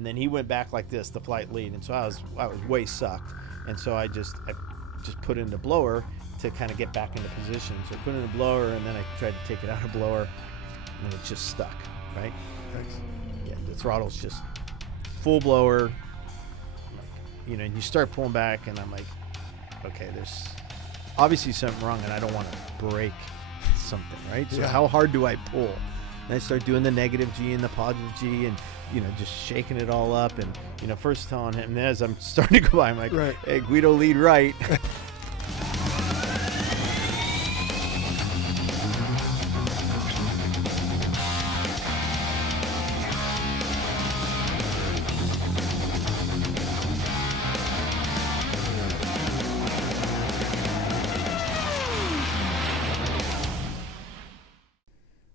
and then he went back like this, the flight lead, and so I was way sucked, and so I just put in the blower to kind of get back into position. So I put in the blower, and then I tried to take it out of blower, and it just stuck, right? Thanks. Yeah, the throttle's just full blower, like, you know, and you start pulling back, and I'm like, okay, there's obviously something wrong, and I don't want to break something, right? So how hard do I pull? And I start doing the negative G and the positive G, and, you know, just shaking it all up, and, you know, first telling him, as I'm starting to go by, I'm like, hey, Guido, lead right.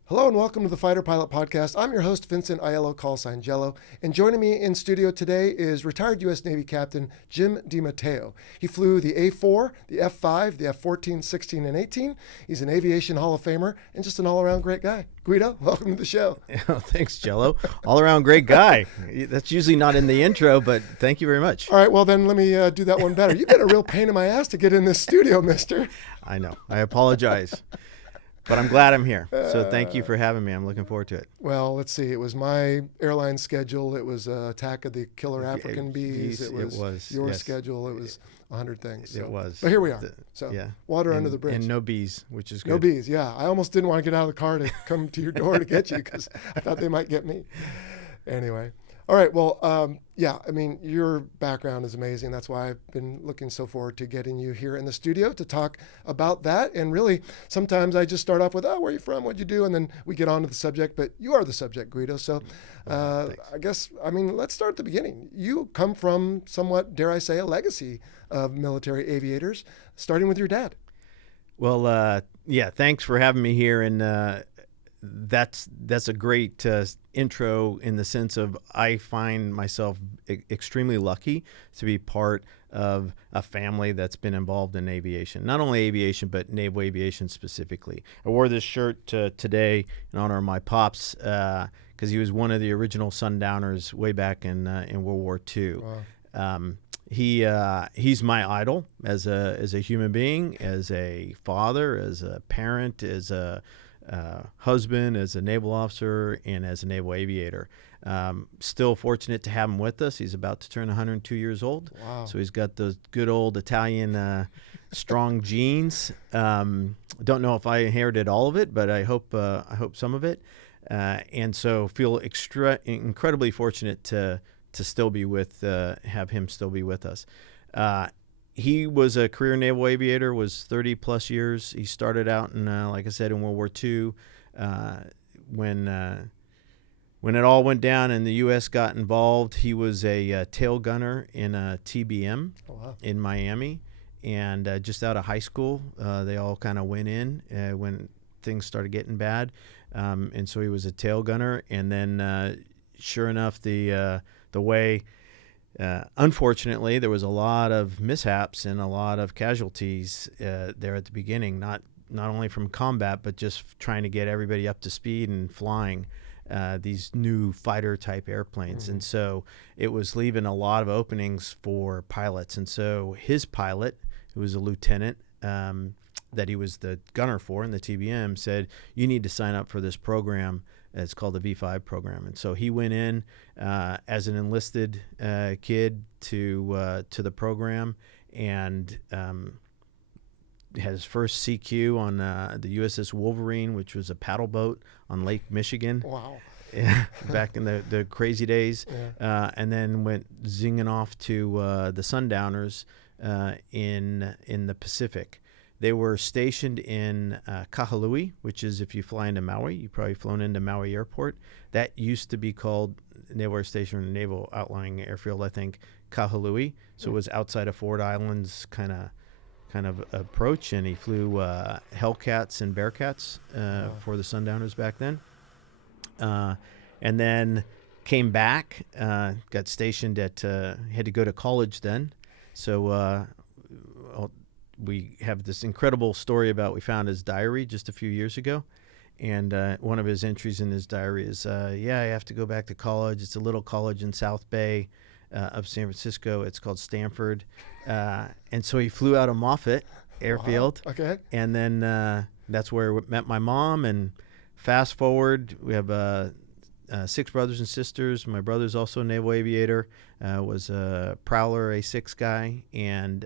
Hello and welcome to the Fighter Pilot Podcast. I'm your host, Vincent Aiello, Callsign Jello, and joining me in studio today is retired U.S. Navy Captain Jim Dimatteo. He flew the A4, the F5, the F-14, 16, and 18. He's an Aviation Hall of Famer and just an all-around great guy. Guido, welcome to the show. Thanks, Jello. All-around great guy. That's usually not in the intro, but thank you very much. All right, well then let me do that one better. You've been a real pain in my ass to get in this studio, mister. I know. I apologize. But I'm glad I'm here. So thank you for having me. I'm looking forward to it. Well, let's see. It was my airline schedule. It was Attack of the Killer African Bees. It was your schedule. It was 100 things. So. It was. But here we are. Water under the bridge. And no bees, which is good. No bees, yeah. I almost didn't want to get out of the car to come to your door to get you because I thought they might get me. Anyway. All right. Well, I mean, your background is amazing. That's why I've been looking so forward to getting you here in the studio to talk about that. And really, sometimes I just start off with, where are you from? What'd you do? And then we get on to the subject. But you are the subject, Guido. So I guess, let's start at the beginning. You come from somewhat, dare I say, a legacy of military aviators, starting with your dad. Well, thanks for having me here. And that's a great intro in the sense of I find myself extremely lucky to be part of a family that's been involved in aviation. Not only aviation, but naval aviation specifically. I wore this shirt today in honor of my pops because he was one of the original Sundowners way back in World War II. Wow. He's my idol as a human being, as a father, as a parent, as a husband, as a naval officer, and as a naval aviator. Still fortunate to have him with us. He's about to turn 102 years old. Wow. So he's got those good old Italian strong genes. Don't know if I inherited all of it, but I hope some of it. And so feel incredibly fortunate to still be have him still be with us. He was a career naval aviator, was 30 plus years. He started out in, like I said, in World War II. When it all went down and the U.S. got involved, he was a tail gunner in a TBM in Miami. And just out of high school, they all kind of went in when things started getting bad. And so he was a tail gunner. And then sure enough, the way... unfortunately, there was a lot of mishaps and a lot of casualties there at the beginning, not only from combat, but just trying to get everybody up to speed and flying these new fighter-type airplanes. Mm-hmm. And so it was leaving a lot of openings for pilots. And so his pilot, who was a lieutenant that he was the gunner for in the TBM, said, you need to sign up for this program. It's called the V5 program. And so he went in as an enlisted kid to the program and had his first CQ on the USS Wolverine, which was a paddle boat on Lake Michigan. Wow. Back in the crazy days. Yeah. And then went zinging off to the Sundowners in the Pacific. They were stationed in Kahului, which is, if you fly into Maui, you've probably flown into Maui Airport. That used to be called Naval Air Station, Naval Outlying Airfield, I think, Kahului. So it was outside of Ford Island's kind of approach, and he flew Hellcats and Bearcats for the Sundowners back then. And then came back, got stationed at, had to go to college then. So we have this incredible story about we found his diary just a few years ago. And one of his entries in his diary is, yeah, I have to go back to college. It's a little college in South Bay of San Francisco. It's called Stanford. And so he flew out of Moffett Airfield. Wow. Okay. And then that's where I met my mom. And fast forward, we have 6 brothers and sisters. My brother's also a naval aviator, was a Prowler A6 guy, and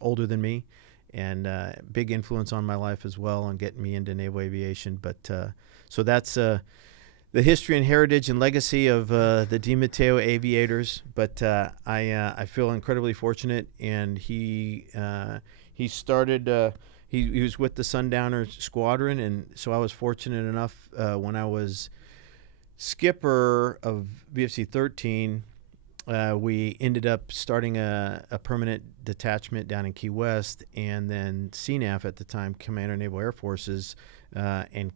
older than me, and big influence on my life as well on getting me into naval aviation. But so that's the history and heritage and legacy of the Dimatteo aviators. But I feel incredibly fortunate, and he started. He was with the Sundowners squadron, and so I was fortunate enough when I was skipper of VFC 13, we ended up starting a permanent detachment down in Key West, and then CNAF at the time, Commander Naval Air Forces, and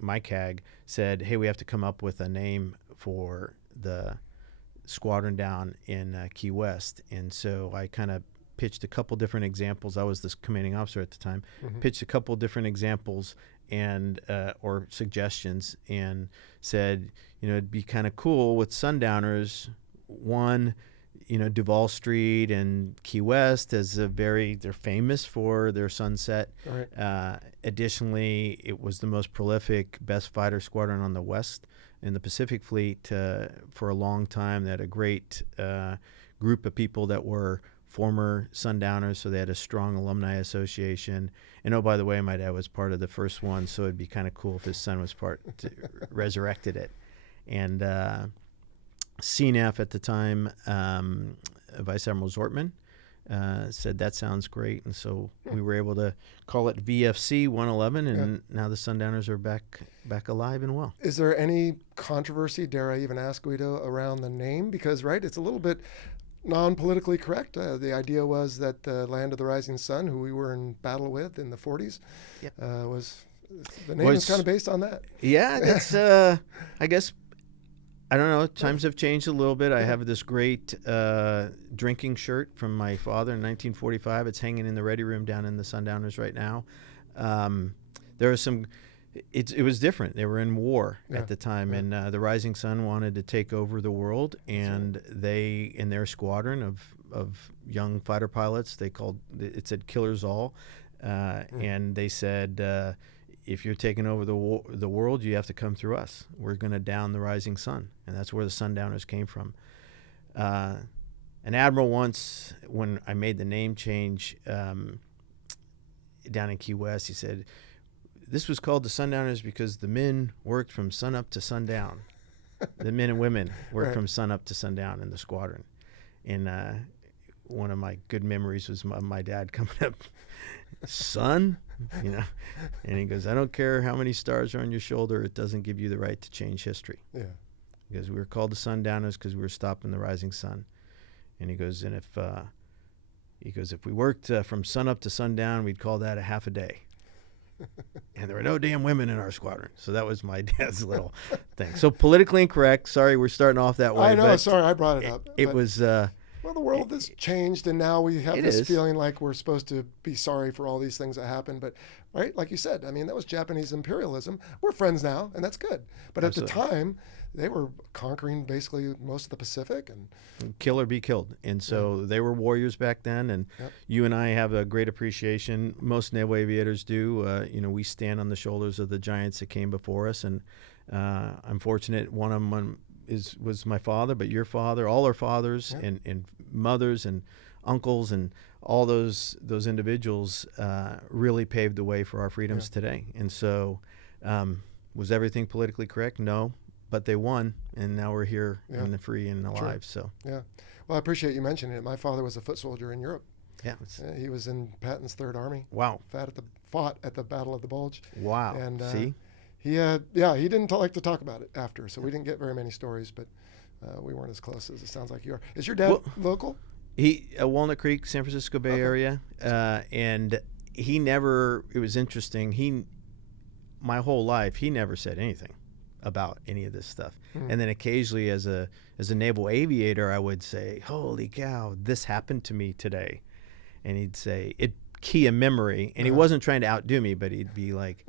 my CAG said, hey, we have to come up with a name for the squadron down in Key West. And so I kind of pitched a couple different examples. I was the commanding officer at the time. Pitched a couple different examples and or suggestions, and said, it'd be kind of cool with Sundowners. One, Duval Street and Key West they're famous for their sunset. Right. Additionally, it was the most prolific, best fighter squadron on the West in the Pacific Fleet for a long time. They had a great group of people that were former Sundowners, so they had a strong alumni association. And oh, by the way, my dad was part of the first one, so it'd be kind of cool if his son was resurrected it. And CNAF at the time, Vice Admiral Zortman said that sounds great, and so we were able to call it VFC 111, and now the Sundowners are back alive and well. Is there any controversy, dare I even ask, Guido, around the name? Because it's a little bit non-politically correct. The idea was that the Land of the Rising Sun, who we were in battle with in the 40s, was the name is kind of based on that. Yeah, that's I guess, I don't know. Times have changed a little bit. I have this great drinking shirt from my father in 1945. It's hanging in the ready room down in the Sundowners right now. There are some. It was different. They were in war at the time, and the Rising Sun wanted to take over the world, and they, in their squadron of young fighter pilots, it said "Killers All," and they said, if you're taking over the world, you have to come through us. We're going to down the Rising Sun, and that's where the Sundowners came from. An admiral once, when I made the name change down in Key West, he said, this was called the Sundowners because the men worked from sun up to sundown. The men and women worked from sun up to sundown in the squadron. And one of my good memories was my dad coming up, son, and he goes, I don't care how many stars are on your shoulder, it doesn't give you the right to change history. Yeah. Because we were called the Sundowners because we were stopping the rising sun. And he goes, and if we worked from sun up to sundown, we'd call that a half a day. And there were no damn women in our squadron. So that was my dad's little thing. So politically incorrect. Sorry, we're starting off that way. I know. Sorry, I brought it up. It was... well, the world has changed, and now we have this feeling like we're supposed to be sorry for all these things that happened. But, right, like you said, that was Japanese imperialism. We're friends now, and that's good. But Absolutely. At the time, they were conquering basically most of the Pacific. And kill or be killed. And so they were warriors back then, and you and I have a great appreciation. Most naval aviators do. We stand on the shoulders of the giants that came before us, and I'm fortunate one of them was my father, but your father, all our fathers and mothers and uncles and all those individuals really paved the way for our freedoms today. And so was everything politically correct? No. But they won, and now we're here and free and alive. So well, I appreciate you mentioning it. My father was a foot soldier in Europe. Yeah, he was in Patton's Third Army. Wow, fought at the Battle of the Bulge. Wow, and see, he didn't like to talk about it after, so we didn't get very many stories. But we weren't as close as it sounds like you are. Is your dad local? He Walnut Creek, San Francisco Bay Area, and he never. It was interesting. My whole life, he never said anything about any of this stuff. And then occasionally as a naval aviator, I would say, holy cow, this happened to me today. And he'd say, it key a memory. And he wasn't trying to outdo me, but he'd be like,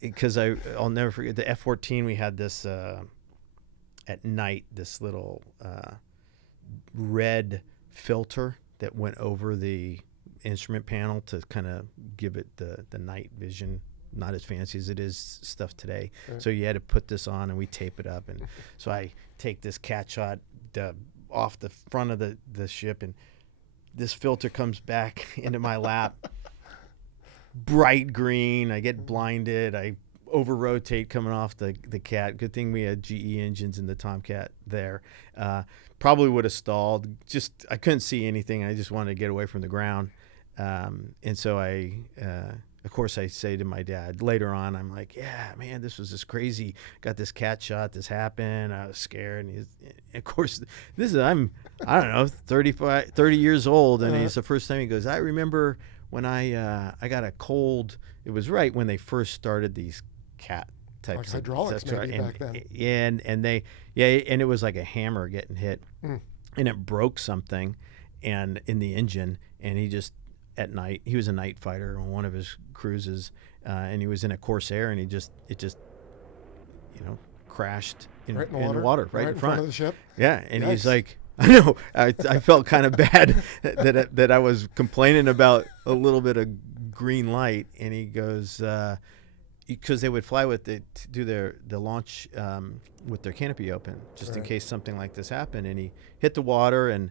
because I'll never forget the F-14. We had this at night, this little red filter that went over the instrument panel to kind of give it the night vision. Not as fancy as it is stuff today. Right. So you had to put this on, and we tape it up. And so I take this cat shot off the front of the ship, and this filter comes back into my lap. Bright green. I get blinded. I over-rotate coming off the cat. Good thing we had GE engines in the Tomcat there. Probably would have stalled. Just I couldn't see anything. I just wanted to get away from the ground. And so of course, I say to my dad later on, I'm like, yeah, man, this was just crazy. Got this cat shot. This happened. I was scared. And of course, I don't know, 30 years old. And it's the first time he goes, I remember when I got a cold. It was right when they first started these cat types of hydraulics maybe back then. And and it was like a hammer getting hit. And it broke something and in the engine. And he just, at night, he was a night fighter on one of his cruises, and he was in a Corsair, and it just crashed in the water right in front of the ship. Yeah, and Yikes. He's like, I know, I felt kind of bad that I was complaining about a little bit of green light, and he goes, because they would fly do the launch with their canopy open, just in case something like this happened, and he hit the water and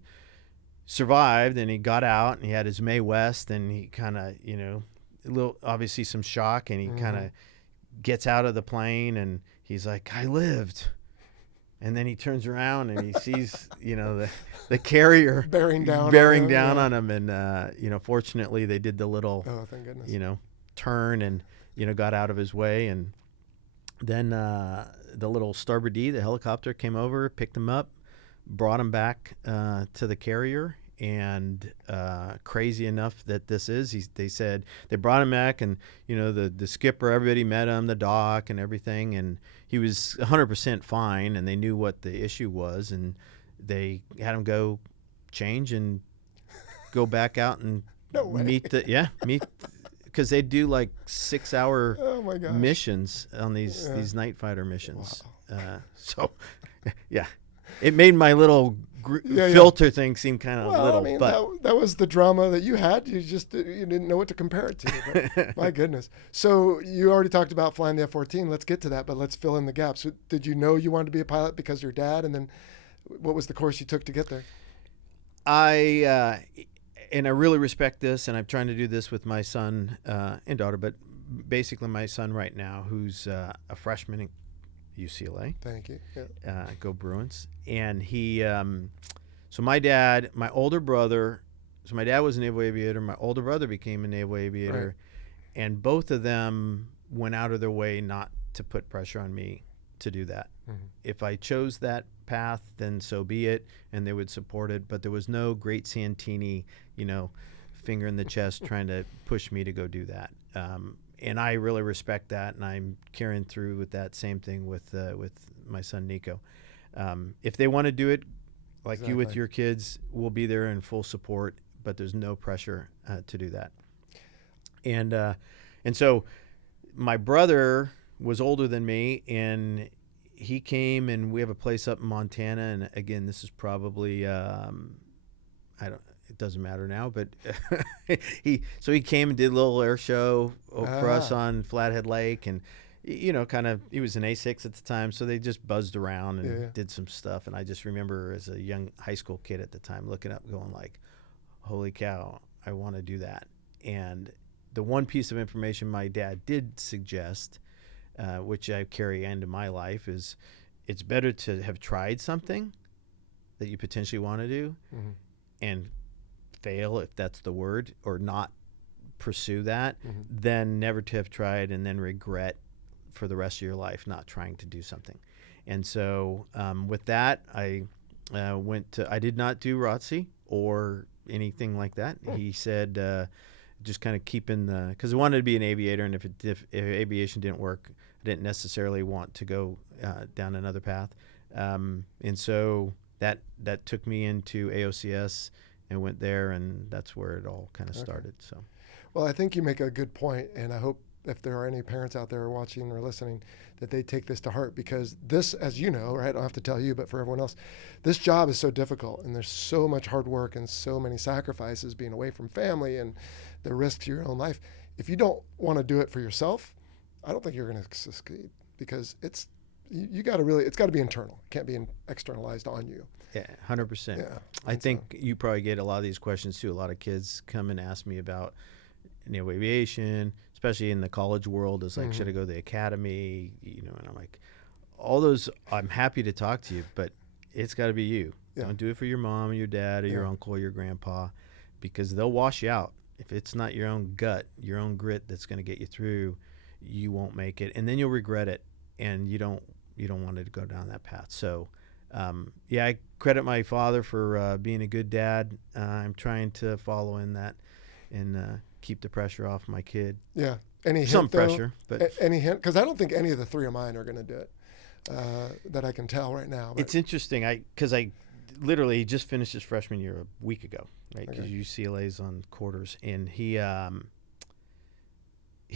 survived, and he got out, and he had his Mae West, and he kind of, obviously some shock, and he kind of gets out of the plane, and he's like, I lived. And then he turns around and he sees, the carrier bearing down on him. And, fortunately they did the little, thank goodness. turn and, got out of his way. And then the little Starboard D, the helicopter, came over, picked him up, brought him back to the carrier. And crazy enough that they said they brought him back, and the skipper, everybody met him, the dock and everything, and he was 100% fine, and they knew what the issue was, and they had him go change and go back out and meet because they do like 6-hour missions on these night fighter missions. Wow. So yeah, it made my little filter thing seem kind of little. I mean, but that was the drama that you had. You didn't know what to compare it to. But my goodness. So you already talked about flying the F-14. Let's get to that, but let's fill in the gaps. So did you know you wanted to be a pilot because your dad? And then what was the course you took to get there? I really respect this, and I'm trying to do this with my son and daughter, but basically my son right now, who's a freshman in UCLA. Thank you. Yeah. Go Bruins. And he, so my dad, my older brother, so my dad was a naval aviator. My older brother became a naval aviator. Right. And both of them went out of their way not to put pressure on me to do that. Mm-hmm. If I chose that path, then so be it, and they would support it. But there was no great Santini, finger in the chest trying to push me to go do that. And I really respect that, and I'm carrying through with that same thing with my son Nico. If they want to do it, like you with your kids, we'll be there in full support, but there's no pressure to do that. And so my brother was older than me, and he came, and we have a place up in Montana. And again, this is probably it doesn't matter now, but he came and did a little air show for us on Flathead Lake, and kind of, he was an A6 at the time, so they just buzzed around and did some stuff. And I just remember as a young high school kid at the time looking up going like, holy cow, I want to do that. And the one piece of information my dad did suggest, which I carry into my life, is it's better to have tried something that you potentially want to do and fail, if that's the word, or not pursue that, than never to have tried and then regret for the rest of your life not trying to do something. And so with that, I did not do ROTC or anything like that. He said just kind of keeping because I wanted to be an aviator, and if aviation didn't work, I didn't necessarily want to go down another path. And so that took me into AOCS, and went there, and that's where it all kind of started. So, well, I think you make a good point, and I hope if there are any parents out there watching or listening, that they take this to heart, because this, as you know, right, I don't have to tell you, but for everyone else, this job is so difficult, and there's so much hard work and so many sacrifices, being away from family and the risk to your own life. If you don't want to do it for yourself, I don't think you're going to succeed, because it's got to be internal. It can't be externalized on you. Yeah, 100%. Yeah, I think you probably get a lot of these questions too. A lot of kids come and ask me about, aviation, especially in the college world. It's like, should I go to the academy? And I'm like, all those, I'm happy to talk to you, but it's got to be you. Yeah. Don't do it for your mom or your dad or your uncle or your grandpa, because they'll wash you out. If it's not your own gut, your own grit that's going to get you through, you won't make it, and then you'll regret it, and you don't want to go down that path. So, I credit my father for being a good dad. I'm trying to follow in that and keep the pressure off my kid. Yeah. Any hint, some pressure, but any hint? Because I don't think any of the three of mine are going to do it, that I can tell right now. But it's interesting. Because I literally just finished his freshman year a week ago, right? Because UCLA's on quarters, and he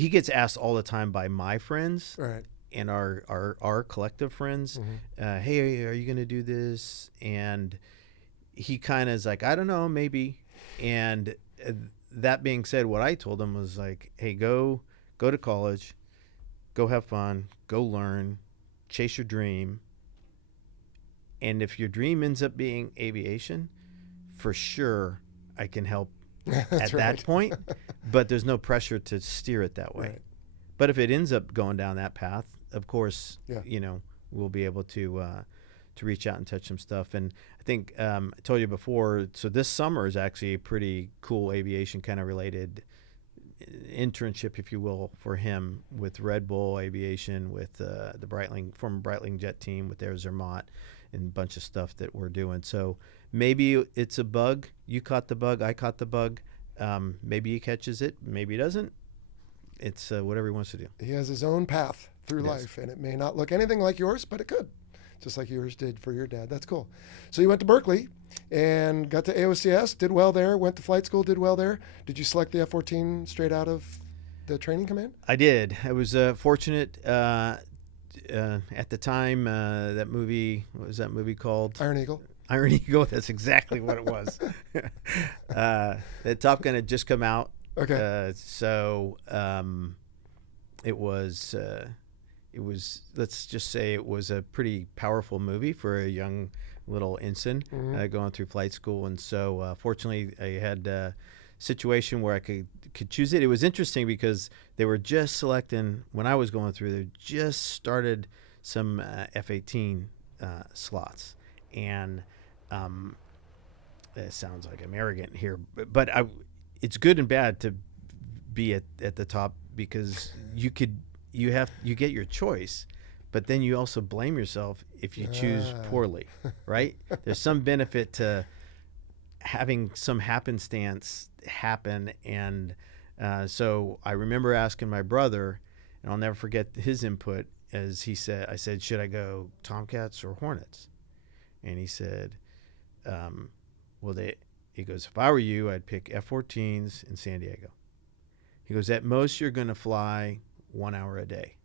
gets asked all the time by my friends, right, and our collective friends, hey, are you going to do this? And he kind of is like, I don't know, maybe. And that being said, what I told him was like, hey, go to college, go have fun, go learn, chase your dream. And if your dream ends up being aviation, for sure I can help at that point, but there's no pressure to steer it that way. Right. But if it ends up going down that path, of course, we'll be able to reach out and touch some stuff. And I think I told you before, so this summer is actually a pretty cool aviation kind of related internship, if you will, for him with Red Bull Aviation, with the former Breitling Jet Team, with their Zermatt, and a bunch of stuff that we're doing. So maybe it's a bug. You caught the bug. I caught the bug. Maybe he catches it. Maybe he doesn't. It's whatever he wants to do. He has his own path through life, and it may not look anything like yours, but it could, just like yours did for your dad. That's cool. So you went to Berkeley and got to AOCS, did well there, went to flight school, did well there. Did you select the F-14 straight out of the training command? I did. I was fortunate at the time. That movie, what was that movie called? Iron Eagle. Iron Eagle, that's exactly what it was. The Top Gun had just come out. Okay. So it was, let's just say it was a pretty powerful movie for a young little ensign going through flight school. And so fortunately I had a situation where I could choose it. It was interesting because they were just selecting, when I was going through, they just started some F-18 slots. And it sounds like I'm arrogant here, but it's good and bad to be at the top, because you get your choice, but then you also blame yourself if you choose poorly, right? There's some benefit to having some happenstance happen. And so I remember asking my brother, and I'll never forget his input, as I said, should I go Tomcats or Hornets? And he said, he goes, if I were you, I'd pick F-14s in San Diego. He goes, at most, you're going to fly 1 hour a day.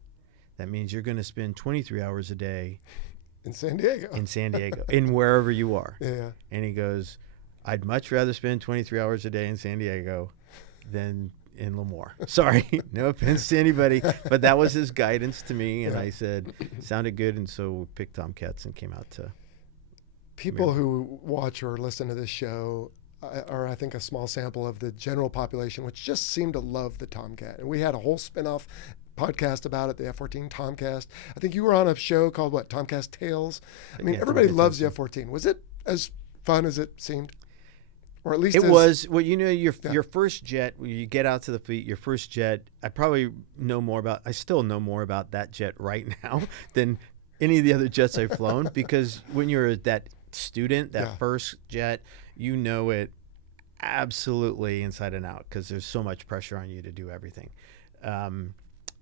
That means you're going to spend 23 hours a day in San Diego, in wherever you are. Yeah. And he goes, I'd much rather spend 23 hours a day in San Diego than in Lemoore. Sorry, no offense to anybody, but that was his guidance to me. And I said, sounded good. And so we picked Tomcats and came out to. People who watch or listen to this show are, I think, a small sample of the general population, which just seem to love the Tomcat. And we had a whole spin-off podcast about it, the F-14 Tomcast. I think you were on a show called, Tomcast Tales? I mean, everybody loves the F-14. Was it as fun as it seemed? Or at least it was. Well, your first jet, when you get out to the fleet, your first jet, I still know more about that jet right now than any of the other jets I've flown, because when you're that student, that first jet, you know it absolutely inside and out, because there's so much pressure on you to do everything.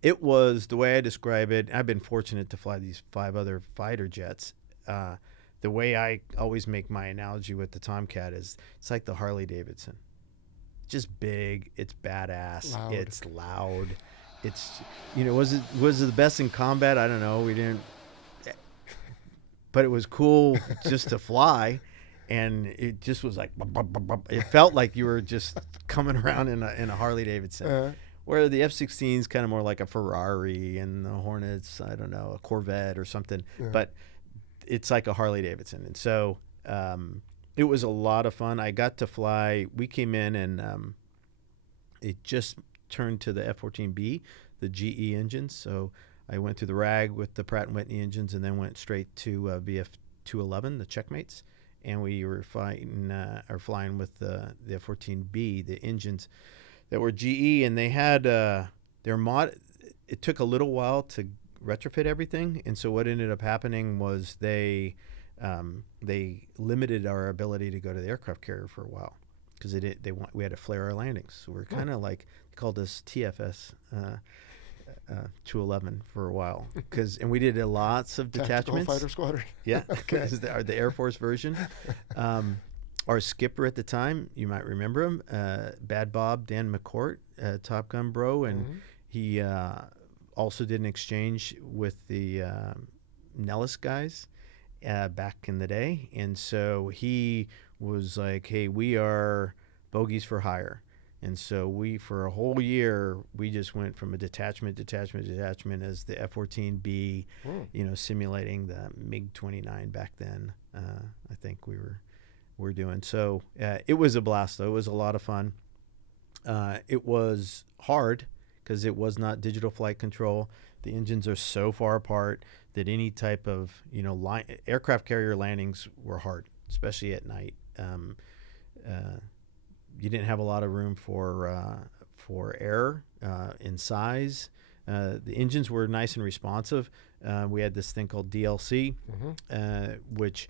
It was, the way I describe it, I've been fortunate to fly these 5 other fighter jets. The way I always make my analogy with the Tomcat is, it's like the Harley Davidson. Just big, it's badass, it's loud, it's, was it the best in combat? I don't know. We didn't, but it was cool just to fly. And it just was like, it felt like you were just coming around in a Harley Davidson. Where the F-16 is kind of more like a Ferrari, and the Hornets, I don't know, a Corvette or something. Yeah. But it's like a Harley Davidson. And so it was a lot of fun. I got to fly. We came in and it just turned to the F-14B, the GE engines. So I went through the RAG with the Pratt & Whitney engines and then went straight to VF-211, the checkmates. And we were flying with the F-14B, the engines that were GE, and they had their mod. It took a little while to retrofit everything, and so what ended up happening was they limited our ability to go to the aircraft carrier for a while because we had to flare our landings. So we're kind of like, they called us TFS 211 for a while and we did lots of detachments. Tactical Fighter Squadron. Yeah, okay. The Air Force version. Our skipper at the time, you might remember him, Bad Bob Dan McCourt, Top Gun bro, and he also did an exchange with the Nellis guys back in the day, and so he was like, "Hey, we are bogeys for hire." And so for a whole year, we just went from a detachment as the F-14B, simulating the MiG-29 back then. I think we're doing. So it was a blast, though. It was a lot of fun. It was hard because it was not digital flight control. The engines are so far apart that any type of aircraft carrier landings were hard, especially at night. You didn't have a lot of room for error in size. The engines were nice and responsive. We had this thing called DLC, which,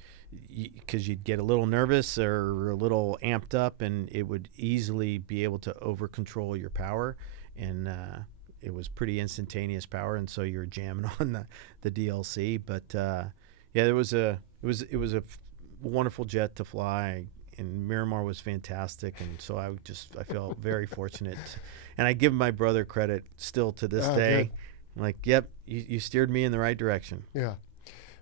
because you'd get a little nervous or a little amped up, and it would easily be able to over control your power, and it was pretty instantaneous power, and so you were jamming on the DLC. But it was a wonderful jet to fly. And Miramar was fantastic, and so I felt very fortunate. And I give my brother credit still to this day. Good. Like, yep, you steered me in the right direction. Yeah.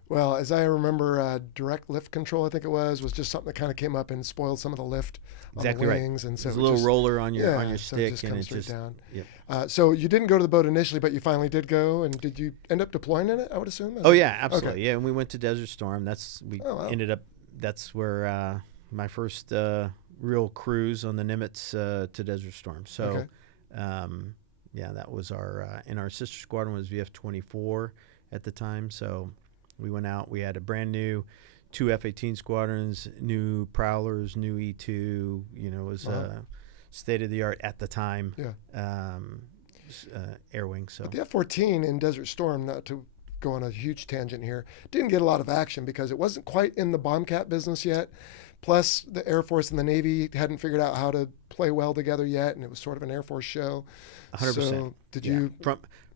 Well, as I remember, direct lift control, I think it was just something that kind of came up and spoiled some of the lift on the wings. Right. And so there's a little roller on your stick, so it just comes straight down. Yep. So you didn't go to the boat initially, but you finally did go. And did you end up deploying in it, I would assume? Yeah, absolutely. Okay. Yeah, and we went to Desert Storm. Ended up, that's where... my first real cruise on the Nimitz to Desert Storm. So, that was and our sister squadron was VF-24 at the time. So we went out. We had a brand new 2 F-18 squadrons, new Prowlers, new E-2. It was state of the art at the time. Yeah. Air wing. So but the F-14 in Desert Storm, not to go on a huge tangent here, didn't get a lot of action because it wasn't quite in the bombcat business yet. Plus, the Air Force and the Navy hadn't figured out how to play well together yet, and it was sort of an Air Force show. 100%. So did you...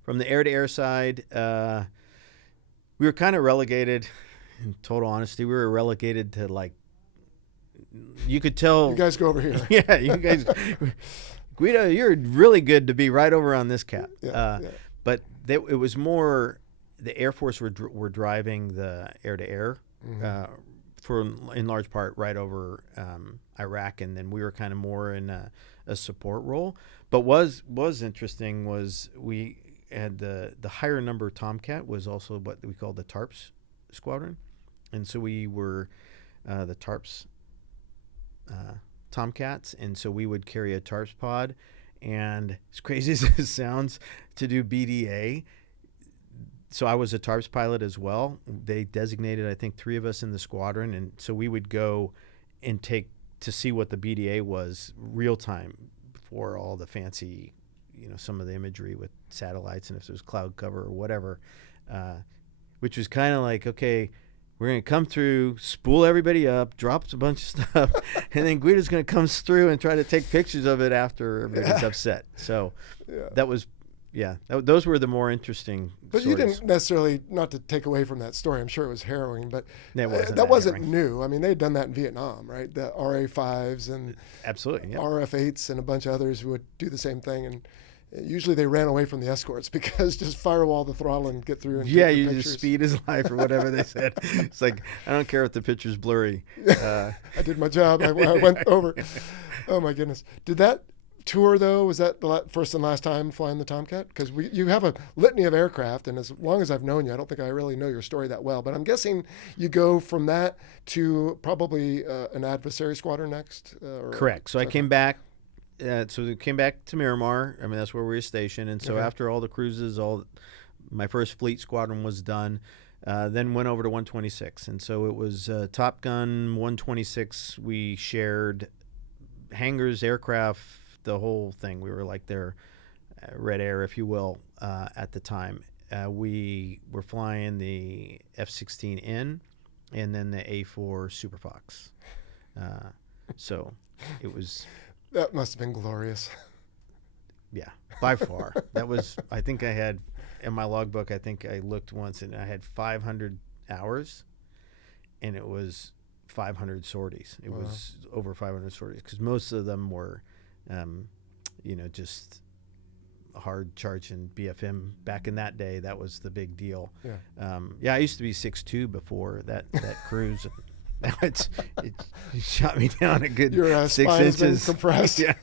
From the air-to-air side, we were kind of relegated, in total honesty. We were relegated to, like, you could tell... You guys go over here. Yeah, you guys... Guido, you're really good to be right over on this cap. But it was more... The Air Force were driving the air-to-air in large part right over Iraq, and then we were kind of more in a support role. But was interesting was we had the higher number Tomcat was also what we called the TARPS squadron, and so we were the TARPS Tomcats, and so we would carry a TARPS pod, and as crazy as it sounds to do BDA. So I was a TARPS pilot as well. They designated, I think, 3 of us in the squadron, and so we would go and to see what the BDA was real time before all the fancy, some of the imagery with satellites and if there was cloud cover or whatever, which was kind of like, okay, we're going to come through, spool everybody up, drops a bunch of stuff, and then Guido's going to come through and try to take pictures of it after everybody's upset. So that was... those were the more interesting But stories. You didn't necessarily, not to take away from that story, I'm sure it was harrowing, but that wasn't harrowing. New. I mean, they had done that in Vietnam, right? The RA-5s and absolutely RF-8s and a bunch of others would do the same thing. Usually they ran away from the escorts because just firewall the throttle and get through and Yeah, take the you pictures. just speed is life or whatever they said. It's like, I don't care if the picture's blurry. I did my job. I went over. Oh my goodness. Did that tour though, was that the first and last time flying the Tomcat? Because you have a litany of aircraft, and as long as I've known you, I don't think I really know your story that well, but I'm guessing you go from that to probably an adversary squadron next. Correct. So I came back. So we came back to Miramar. I mean, that's where we were stationed. And so Okay. after all the cruises, my first fleet squadron was done. Then went over to 126. And so it was Top Gun 126. We shared hangars, aircraft, the whole thing. We were like their Red Air, if you will, at the time. We were flying the F-16N and then the A4 Super Fox. So it was... That must have been glorious. Yeah, by far. That was, I think I had, in my logbook, I think I looked once and I had 500 hours and it was 500 sorties. It was over 500 sorties because most of them were, just hard charging BFM. Back in that day, that was the big deal. Yeah. I used to be 6'2" before that cruise. Now it shot me down a good Your 6 spine has been inches. compressed. Yeah.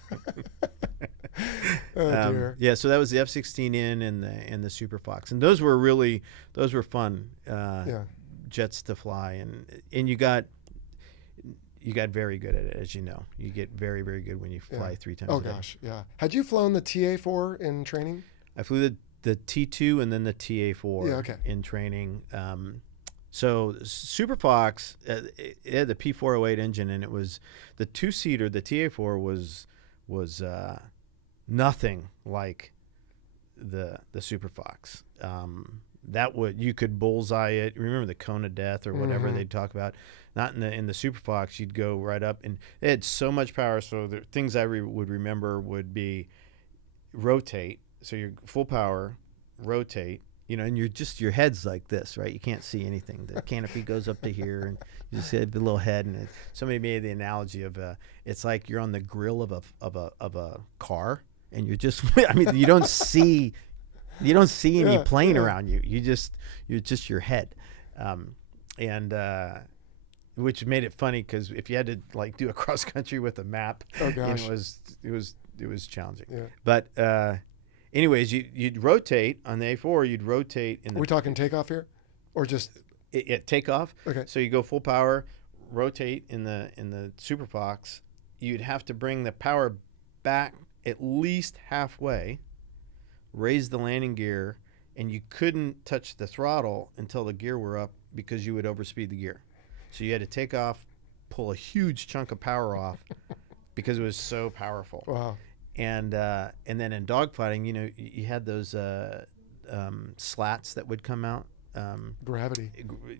Oh dear. Yeah, so that was the F-16N and the Super Fox, and those were fun jets to fly, and you got very good at it, as you know. You get very, very good when you fly 3 times. Oh a day. gosh, yeah. Had you flown the TA-4 in training? I flew the T2 and then the TA-4 Yeah, okay. in training. So Super Fox, it had the P408 engine, and it was the 2-seater. The TA-4 was nothing like the Super Fox. You could bullseye it. Remember the cone of death or whatever they'd talk about? Not in the Super Fox. You'd go right up, and it had so much power. So the things I would remember would be rotate. So you're full power, rotate. And your head's like this, right? You can't see anything. The canopy goes up to here, and you just have the little head. And somebody made the analogy of it's like you're on the grill of a car, and you're just. I mean, you don't see any plane around you. You're just your head, which made it funny because if you had to like do a cross country with a map, it was challenging. Yeah. But. Anyways, you'd rotate on the A4. You'd rotate in the. Are we talking takeoff here, or just takeoff? Okay. So you go full power, rotate in the Super Fox. You'd have to bring the power back at least halfway, raise the landing gear, and you couldn't touch the throttle until the gear were up because you would overspeed the gear. So you had to take off, pull a huge chunk of power off because it was so powerful. Wow. And then in dogfighting, you had those slats that would come out. Gravity.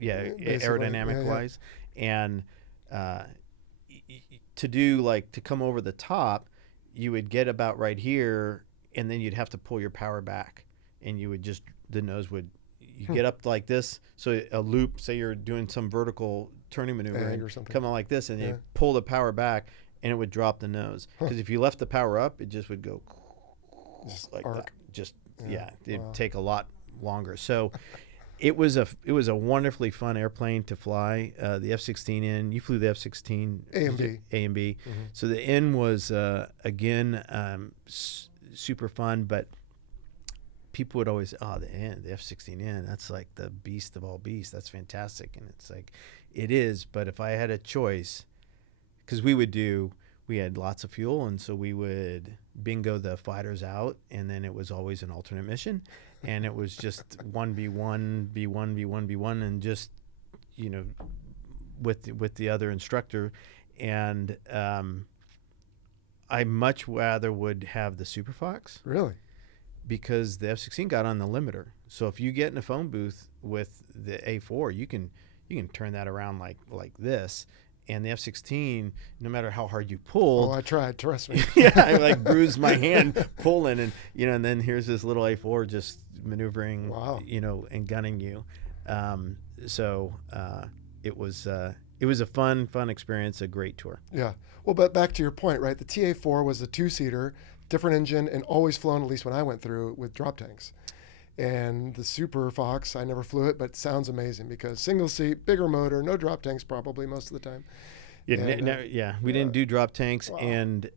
Aerodynamic wise. And to come over the top, you would get about right here, and then you'd have to pull your power back, and you would the nose would get up like this. So a loop, say you're doing some vertical turning maneuver, or something. Come out like this, and you pull the power back. And it would drop the nose because if you left the power up, it just would go Just like arc. that. It'd take a lot longer. So it was a wonderfully fun airplane to fly. The F-16N. You flew the F-16 A and B. A and B. Mm-hmm. So the N was again super fun, but people would always the F-16N. That's like the beast of all beasts. That's fantastic, and it's like it is. But if I had a choice. Because we had lots of fuel, and so we would bingo the fighters out, and then it was always an alternate mission, and it was just 1v1, B1, B1, B1, and just, with the other instructor, and I much rather would have the Super Fox. Really? Because the F-16 got on the limiter. So if you get in a phone booth with the A4, you can turn that around like this. And the F-16, no matter how hard you pull, I tried. Trust me. I like bruised my hand pulling, and and then here's this little A4 just maneuvering, Wow. And gunning you. So it was a fun experience, a great tour. Yeah. Well, but back to your point, right? The TA-4 was a 2-seater different engine, and always flown, at least when I went through, with drop tanks. And the Super Fox, I never flew it, but it sounds amazing because single seat, bigger motor, no drop tanks probably most of the time. Yeah, And, we didn't do drop tanks, Wow. and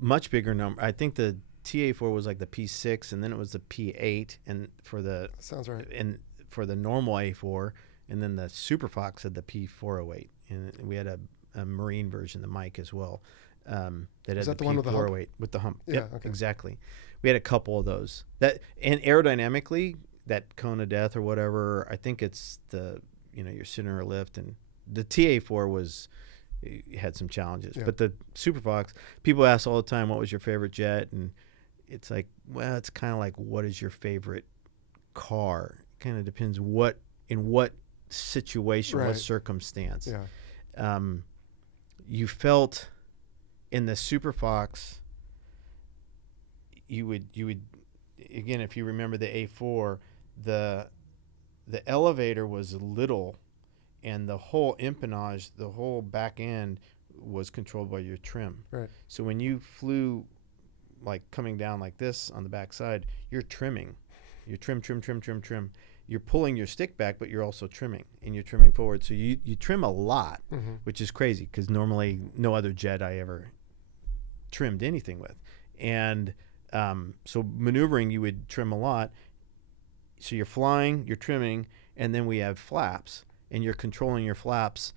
much bigger number. I think the TA4 was like the P6, and then it was the P8, and for the Sounds right. and for the normal A4, and then the Super Fox had the P408, and we had a Marine version, the Mike as well. That had that the one with the hump? P408 with the hump. Yeah, Yep, okay. exactly. We had a couple of those. That and aerodynamically, that cone of death or whatever. I think it's the your center of lift, and the TA4 had some challenges. Yeah. But the Super Fox, people ask all the time, what was your favorite jet? And it's like, well, it's kind of like, what is your favorite car? It kind of depends in what situation, Right. what circumstance. Yeah. You felt in the Super Fox, you would again, if you remember the A4, the elevator was little, and the whole empennage, the whole back end was controlled by your trim. Right. So when you flew like coming down like this on the back side, you're trimming. You're trim. You're pulling your stick back, but you're also trimming, and you're trimming forward. So you trim a lot, Mm-hmm. which is crazy because normally no other jet I ever trimmed anything with. And so maneuvering, you would trim a lot. So you're flying, you're trimming, and then we have flaps, and you're controlling your flaps,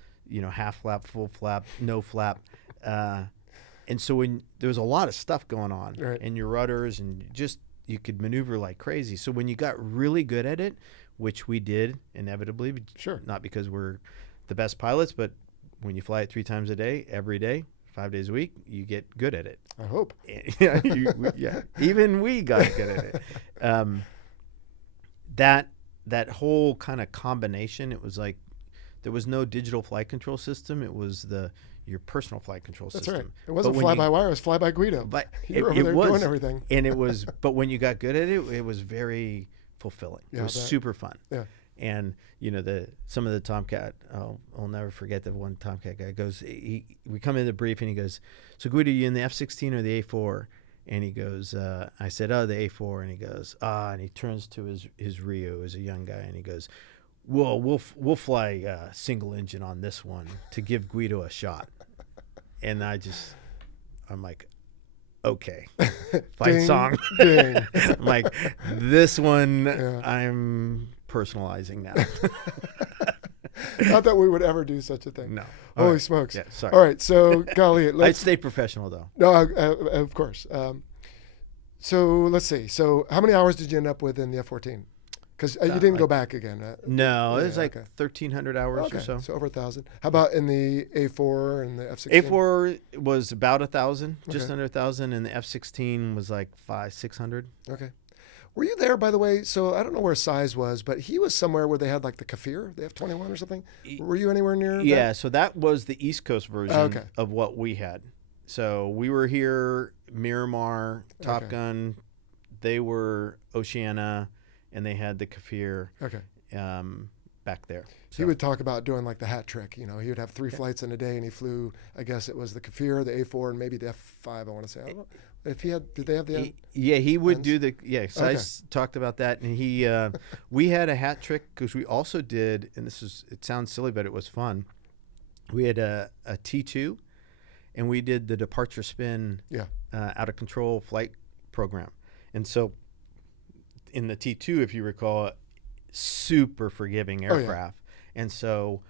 half flap, full flap, no flap. And so when there was a lot of stuff going on, Right. and your rudders, and you could maneuver like crazy. So when you got really good at it, which we did inevitably, Sure. not because we're the best pilots, but when you fly it 3 times a day, every day, 5 days a week, you get good at it. I hope. Yeah, even we got good at it. That whole kind of combination, it was like there was no digital flight control system. It was your personal flight control That's system. right. It wasn't But fly when by wire. It was fly by Guido. But You were over there doing everything. And it was, but when you got good at it, it was very fulfilling. Yeah, it was I bet. super fun. Yeah. And some of the Tomcat, I'll never forget the one Tomcat guy goes, we come in the brief and he goes, so Guido, you in the F-16 or the A4? And he goes, I said, oh, the A4. And he goes, and he turns to his Rio as a young guy, and he goes, well, we'll fly single engine on this one to give Guido a shot. And I'm like, okay, fight Ding, song. ding. I'm like, this one Yeah. I'm personalizing now. Not that we would ever do such a thing. No. Holy right. smokes. Yeah, sorry. All right. So, golly, I'd let's. stay professional, though. No, of course. So let's see. So how many hours did you end up with in the F-14? Because you didn't go back again. No, it was Yeah, like okay. 1,300 hours Okay, or so. so over 1,000. How about in the A4 and the F-16? A4 was about 1,000, just Okay. under 1,000, and the F-16 was like 600. Okay. Were you there, by the way? So I don't know where Size was, but he was somewhere where they had like the Kafir, the F-21 or something. Were you anywhere near that? Yeah, so that was the East Coast version Okay. of what we had. So we were here, Miramar, Top Okay. Gun. They were Oceana, and they had the Kafir Okay. back there. He would talk about doing like the hat trick. He would have 3 flights in a day, and he flew, I guess it was the Kafir, the A4, and maybe the F5, I want to say. I don't know. If did they have the he would ends? do the so I talked about that, and we had a hat trick because we also did, and it sounds silly, but it was fun. We had a T2, and we did the departure spin out of control flight program, and so in the T2, if you recall, super forgiving aircraft, and so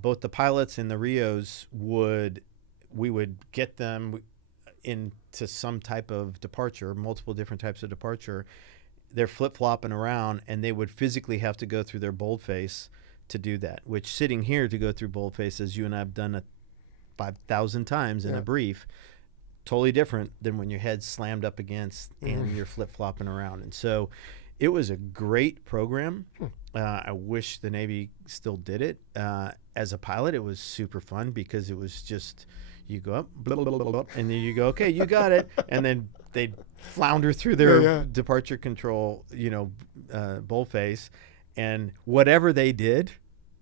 both the pilots and the Rios we would get them into some type of departure, multiple different types of departure. They're flip-flopping around, and they would physically have to go through their boldface to do that, which sitting here to go through boldface, as you and I have done it 5,000 times in a brief, totally different than when your head's slammed up against and you're flip-flopping around. And so it was a great program. I wish the Navy still did it. As a pilot, it was super fun because it was just – you go up, blah, blah, blah, blah, and then you go, okay, you got it. And then they'd flounder through their departure control, boldface. And whatever they did,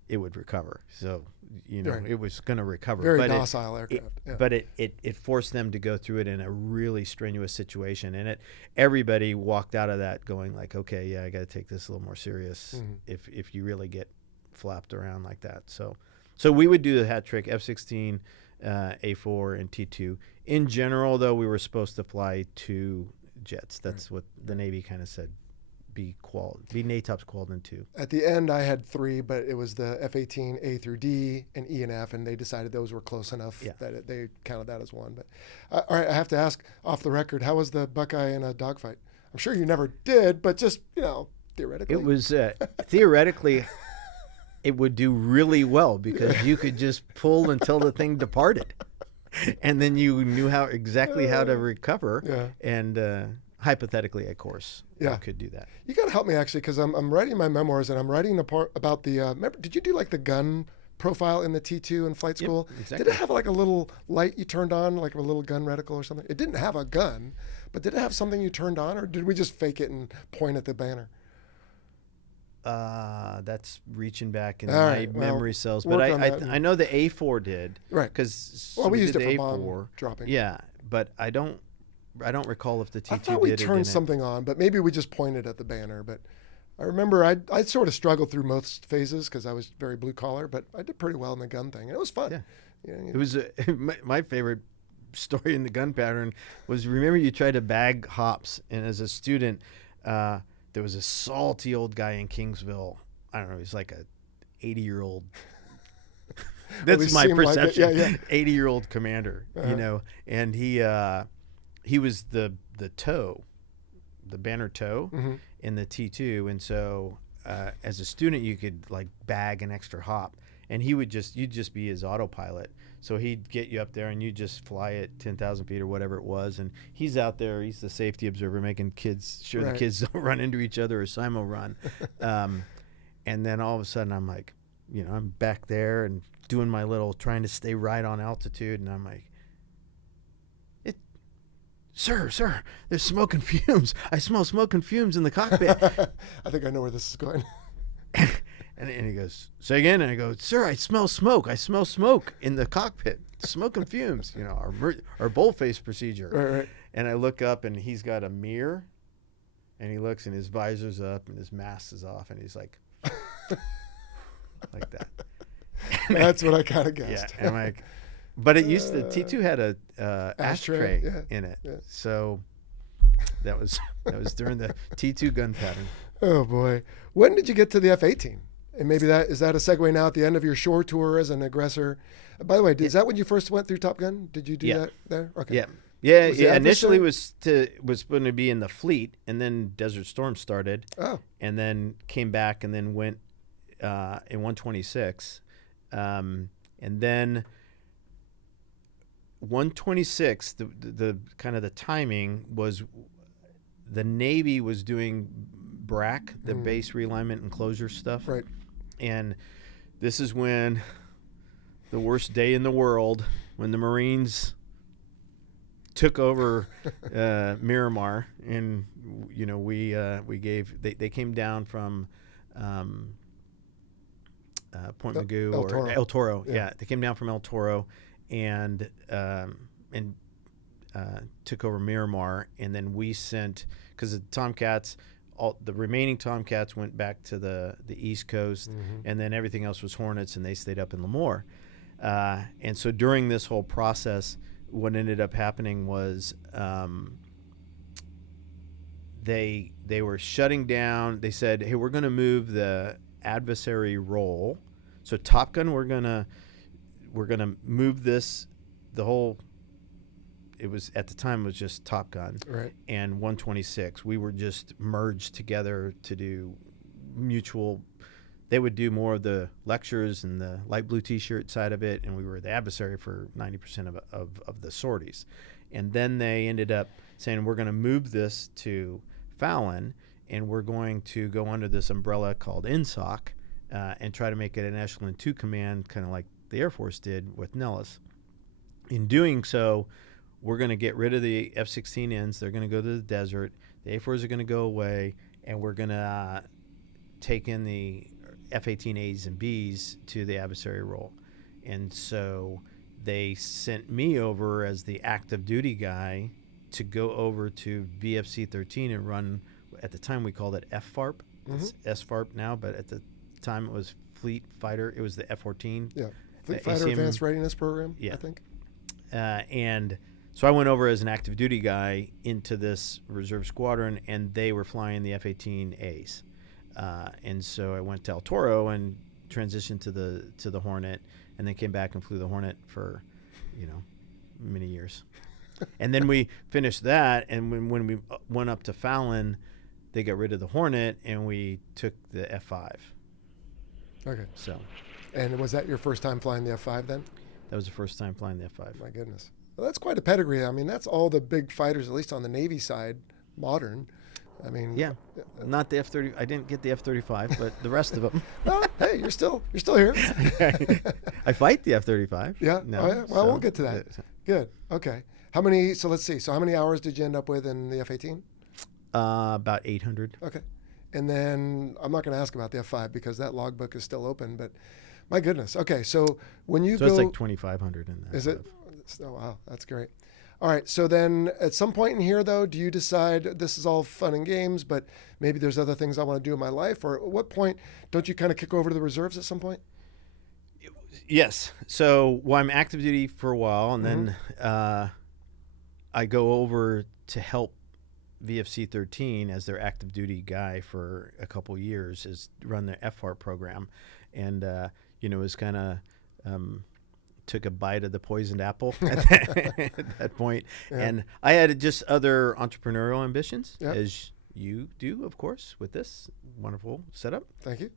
it would recover. So Right. it was going to recover. Very but docile aircraft. Yeah. But it forced them to go through it in a really strenuous situation, and everybody walked out of that going like, okay, yeah, I got to take this a little more serious if you really get flapped around like that. So we would do the hat trick: F-16, A4, and T2. In general, though, we were supposed to fly 2 jets. That's what the Navy kind of said. Be NATOPS qualled in 2. At the end, I had 3, but it was the F-18 A through D and E and F, and they decided those were close enough that they counted that as 1. But all right, I have to ask off the record, how was the Buckeye in a dogfight? I'm sure you never did, but just theoretically, it was theoretically. It would do really well because you could just pull until the thing departed, and then you knew exactly how to recover. Yeah. And hypothetically, of course, Yeah. I could do that. You got to help me actually, because I'm writing my memoirs and I'm writing about the. Remember, did you do like the gun profile in the T2 in flight school? Yep, exactly. Did it have like a little light you turned on, like a little gun reticle or something? It didn't have a gun, but did it have something you turned on, or did we just fake it and point at the banner? That's reaching back in All my right, well, memory cells, work but on that. I know the A4 did, Right. Because We used did it the for A4 bomb dropping. Yeah, but I don't recall if the T2 I thought we did it. turned something on, but maybe we just pointed at the banner. But I remember I sort of struggled through most phases because I was very blue collar, but I did pretty well in the gun thing, and it was fun. Yeah. Yeah, It was my favorite story in the gun pattern was, remember you tried to bag hops, and as a student, there was a salty old guy in Kingsville. I don't know, he's like a 80-year-old. That's my perception. Like 80-year-old commander, and he was the toe, the banner toe in the T2, and so as a student you could like bag an extra hop, and you'd just be his autopilot. So he'd get you up there and you just fly at 10,000 feet or whatever it was, and he's out there, he's the safety observer, making sure the kids don't run into each other or simo run. And then all of a sudden I'm like, I'm back there and doing my little, trying to stay right on altitude, and I'm like, Sir, there's smoke and fumes. I smell smoke and fumes in the cockpit. I think I know where this is going. And he goes, say again? And I go, sir, I smell smoke. I smell smoke in the cockpit. Smoke and fumes, our boldface procedure. Right. And I look up, and he's got a mirror, and he looks, and his visor's up, and his mask is off, and he's like, like that. That's what I kind of guessed. Yeah, and I'm like, but it used to, T2 had a ashtray in it. Yeah. So that was during the T2 gun pattern. Oh boy. When did you get to the F-18? And maybe is that a segue now at the end of your shore tour as an aggressor? By the way, is that when you first went through Top Gun? Did you do that there? Okay. Yeah. Was Initially was going to be in the fleet, and then Desert Storm started. Oh. And then came back, and then went in 126, and then 126. The kind of the timing was, the Navy was doing BRAC, the base realignment and closure stuff. Right. And this is when the worst day in the world, when the Marines took over Miramar, and they came down from Point Mugu or El Toro. Yeah, they came down from El Toro and took over Miramar, and then we sent, because the Tomcats, the remaining Tomcats went back to the East Coast, and then everything else was Hornets, and they stayed up in Lemoore. And so during this whole process, what ended up happening was they were shutting down. They said, hey, we're going to move the adversary role. So Top Gun, we're gonna move this, the whole. It was, at the time, it was just Top Gun, right, and 126. We were just merged together to do mutual. They would do more of the lectures and the light blue T-shirt side of it, and we were the adversary for 90% of the sorties. And then they ended up saying, we're going to move this to Fallon, and we're going to go under this umbrella called INSOC and try to make it an Echelon 2 command, kind of like the Air Force did with Nellis. In doing so, we're going to get rid of the F-16Ns. They're going to go to the desert. The A4s are going to go away, and we're going to take in the F-18As and Bs to the adversary role. And so they sent me over as the active duty guy to go over to VFC 13 and run. At the time, we called it FFARP. It's SFARP now, but at the time it was Fleet Fighter. It was the F-14. Yeah, Fleet Fighter Advanced Readiness Program, yeah. I think. And so I went over as an active duty guy into this reserve squadron, and they were flying the F-18As. And so I went to El Toro and transitioned to the Hornet, and then came back and flew the Hornet for, many years. And then we finished that, and when we went up to Fallon, they got rid of the Hornet, and we took the F-5. Okay. So. And was that your first time flying the F-5 then? That was the first time flying the F-5. My goodness. Well, that's quite a pedigree. I mean, that's all the big fighters, at least on the Navy side, modern. I mean, yeah, not the F-30. I didn't get the F-35, but the rest of them. Well, hey, you're still here. I fight the F-35. Yeah. No, oh, yeah. Well, we'll get to that. Good. Okay. How many? So let's see. So how many hours did you end up with in the F-18? About 800. Okay. And then I'm not going to ask about the F-5 because that logbook is still open. But my goodness. Okay. So when you so go, it's like 2,500 in that. Is it? Oh wow, that's great. All right, so then at some point in here, though, do you decide this is all fun and games, but maybe there's other things I want to do in my life? Or at what point don't you kind of kick over to the reserves at some point? Yes. So, I'm active duty for a while, and then I go over to help VFC 13 as their active duty guy for a couple years, is run their FFAR program. And, it was kind of... took a bite of the poisoned apple at that point. Yeah. And I had just other entrepreneurial ambitions, as you do, of course, with this wonderful setup. Thank you.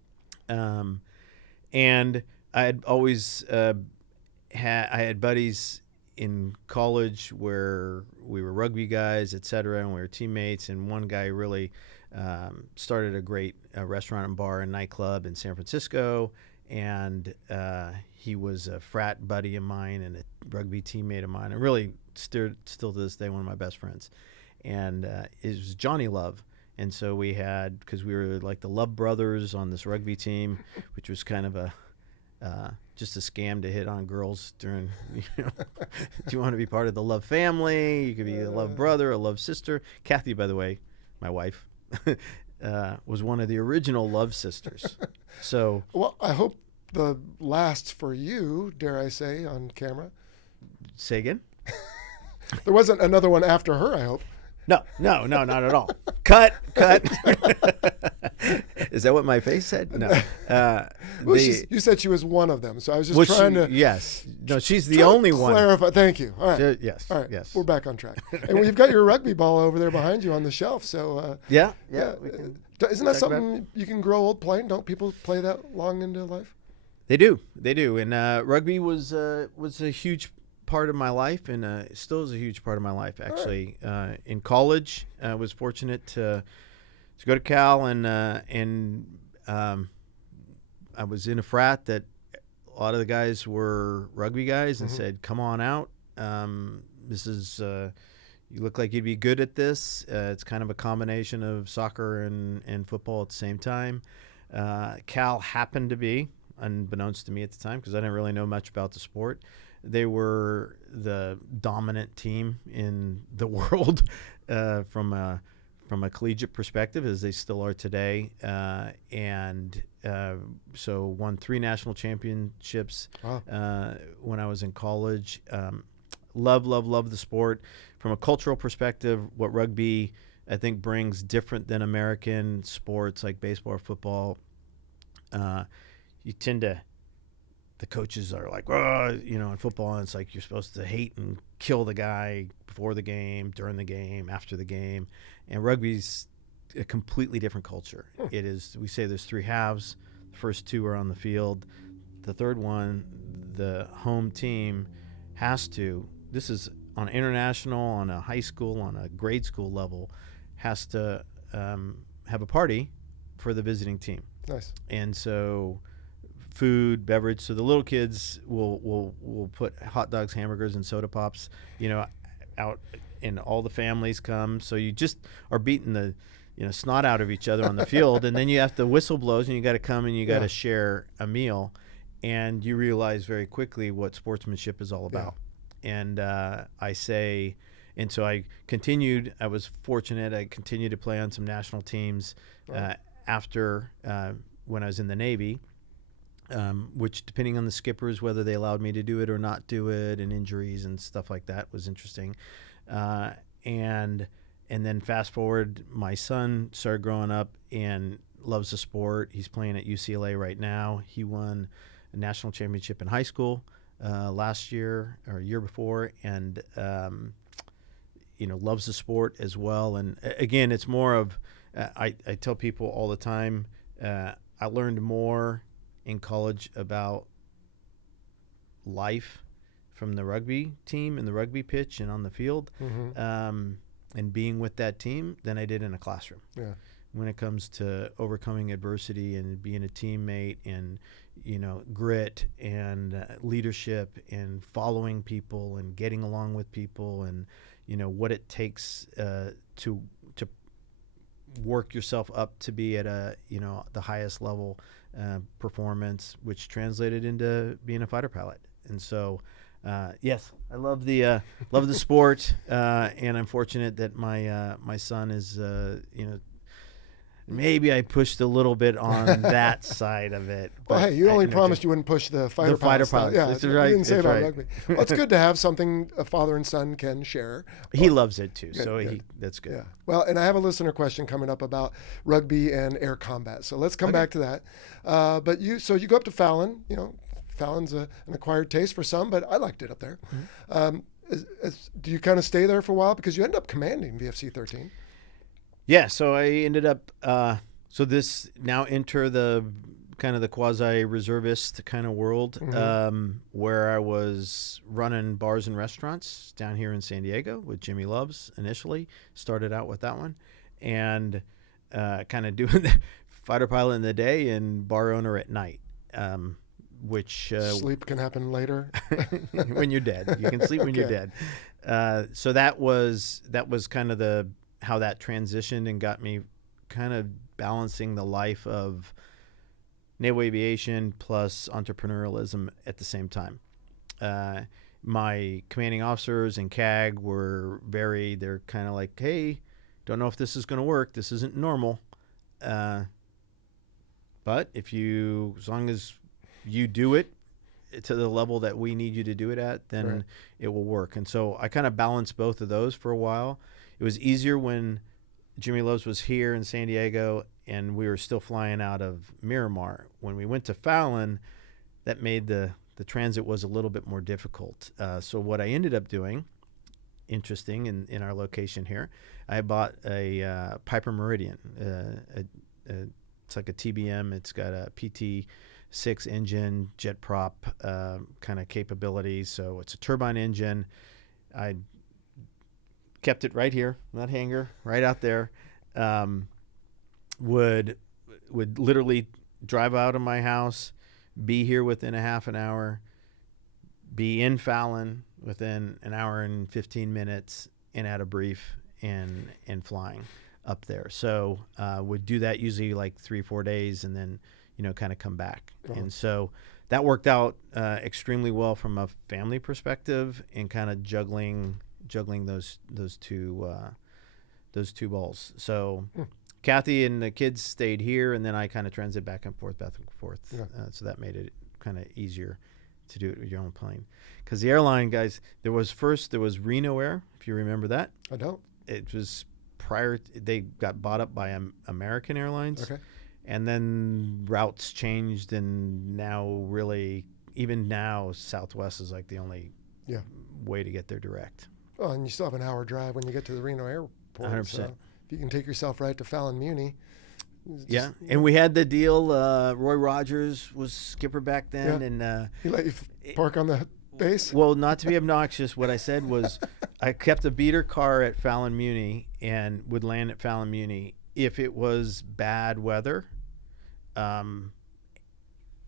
And I had always I had buddies in college where we were rugby guys, et cetera, and we were teammates. And one guy really started a great restaurant and bar and nightclub in San Francisco. And he was a frat buddy of mine and a rugby teammate of mine, and really still to this day one of my best friends. And it was Johnny Love. And so we had, because we were like the Love brothers on this rugby team, which was kind of just a scam to hit on girls during, do you want to be part of the Love family? You could be a Love brother, a Love sister. Kathy, by the way, my wife, was one of the original Love sisters. So, well, I hope the last for you, dare I say, on camera. Say again? There wasn't another one after her, I hope. No, not at all. Cut. Is that what my face said? No. Well, you said she was one of them, so I was just trying to. Yes. No, she's the only one. Clarify. Thank you. All right. Yes. All right. Yes. We're back on track. And you've got your rugby ball over there behind you on the shelf. So. Yeah. Isn't that something you can grow old playing? Don't people play that long into life? They do. And rugby was a huge part of my life, and still is a huge part of my life, actually. Right. In college, I was fortunate to go to Cal, and I was in a frat that a lot of the guys were rugby guys, and said, come on out. This is... you look like you'd be good at this. It's kind of a combination of soccer and football at the same time. Cal happened to be, unbeknownst to me at the time, because I didn't really know much about the sport, they were the dominant team in the world from a collegiate perspective, as they still are today. So won 3 national championships when I was in college. Love the sport. From a cultural perspective, what rugby, I think, brings different than American sports like baseball or football. You tend to, the coaches are like, in football, and it's like you're supposed to hate and kill the guy before the game, during the game, after the game. And rugby's a completely different culture. It is, we say there's 3 halves. The first 2 are on the field. The third one, the home team has to, this is on international, on a high school, on a grade school level, has to have a party for the visiting team. Nice. And so food, beverage, so the little kids will put hot dogs, hamburgers, and soda pops, out, and all the families come. So you just are beating the snot out of each other on the field, and then you have to whistle blows, and you got to come and you got to share a meal. and you realize very quickly what sportsmanship is all about. And so I continued. I was fortunate. I continued to play on some national teams after when I was in the Navy, which, depending on the skippers, whether they allowed me to do it or not do it, and injuries and stuff like that, was interesting. And then fast forward, my son started growing up and loves the sport. He's playing at UCLA right now. He won a national championship in high school last year or year before, and loves the sport as well. And again, it's more of I tell people all the time, I learned more in college about life from the rugby team and the rugby pitch and on the field, and being with that team than I did in a classroom. Yeah. When it comes to overcoming adversity and being a teammate and, grit and leadership and following people and getting along with people and, what it takes to work yourself up to be at the highest level performance, which translated into being a fighter pilot. And so, yes, I love the sport, and I'm fortunate that my son is maybe I pushed a little bit on that side of it. Well, hey, you only promised you wouldn't push the fighter pilot. Yeah, that's you right. didn't say That's about right. rugby. Well, it's good to have something a father and son can share. He loves it too, so good. That's good. Yeah. Well, and I have a listener question coming up about rugby and air combat. So let's come back to that. But you go up to Fallon. Fallon's an acquired taste for some, but I liked it up there. Do you kind of stay there for a while because you end up commanding VFC 13? Yeah, so I ended up so this now enter the kind of the quasi-reservist kind of world, where I was running bars and restaurants down here in San Diego with Jimmy Loves initially. Started out with that one, and kind of doing the fighter pilot in the day and bar owner at night, which sleep can happen later when you're dead. You can sleep when you're dead. So that was kind of how that transitioned and got me kind of balancing the life of naval aviation plus entrepreneurialism at the same time. My commanding officers and CAG they're kind of like, hey, don't know if this is going to work. This isn't normal. But as long as you do it to the level that we need you to do it at, then it will work. And so I kind of balanced both of those for a while. It was easier when Jimmy Loves was here in San Diego and we were still flying out of Miramar. When we went to Fallon, that made the transit was a little bit more difficult. So what I ended up doing, interesting in our location here, I bought a Piper Meridian. It's like a TBM. It's got a PT6 engine, jet prop kind of capabilities. So it's a turbine engine. I kept it right here, that hangar, right out there. Would literally drive out of my house, be here within a half an hour, be in Fallon within an hour and 15 minutes, and at a brief and flying up there. So would do that usually like 3-4 days, and then kind of come back. And so that worked out extremely well from a family perspective, and kind of juggling those two balls. So Kathy and the kids stayed here, and then I kind of transit back and forth. Yeah. So that made it kind of easier to do it with your own plane. Because the airline guys, there was Reno Air, if you remember that. I don't. It was they got bought up by American Airlines. Okay. And then routes changed, and even now Southwest is like the only way to get there direct. Oh, and you still have an hour drive when you get to the Reno airport. 100%. So if you can take yourself right to Fallon Muni. And we had the deal. Roy Rogers was skipper back then, and he let you park on the base. Well, not to be obnoxious, what I said was I kept a beater car at Fallon Muni and would land at Fallon Muni if it was bad weather, and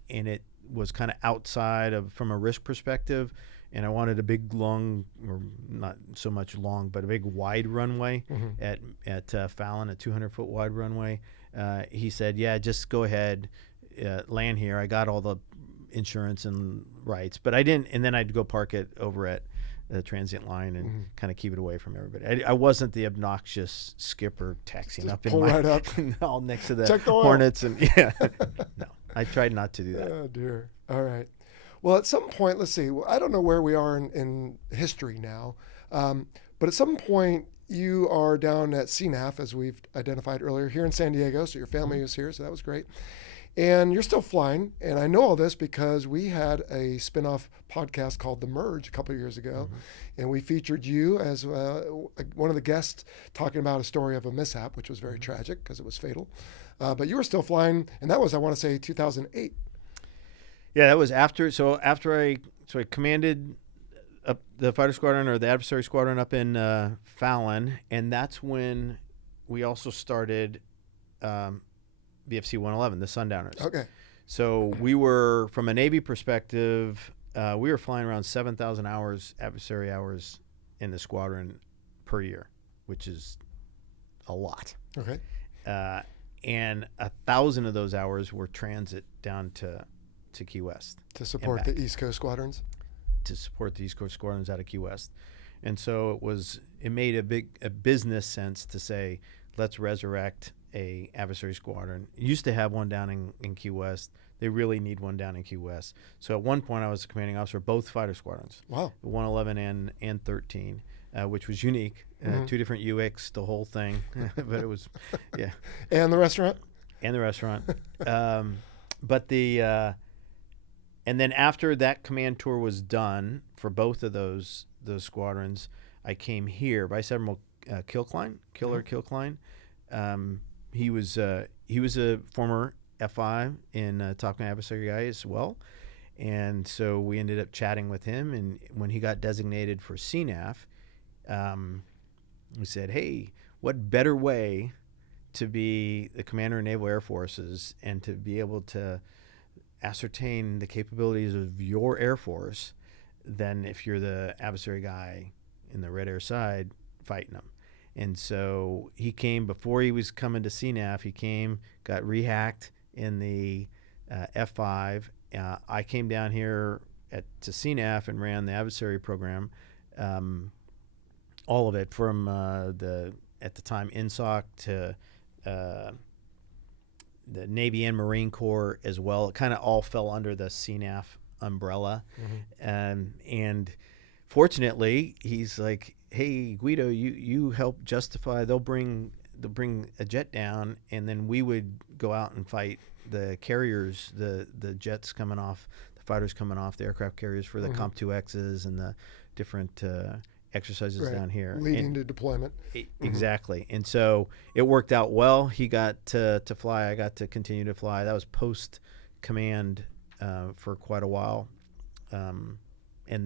it was kind of outside of from a risk perspective. And I wanted a big, long, or not so much long, but a big wide runway at Fallon, a 200-foot wide runway. He said, "Yeah, just go ahead, land here. I got all the insurance and rights. But I didn't, and then I'd go park it over at the transient line and kind of keep it away from everybody. I wasn't the obnoxious skipper taxiing Just up in pull my right up. all next to the Check the oil. Hornets and no, I tried not to do that. Oh dear. All right. Well, at some point, let's see. I don't know where we are in history now, but at some point you are down at CNAF, as we've identified earlier, here in San Diego. So your family is here, so that was great. And you're still flying. And I know all this because we had a spin-off podcast called The Merge a couple of years ago. And we featured you as one of the guests talking about a story of a mishap, which was very tragic because it was fatal. But you were still flying, and that was, I want to say, 2008. Yeah, that was after. So I commanded up the fighter squadron or the adversary squadron up in Fallon, and that's when we also started BFC 111, the Sundowners. Okay. So we were, from a Navy perspective, we were flying around 7,000 hours, adversary hours in the squadron per year, which is a lot. Okay. And 1,000 of those hours were transit down to Key West. To support the East Coast squadrons? To support the East Coast squadrons out of Key West. And so it made a business sense to say, let's resurrect a adversary squadron. Used to have one down in Key West. They really need one down in Key West. So at one point I was the commanding officer of both fighter squadrons. Wow. 111 and 13, which was unique. Two different UX, the whole thing. But it was, yeah. And the restaurant? And the restaurant. And then after that command tour was done for both of those squadrons, I came here. Vice Admiral Kilkline. He was a former FI in Top Gun Adversary guy as well, and so we ended up chatting with him. And when he got designated for CNAF, we said, "Hey, what better way to be the commander of Naval Air Forces and to be able to ascertain the capabilities of your Air Force than if you're the adversary guy in the Red Air side fighting them?" And so he came before he was coming to CNAF. He came, got rehacked in the F5. I came down here to CNAF and ran the adversary program, all of it from at the time INSOC to the Navy and Marine Corps as well. It kind of all fell under the CNAF umbrella. And fortunately, he's like, "Hey, Guido, you help justify, they'll bring a jet down, and then we would go out and fight the carriers, the jets coming off, the fighters coming off, the aircraft carriers for the Comp-2Xs and the different exercises down here." Leading to deployment. Exactly. And so it worked out well. He got to fly. I got to continue to fly. That was post-command for quite a while. And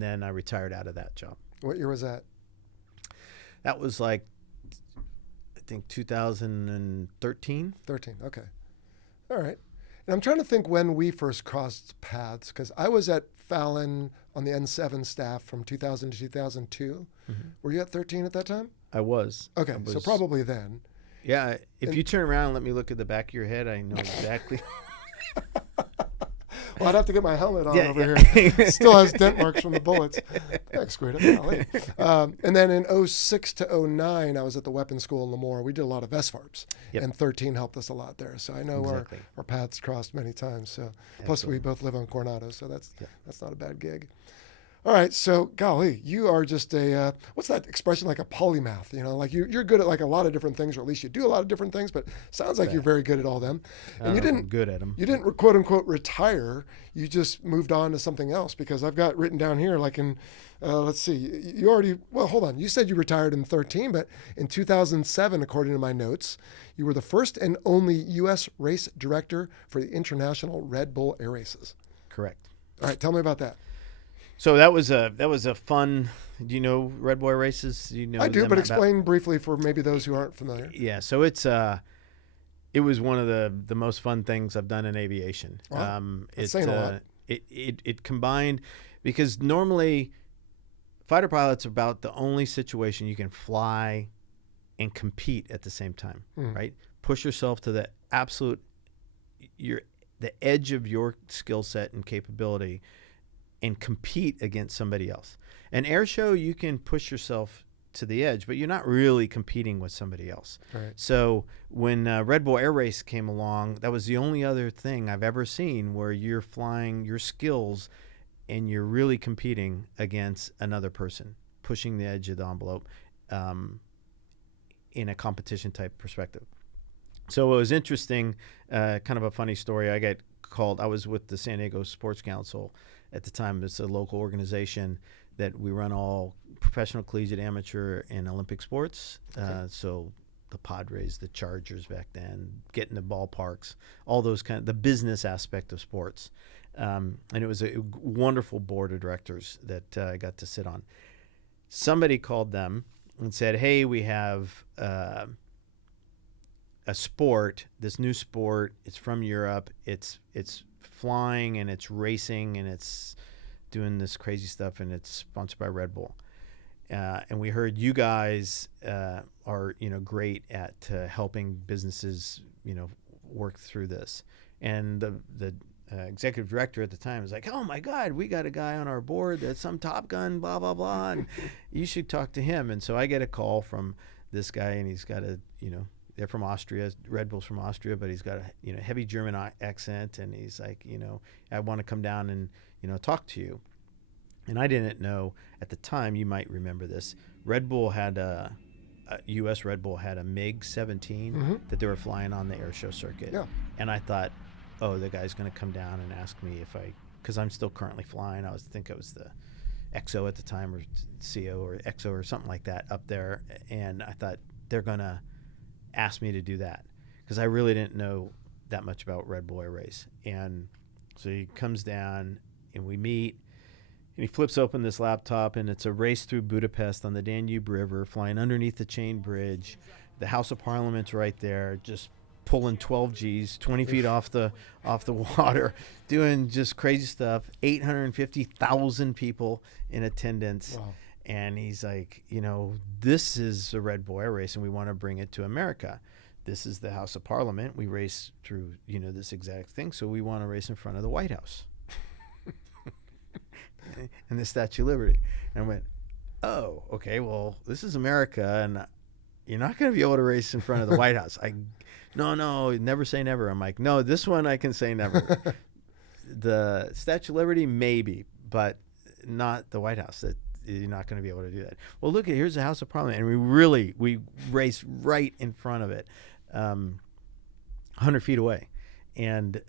then I retired out of that job. What year was that? That was like, I think 2013. 13, okay. All right. And I'm trying to think when we first crossed paths, because I was at Fallon on the N7 staff from 2000 to 2002. Were you at 13 at that time? I was. Okay, so probably then. Yeah, if you turn around and let me look at the back of your head, I know exactly. Well, I'd have to get my helmet on over here. It still has dent marks from the bullets. Thanks, Guido. And then in 06 to 09, I was at the weapons school in Lemoore. We did a lot of SFARPs, and 13 helped us a lot there. So I know our paths crossed many times. So plus we both live on Coronado, so that's not a bad gig. All right, so golly, you are just a what's that expression, like a polymath? You know, like you're good at like a lot of different things, or at least you do a lot of different things. But sounds like you're very good at all them. And you didn't good at them. You didn't quote unquote retire. You just moved on to something else, because I've got written down here like in let's see, you already hold on. You said you retired in 13, but in 2007, according to my notes, you were the first and only U.S. race director for the International Red Bull Air Races. Correct. All right, tell me about that. So that was a fun. Do you know Red Bull races? Do you know? I do, but explain briefly for maybe those who aren't familiar. Yeah, so it was one of the most fun things I've done in aviation. Wow. That's saying a lot. It combined, because normally fighter pilots are about the only situation you can fly and compete at the same time, right? Push yourself to the absolute your the edge of your skill set and capability and compete against somebody else. An air show, you can push yourself to the edge, but you're not really competing with somebody else. Right. So when Red Bull Air Race came along, that was the only other thing I've ever seen where you're flying your skills and you're really competing against another person, pushing the edge of the envelope in a competition type perspective. So it was interesting, kind of a funny story. I got called, I was with the San Diego Sports Council at the time. It's a local organization that we run all professional, collegiate, amateur, and Olympic sports. So the Padres, the Chargers back then, getting the ballparks, all those the business aspect of sports. And it was a wonderful board of directors that I got to sit on. Somebody called them and said, hey, we have a sport, this new sport. It's from Europe. It's flying and it's racing and it's doing this crazy stuff, and it's sponsored by Red Bull. And we heard you guys are great at helping businesses work through this. And the executive director at the time was like, oh my God, we got a guy on our board that's some Top Gun, blah blah blah, and you should talk to him. And so I get a call from this guy, and he's got they're from Austria. Red Bull's from Austria, but he's got a heavy German accent, and he's like, I want to come down and talk to you. And I didn't know at the time. You might remember this. Red Bull had U.S. Red Bull had a MiG-17 that they were flying on the air show circuit. Yeah. And I thought, oh, the guy's going to come down and ask me because I'm still currently flying. I think it was the XO at the time, or CO or XO or something like that up there. And I thought they're going to asked me to do that because I really didn't know that much about Red Bull Air Race. And so he comes down and we meet, and he flips open this laptop, and it's a race through Budapest on the Danube River, flying underneath the chain bridge. The House of Parliament's right there, just pulling 12 Gs, 20 feet off the water, doing just crazy stuff. 850,000 people in attendance. Wow. And he's like, this is a Red Bull Air Race, and we want to bring it to America. This is the House of Parliament. We race through, this exact thing. So we want to race in front of the White House and the Statue of Liberty. And I went, oh, okay, well, this is America, and you're not going to be able to race in front of the White House. No, never say never. I'm like, no, this one I can say never. The Statue of Liberty, maybe, but not the White House. You're not going to be able to do that. Well, look, here's the House of Parliament, and we race right in front of it, 100 feet away. And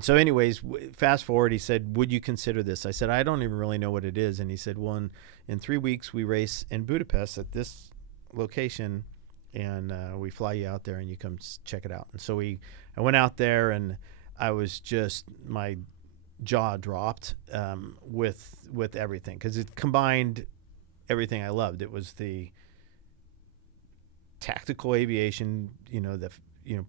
so anyways, fast forward, he said, would you consider this? I said, I don't even really know what it is. And he said, well, in 3 weeks, we race in Budapest at this location, and we fly you out there, and you come check it out. And so I went out there, and I was just, my jaw dropped with everything, because it combined everything I loved. It was the tactical aviation,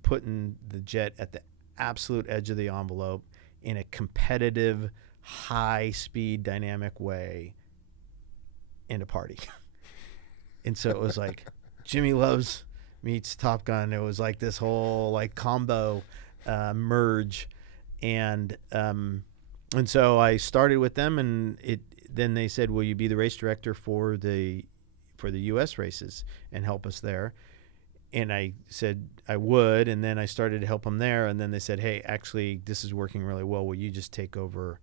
putting the jet at the absolute edge of the envelope in a competitive, high-speed, dynamic way in a party. And so it was like Jimmy Loves meets Top Gun. It was like this whole combo merge, and so I started with them, and then they said, will you be the race director for the U.S. races and help us there? And I said I would, and then I started to help them there, and then they said, hey, actually, this is working really well. Will you just take over,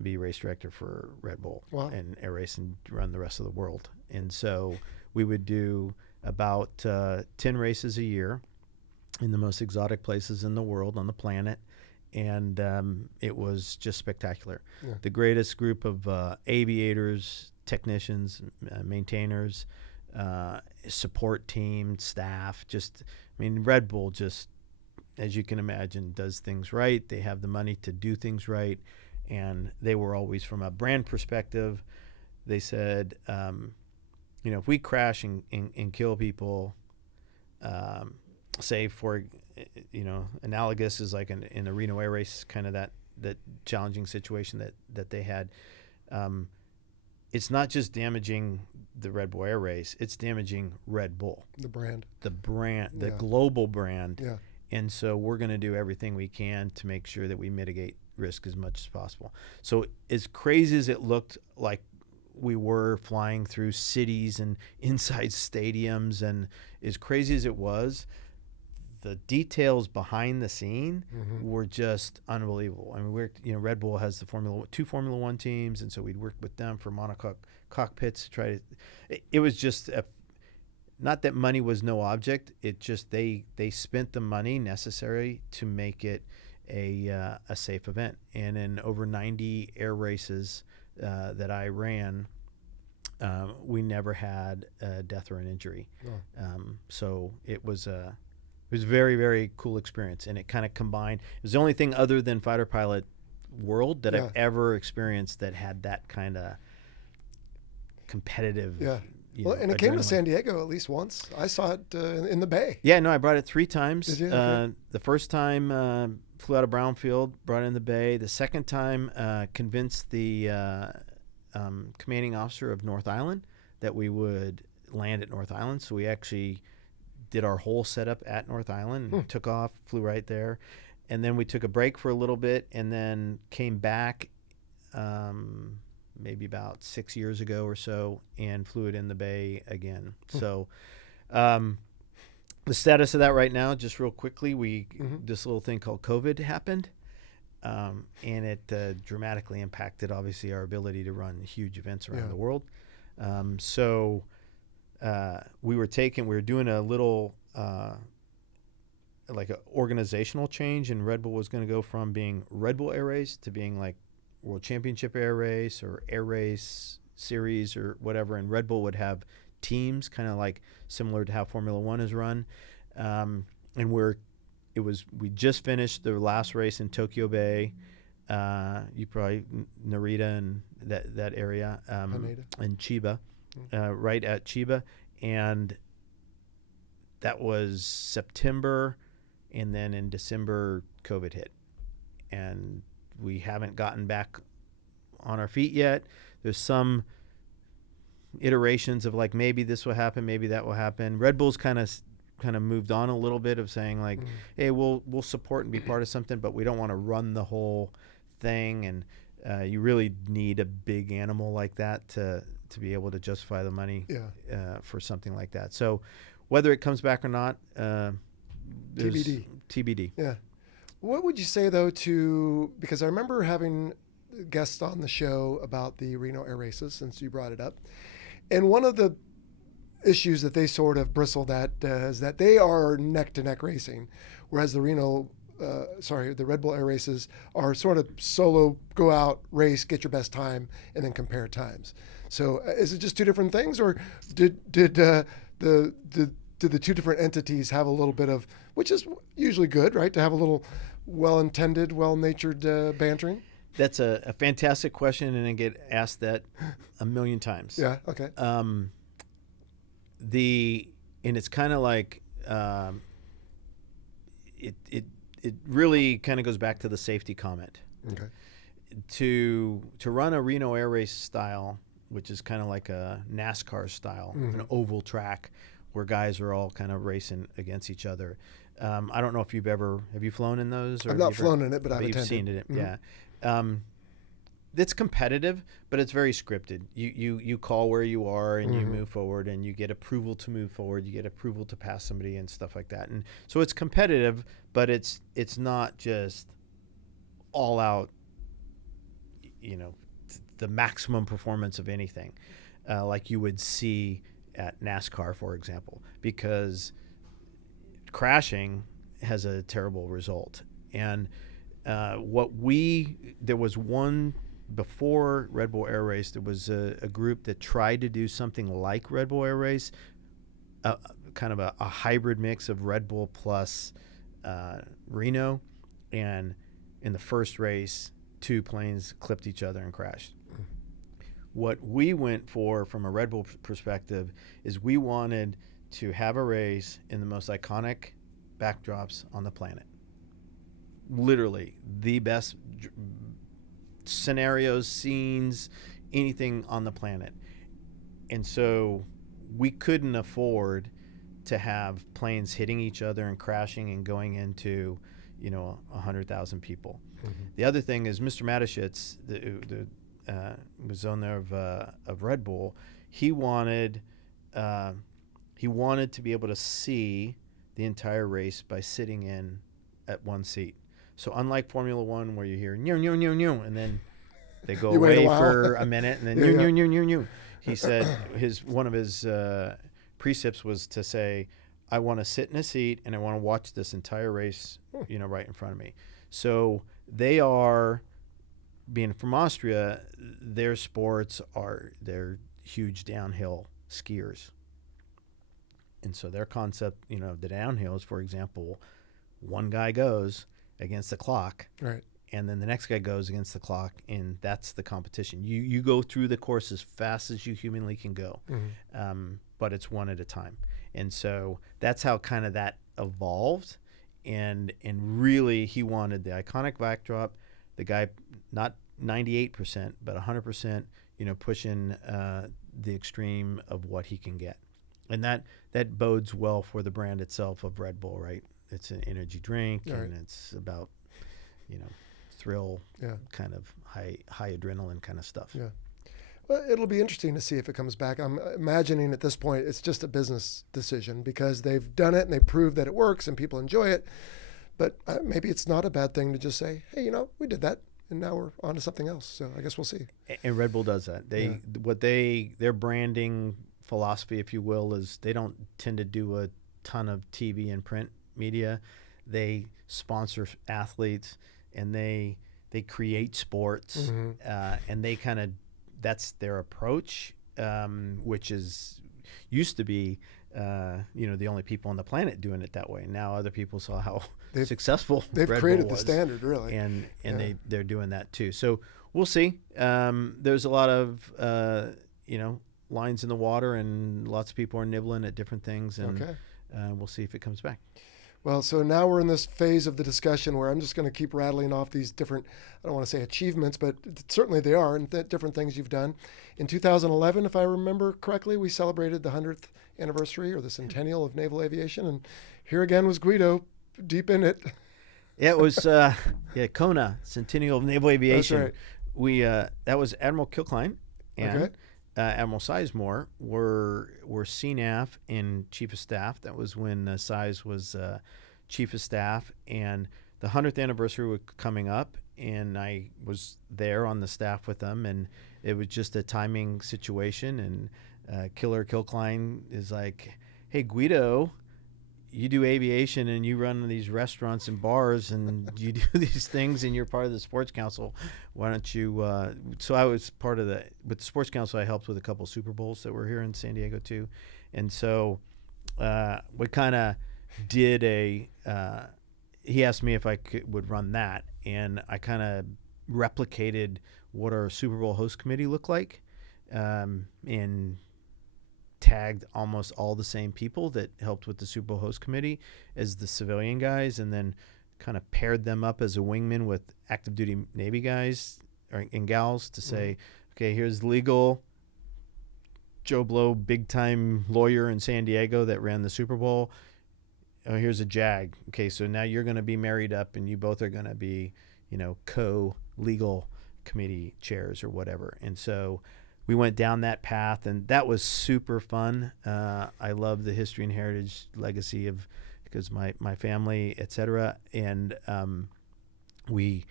be race director for Red Bull and Air Race, and run the rest of the world? And so we would do about 10 races a year in the most exotic places in the world, on the planet. And it was just spectacular. Yeah. The greatest group of aviators, technicians, maintainers, support team, staff. Red Bull just, as you can imagine, does things right. They have the money to do things right. And they were always, from a brand perspective, they said, if we crash and kill people, say for, analogous is like in a Reno Air Race, kind of that challenging situation that they had. It's not just damaging the Red Bull Air Race, it's damaging Red Bull. The brand, the global brand. Yeah. And so we're going to do everything we can to make sure that we mitigate risk as much as possible. So as crazy as it looked like we were flying through cities and inside stadiums, and as crazy as it was, the details behind the scene were just unbelievable. I mean, Red Bull has two Formula One teams, and so we'd work with them for monocoque cockpits to try to. It was just not that money was no object. It just they spent the money necessary to make it a safe event. And in over 90 air races that I ran, we never had a death or an injury. So it was a very, very cool experience, and it kind of combined. It was the only thing other than fighter pilot world that I've ever experienced that had that kind of competitive. Well, and it came to San Diego at least once. I saw it in the Bay. Yeah, no, I brought it 3 times. Did you? Okay. The first time flew out of Brownfield, brought it in the Bay. The second time convinced the commanding officer of North Island that we would land at North Island. So we actually did our whole setup at North Island, took off, flew right there. And then we took a break for a little bit and then came back maybe about 6 years ago or so and flew it in the Bay again. So the status of that right now, just real quickly, this little thing called COVID happened. And it dramatically impacted, obviously, our ability to run huge events around the world. So we were doing a little like an organizational change, and Red Bull was going to go from being Red Bull Air Race to being like World Championship Air Race or Air Race Series or whatever. And Red Bull would have teams, kind of like similar to how Formula One is run. And we just finished the last race in Tokyo Bay. You probably Narita and that area, and Chiba, right at Chiba, and that was September, and then in December COVID hit, and we haven't gotten back on our feet yet. There's some iterations of like maybe this will happen, maybe that will happen. Red Bull's kind of moved on a little bit of saying like, hey, we'll support and be part of something, but we don't want to run the whole thing. And you really need a big animal like that to be able to justify the money for something like that. So whether it comes back or not, TBD. Yeah. What would you say though because I remember having guests on the show about the Reno Air Races, since you brought it up, and one of the issues that they sort of bristled at is that they are neck-to-neck racing, whereas the Red Bull Air Races are sort of solo, go out, race, get your best time, and then compare times. So is it just two different things, or did the two different entities have a little bit of, which is usually good, right, to have a little well-intended, well-natured bantering? That's a fantastic question, and I get asked that a million times. Yeah, okay. And it's kind of like it really kind of goes back to the safety comment. Okay. To run a Reno Air Race style, which is kind of like a NASCAR style, an oval track where guys are all kind of racing against each other. I don't know if have you flown in those? Or I've not flown in it, but I've attended. You've seen it, yeah. It's competitive, but it's very scripted. You call where you are and you move forward, and you get approval to move forward. You get approval to pass somebody and stuff like that. And so it's competitive, but it's not just all out, the maximum performance of anything, like you would see at NASCAR, for example, because crashing has a terrible result. And there was one before Red Bull Air Race, there was a group that tried to do something like Red Bull Air Race, kind of a hybrid mix of Red Bull plus Reno, and in the first race, 2 planes clipped each other and crashed. What we went for from a Red Bull perspective is we wanted to have a race in the most iconic backdrops on the planet. Literally the best scenarios, scenes, anything on the planet. And so we couldn't afford to have planes hitting each other and crashing and going into, 100,000 people. Mm-hmm. The other thing is Mr. Mateschitz, the was owner of Red Bull. He wanted to be able to see the entire race by sitting in at one seat. So unlike Formula One, where you hear "new, new, new, new," and then they go away for a minute, and then "new, new, new, new, new," he said one of his precepts was to say, "I want to sit in a seat and I want to watch this entire race, right in front of me." So they are, being from Austria, their sports they're huge downhill skiers. And so their concept, the downhill is, for example, one guy goes against the clock, right, and then the next guy goes against the clock, and that's the competition. You go through the course as fast as you humanly can go, but it's one at a time. And so that's how kind of that evolved. And really, he wanted the iconic backdrop, the guy not 98%, but 100%, pushing the extreme of what he can get. And that bodes well for the brand itself of Red Bull, right? It's an energy drink, and it's about, thrill, kind of high adrenaline kind of stuff. Yeah. Well, it'll be interesting to see if it comes back. I'm imagining at this point it's just a business decision because they've done it and they proved that it works and people enjoy it. But maybe it's not a bad thing to just say, hey, we did that and now we're on to something else. So I guess we'll see. And Red Bull does that. Their branding philosophy, if you will, is they don't tend to do a ton of TV and print media. They sponsor athletes and they create sports, and they kind of, that's their approach, which used to be, the only people on the planet doing it that way. Now other people saw how successful they've Red created Bull was, the standard, really, and they're doing that too. So we'll see. There's a lot of lines in the water, and lots of people are nibbling at different things, and we'll see if it comes back. Well, so now we're in this phase of the discussion where I'm just going to keep rattling off these different, I don't want to say achievements, but certainly they are, and different things you've done. In 2011, if I remember correctly, we celebrated the 100th anniversary or the centennial of naval aviation, and here again was Guido, deep in it. Yeah, it was Kona, Centennial of Naval Aviation. That's right. We that was Admiral Kilkline and Admiral Sizemore were CNAF and Chief of Staff. That was when Size was Chief of Staff, and the 100th anniversary was coming up, and I was there on the staff with them, and it was just a timing situation. And Killer Kilkline is like, "Hey, Guido, you do aviation and you run these restaurants and bars and you do these things and you're part of the sports council. Why don't you?" So I was part of with the sports council. I helped with a couple of Super Bowls that were here in San Diego too. And so we kind of did he asked me if I would run that. And I kind of replicated what our Super Bowl host committee looked like, and tagged almost all the same people that helped with the Super Bowl host committee as the civilian guys, and then kind of paired them up as a wingman with active duty Navy guys and gals to say, okay, here's legal Joe Blow, big time lawyer in San Diego that ran the Super Bowl. Oh, here's a JAG. Okay, so now you're going to be married up and you both are going to be, co-legal committee chairs or whatever. And so we went down that path, and that was super fun. I love the history and heritage legacy because my family, et cetera. And we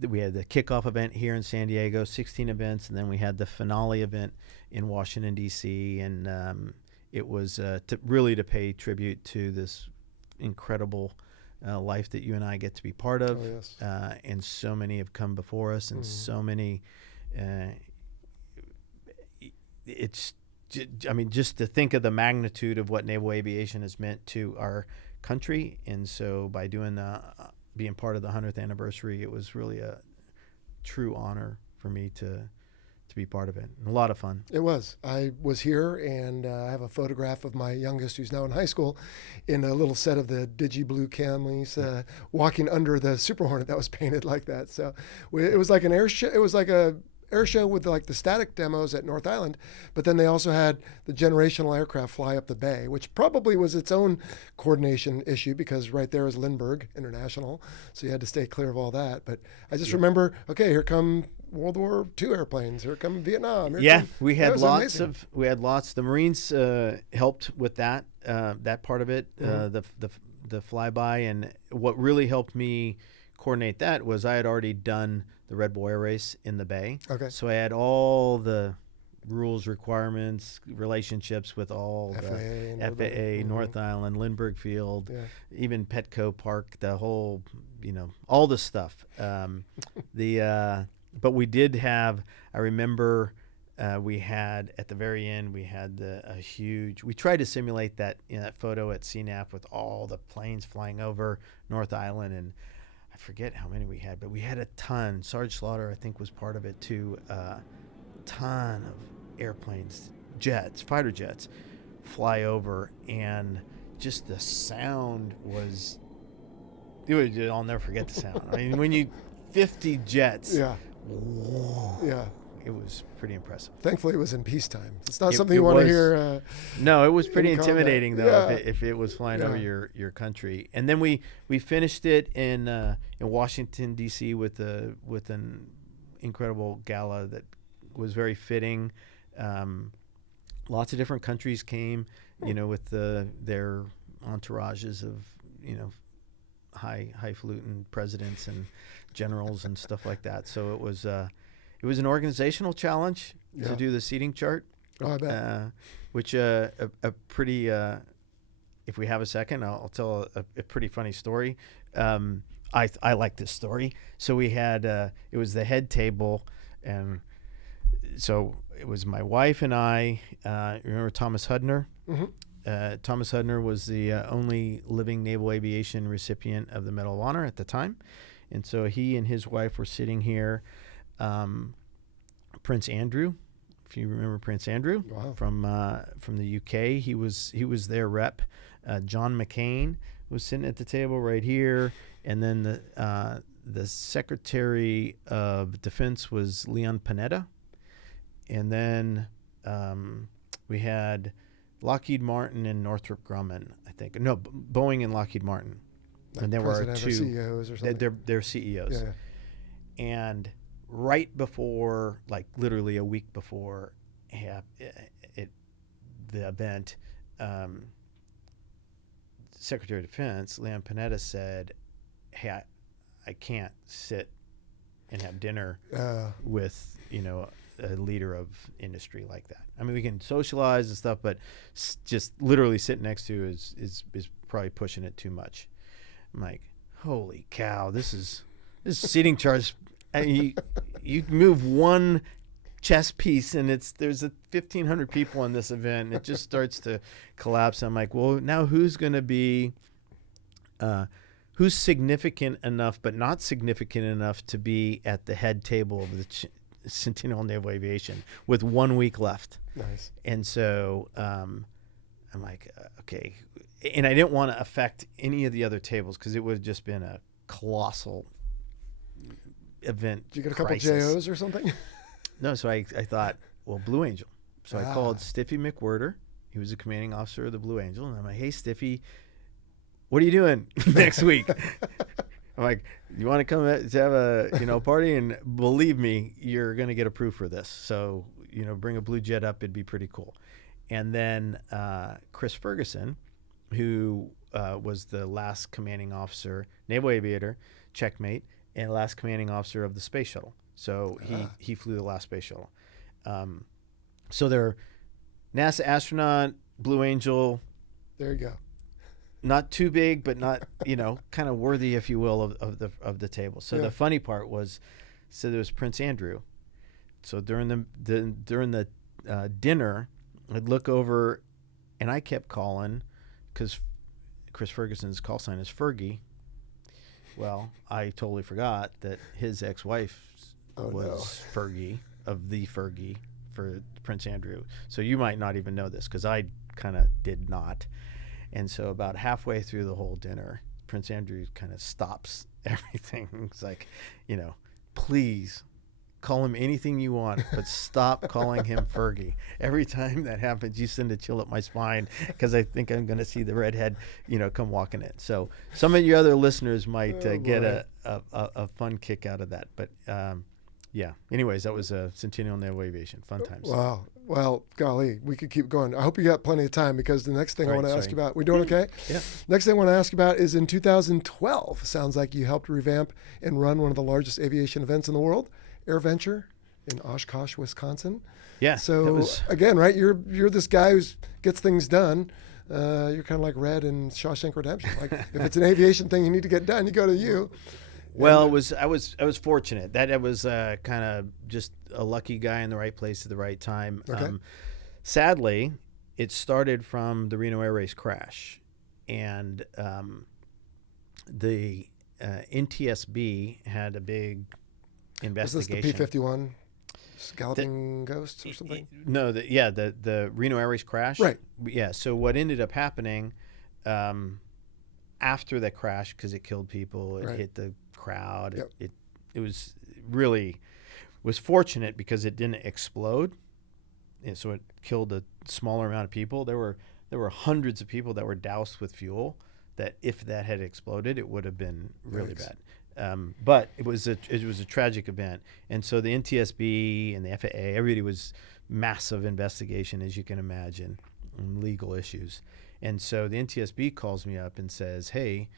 had the kickoff event here in San Diego, 16 events, and then we had the finale event in Washington, D.C. And it was to pay tribute to this incredible life that you and I get to be part of. Oh, yes. And so many have come before us, and so many... just to think of the magnitude of what naval aviation has meant to our country. And so by being part of the 100th anniversary, it was really a true honor for me to be part of it. And a lot of fun. It was. I was here, and I have a photograph of my youngest, who's now in high school, in a little set of the Digi Blue camis, walking under the Super Hornet that was painted like that. So it was like an air show. It was like a air show with like the static demos at North Island, but then they also had the generational aircraft fly up the bay, which probably was its own coordination issue because right there is Lindbergh International, so you had to stay clear of all that. But I just remember, okay, here come World War II airplanes. Here come Vietnam. We had lots amazing. The Marines helped with that part of it, the flyby, and what really helped me coordinate that was I had already done the Red Bull Air Race in the Bay. Okay. So I had all the rules, requirements, relationships with all the FAA, North Island, Lindbergh Field, even Petco Park, the whole, all the stuff. But we did have, I remember we had at the very end, we had a huge, we tried to simulate that, that photo at CNAP with all the planes flying over North Island, and I forget how many we had, but we had a ton. Sarge Slaughter, I think, was part of it too. Ton of airplanes, jets, fighter jets fly over, and just the sound was, I'll never forget the sound. I mean, when 50 jets. Yeah. Yeah. It was pretty impressive. Thankfully, it was in peacetime. It's not something you want to hear. No, it was pretty intimidating, though, Yeah. if it was flying over your country. And then we finished it in Washington, D.C. with an incredible gala that was very fitting. Lots of different countries came, with their entourages of, highfalutin presidents and generals and stuff like that. So it was an organizational challenge to do the seating chart. Oh, I bet. Which a pretty, if we have a second, I'll tell a pretty funny story. I like this story. So we had, it was the head table, and so it was my wife and I. Remember Thomas Hudner? Mm-hmm. Thomas Hudner was the only living naval aviation recipient of the Medal of Honor at the time. And so he and his wife were sitting here. Prince Andrew, if you remember Prince Andrew, wow. from the UK, he was their rep. John McCain was sitting at the table right here, and then the Secretary of Defense was Leon Panetta, and then we had Lockheed Martin and Northrop Grumman, I think. No, Boeing and Lockheed Martin. Like and there were two CEOs or something. They're CEOs. Yeah. And right before, like literally a week before the event, Secretary of Defense Leon Panetta said, "Hey, I can't sit and have dinner with a leader of industry like that. I mean, we can socialize and stuff, but just literally sit next to is probably pushing it too much." I'm like, holy cow, this seating charts. You move one chess piece and there's 1,500 people in this event, and it just starts to collapse. I'm like, well, now who's going to be who's significant enough but not significant enough to be at the head table of the Centennial Naval Aviation with 1 week left? Nice. And so I'm like, okay. And I didn't want to affect any of the other tables because it would have just been a colossal event. Did you get a couple crisis. JOs or something? No, so I thought, well, Blue Angel. So I called Stiffy McWhirter. He was the commanding officer of the Blue Angel. And I'm like, hey, Stiffy, what are you doing next week? I'm like, you want to come to have a party? And believe me, you're going to get approved for this. So, bring a Blue Jet up. It'd be pretty cool. And then Chris Ferguson, who was the last commanding officer, naval aviator, checkmate, and last commanding officer of the space shuttle. So he flew the last space shuttle. So they're NASA astronaut, Blue Angel. There you go. Not too big, but not kind of worthy, if you will, of the table. So the funny part was, so there was Prince Andrew. So during the dinner, I'd look over, and I kept calling because Chris Ferguson's call sign is Fergie. Well, I totally forgot that his ex-wife was Fergie, of the Fergie, for Prince Andrew. So you might not even know this because I kind of did not. And so about halfway through the whole dinner, Prince Andrew kind of stops everything. He's like, please Call him anything you want, but stop calling him Fergie. Every time that happens, you send a chill up my spine because I think I'm going to see the redhead, come walking in. So some of your other listeners might get a fun kick out of that. But yeah. Anyways, that was Centennial Naval Aviation. Fun times. Wow. Well, golly, we could keep going. I hope you got plenty of time because the next thing I want to ask you about, we doing okay? Yeah. Next thing I want to ask you about is in 2012. Sounds like you helped revamp and run one of the largest aviation events in the world, Air Venture in Oshkosh, Wisconsin. Yeah. So again, right? You're this guy who gets things done. You're kind of like Red in Shawshank Redemption. Like if it's an aviation thing you need to get done, you go to you. Well, I was fortunate that I was kind of just a lucky guy in the right place at the right time. Okay. Sadly, it started from the Reno Air Race crash, and the NTSB had a big investigation. Was this the P-51 scalloping ghosts or something? No, the Reno Air Race crash. Right. Yeah. So what ended up happening after the crash, because it killed people, it hit the crowd. Yep. It was really fortunate because it didn't explode, and so it killed a smaller amount of people. There were hundreds of people that were doused with fuel. That if that had exploded, it would have been really bad. But it was a tragic event, and so the NTSB and the FAA, everybody was massive investigation, as you can imagine, and legal issues. And so the NTSB calls me up and says, "Hey,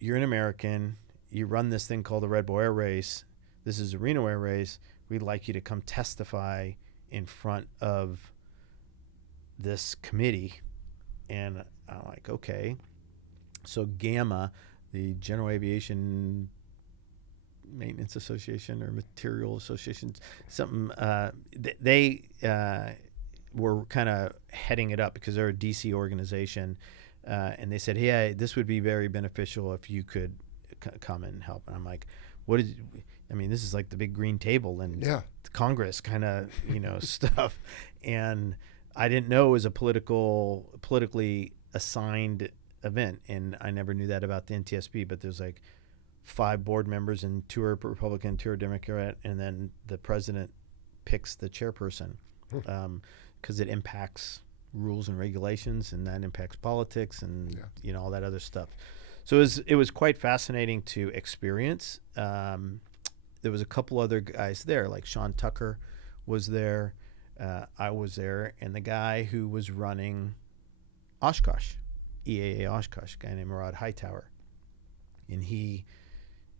you're an American. You run this thing called the Red Bull Air Race. This is a Reno Air Race. We'd like you to come testify in front of this committee." And I'm like, okay. So GAMA, the General Aviation Maintenance Association or Material Association, something, they were kind of heading it up because they're a DC organization. And they said, "Hey, this would be very beneficial if you could come and help." And I'm like, this is like the big green table and Congress kind of, stuff. And I didn't know it was a politically assigned event. And I never knew that about the NTSB, but there's like 5 board members and 2 are Republican, 2 are Democrat. And then the president picks the chairperson because it impacts rules and regulations, and that impacts politics and all that other stuff. So it was quite fascinating to experience. There was a couple other guys there, like Sean Tucker was there. I was there, and the guy who was running Oshkosh, EAA Oshkosh, a guy named Murad Hightower, and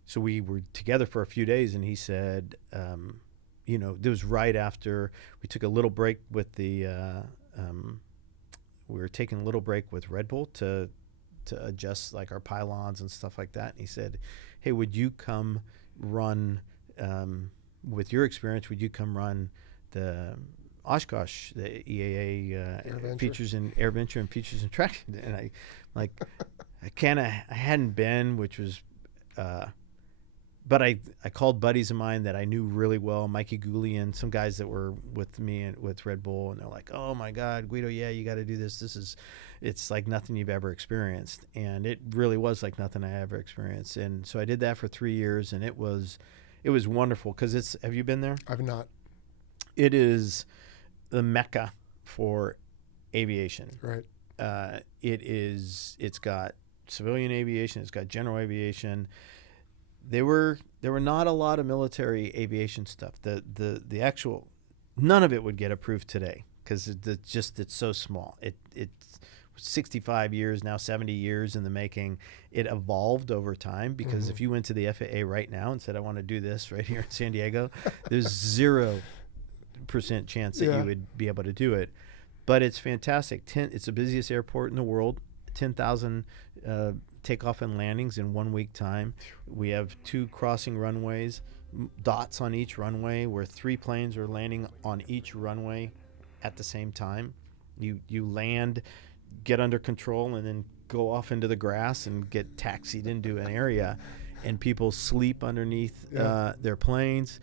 so we were together for a few days, and he said, it was right after we took a little break with the. We were taking a little break with Red Bull to adjust like our pylons and stuff like that. And he said, "Hey, would you come run with your experience? Would you come run the Oshkosh, the EAA features and Air Venture and features and traction?" And I hadn't been, which was. But I called buddies of mine that I knew really well, Mikey Gooley and some guys that were with me and with Red Bull, and they're like, "Oh my God, Guido, yeah, you got to do this. It's like nothing you've ever experienced," and it really was like nothing I ever experienced. And so I did that for 3 years, and it was wonderful because have you been there? I've not. It is the Mecca for aviation. Right. It's got civilian aviation, it's got general aviation. There were not a lot of military aviation stuff. The actual, none of it would get approved today because it's so small. It's 65 years now, 70 years in the making. It evolved over time because if you went to the FAA right now and said, "I want to do this right here in San Diego," there's 0% chance that you would be able to do it. But it's fantastic. It's the busiest airport in the world. 10,000 takeoff and landings in 1 week time. We have 2 crossing runways, dots on each runway, where 3 planes are landing on each runway at the same time. You land, get under control, and then go off into the grass and get taxied into an area, and people sleep underneath their planes.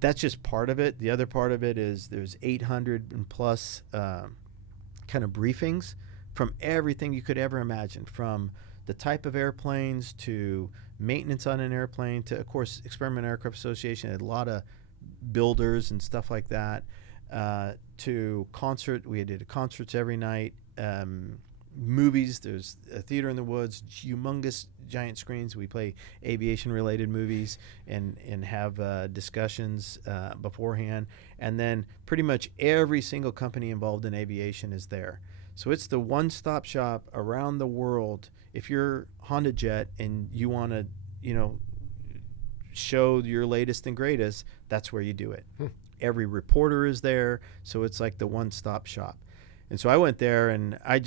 That's just part of it. The other part of it is there's 800 and plus kind of briefings from everything you could ever imagine, from the type of airplanes to maintenance on an airplane to, of course, Experimental Aircraft Association had a lot of builders and stuff like that, to concert. We did concerts every night. Movies. There's a theater in the woods, humongous giant screens. We play aviation related movies and have discussions beforehand. And then pretty much every single company involved in aviation is there. So it's the one-stop shop around the world. If you're Honda Jet and you want to, show your latest and greatest, that's where you do it. Every reporter is there. So it's like the one-stop shop. And so I went there and I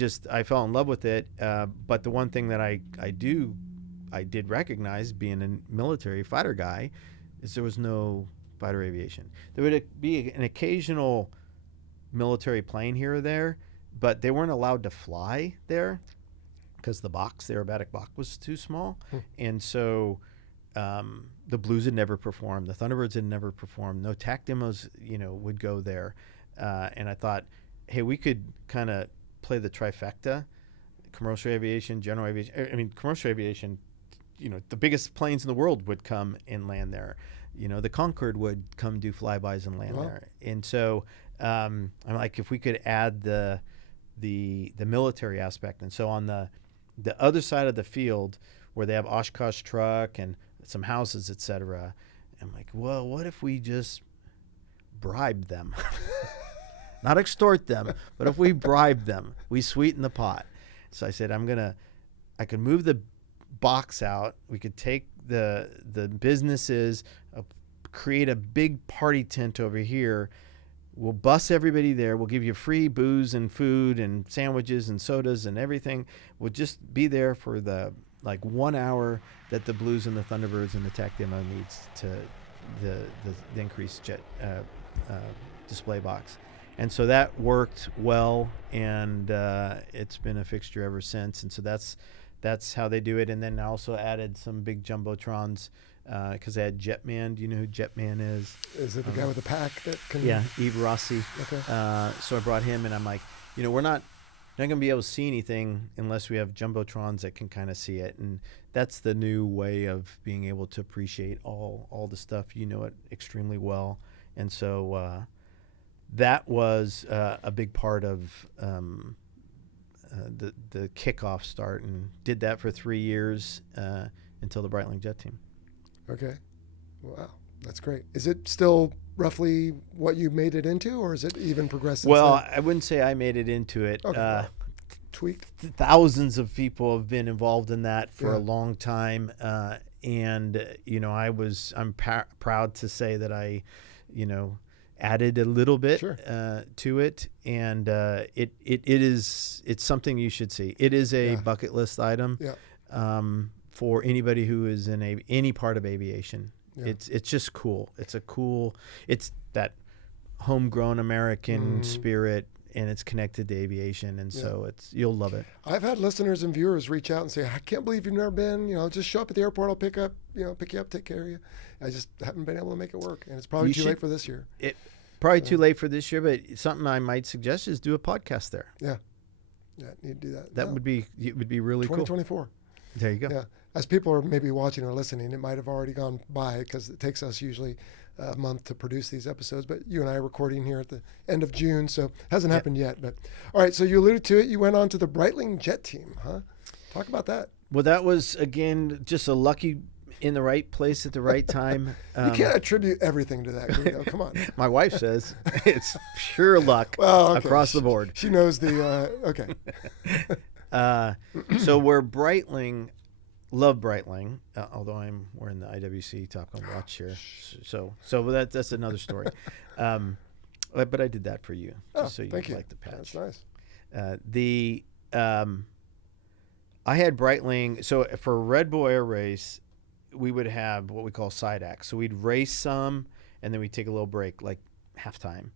fell in love with it. But the one thing that I did recognize, being a military fighter guy, is there was no fighter aviation. There would be an occasional military plane here or there, but they weren't allowed to fly there because the aerobatic box was too small. And so the Blues had never performed. The Thunderbirds had never performed. No TAC demos, would go there. And I thought, hey, we could kind of play the trifecta: commercial aviation, general aviation. I mean, commercial aviation, the biggest planes in the world would come and land there. The Concorde would come do flybys and land there. And so I'm like, if we could add the military aspect. And so on the other side of the field where they have Oshkosh truck and some houses, etc., I'm like, well, what if we just bribe them? Not extort them, but if we bribe them, we sweeten the pot. So I said, I could move the box out. We could take the businesses, create a big party tent over here. We'll bus everybody there. We'll give you free booze and food and sandwiches and sodas and everything. We'll just be there for the 1 hour that the Blues and the Thunderbirds and the TAC demo needs to the increased jet display box. And so that worked well, and it's been a fixture ever since. And so that's how they do it. And then I also added some big jumbotrons because they had Jetman. Do you know who Jetman is? Is it the guy with the pack that can? Yeah, Yves Rossi. Okay. So I brought him, and I'm like, we're not going to be able to see anything unless we have jumbotrons that can kind of see it. And that's the new way of being able to appreciate all the stuff. It extremely well. And so that was a big part of the kickoff start, and did that for 3 years until the Breitling Jet Team. Okay. Wow. That's great. Is it still roughly what you made it into, or is it even progressed? Well, I wouldn't say I made it into it. Okay. Tweaked. Thousands of people have been involved in that for a long time. And, I'm proud to say that I, added a little bit to it, and it's something you should see. It is a bucket list item for anybody who is in any part of aviation. Yeah. It's just cool. It's that homegrown American spirit, and it's connected to aviation, and so you'll love it. I've had listeners and viewers reach out and say, I can't believe you've never been, just show up at the airport, I'll pick you up, take care of you. I just haven't been able to make it work, and it's probably too late for this year. Probably too late for this year, but something I might suggest is do a podcast there. Yeah, need to do that. It would be really cool. 2024. There you go. Yeah, as people are maybe watching or listening, it might have already gone by because it takes us usually a month to produce these episodes. But you and I are recording here at the end of June, so it hasn't happened yet. But all right, so you alluded to it. You went on to the Breitling Jet Team, huh? Talk about that. Well, that was, again, just a lucky in the right place at the right time. You can't attribute everything to that, Guido. Come on. My wife says it's pure luck across the board. She knows the, okay. So we're Breitling, love Breitling, although I'm wearing the IWC Top Gun watch here. So that's another story. But I did that for you, just so you like the patch. That's nice. I had Breitling, so for Red Bull Air Race, we would have what we call side acts. So we'd race some, and then we'd take a little break, like halftime.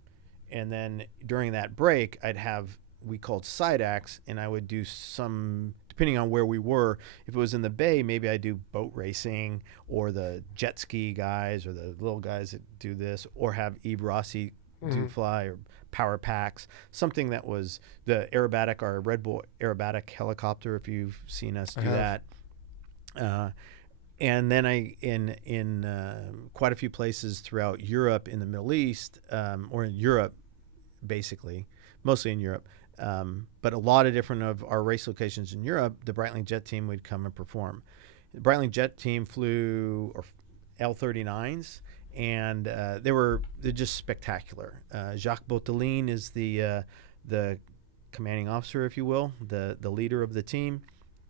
And then during that break, I'd have, we called side acts, and I would do some, depending on where we were. If it was in the bay, maybe I'd do boat racing, or the jet ski guys, or the little guys that do this, or have Yves Rossi do fly, or power packs, something that was the aerobatic, our Red Bull aerobatic helicopter, if you've seen us do that. and then I in quite a few places throughout Europe, in the Middle East, or in Europe, basically, mostly in Europe, but a lot of different of our race locations in Europe, the Breitling Jet Team would come and perform. The Breitling Jet Team flew L-39s, and they're just spectacular. Jacques Bottelin is the commanding officer, if you will, the leader of the team,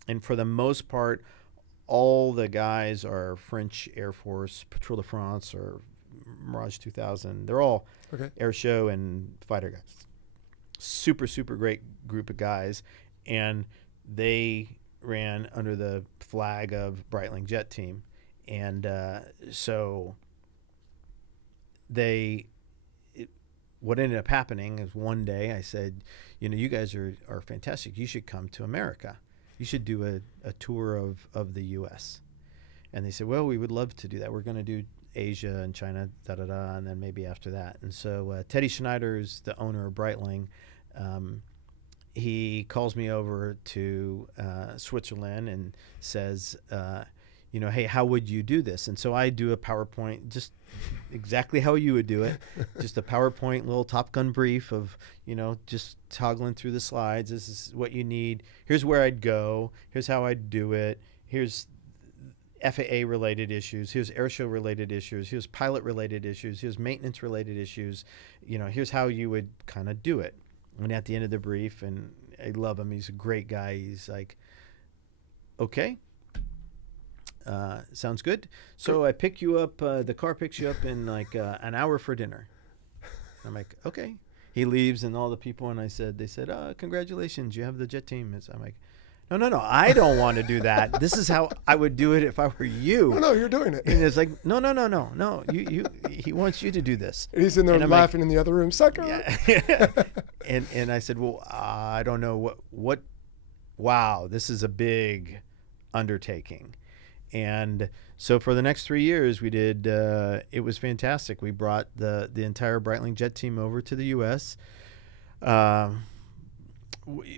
and for the most part, all the guys are French Air Force, Patrol de France, or Mirage 2000. They're all air show and fighter guys. Super, super great group of guys. And they ran under the flag of Breitling Jet Team. And so what ended up happening is one day I said, you guys are fantastic. You should come to America. You should do a tour of the U.S. And they said, well, we would love to do that. We're going to do Asia and China, and then maybe after that. And so Teddy Schneider is the owner of Breitling. He calls me over to Switzerland and says, hey, how would you do this? And so I do a PowerPoint, just exactly how you would do it. Just a PowerPoint little Top Gun brief of, just toggling through the slides. This is what you need. Here's where I'd go. Here's how I'd do it. Here's FAA related issues. Here's airshow related issues. Here's pilot related issues. Here's maintenance related issues. Here's how you would kind of do it. And at the end of the brief, and I love him. He's a great guy. He's like, okay. Sounds good. So I pick you up. The car picks you up in like an hour for dinner. I'm like, okay. He leaves, and all the people, and they said, congratulations, you have the jet team. I'm like, no, I don't want to do that. This is how I would do it if I were you. No, you're doing it. And it's like, no. He wants you to do this. And he's in there laughing in the other room, sucker. Yeah. and I said, well, I don't know what. Wow, this is a big undertaking. And so for the next 3 years, we did. It was fantastic. We brought the entire Breitling Jet Team over to the U.S.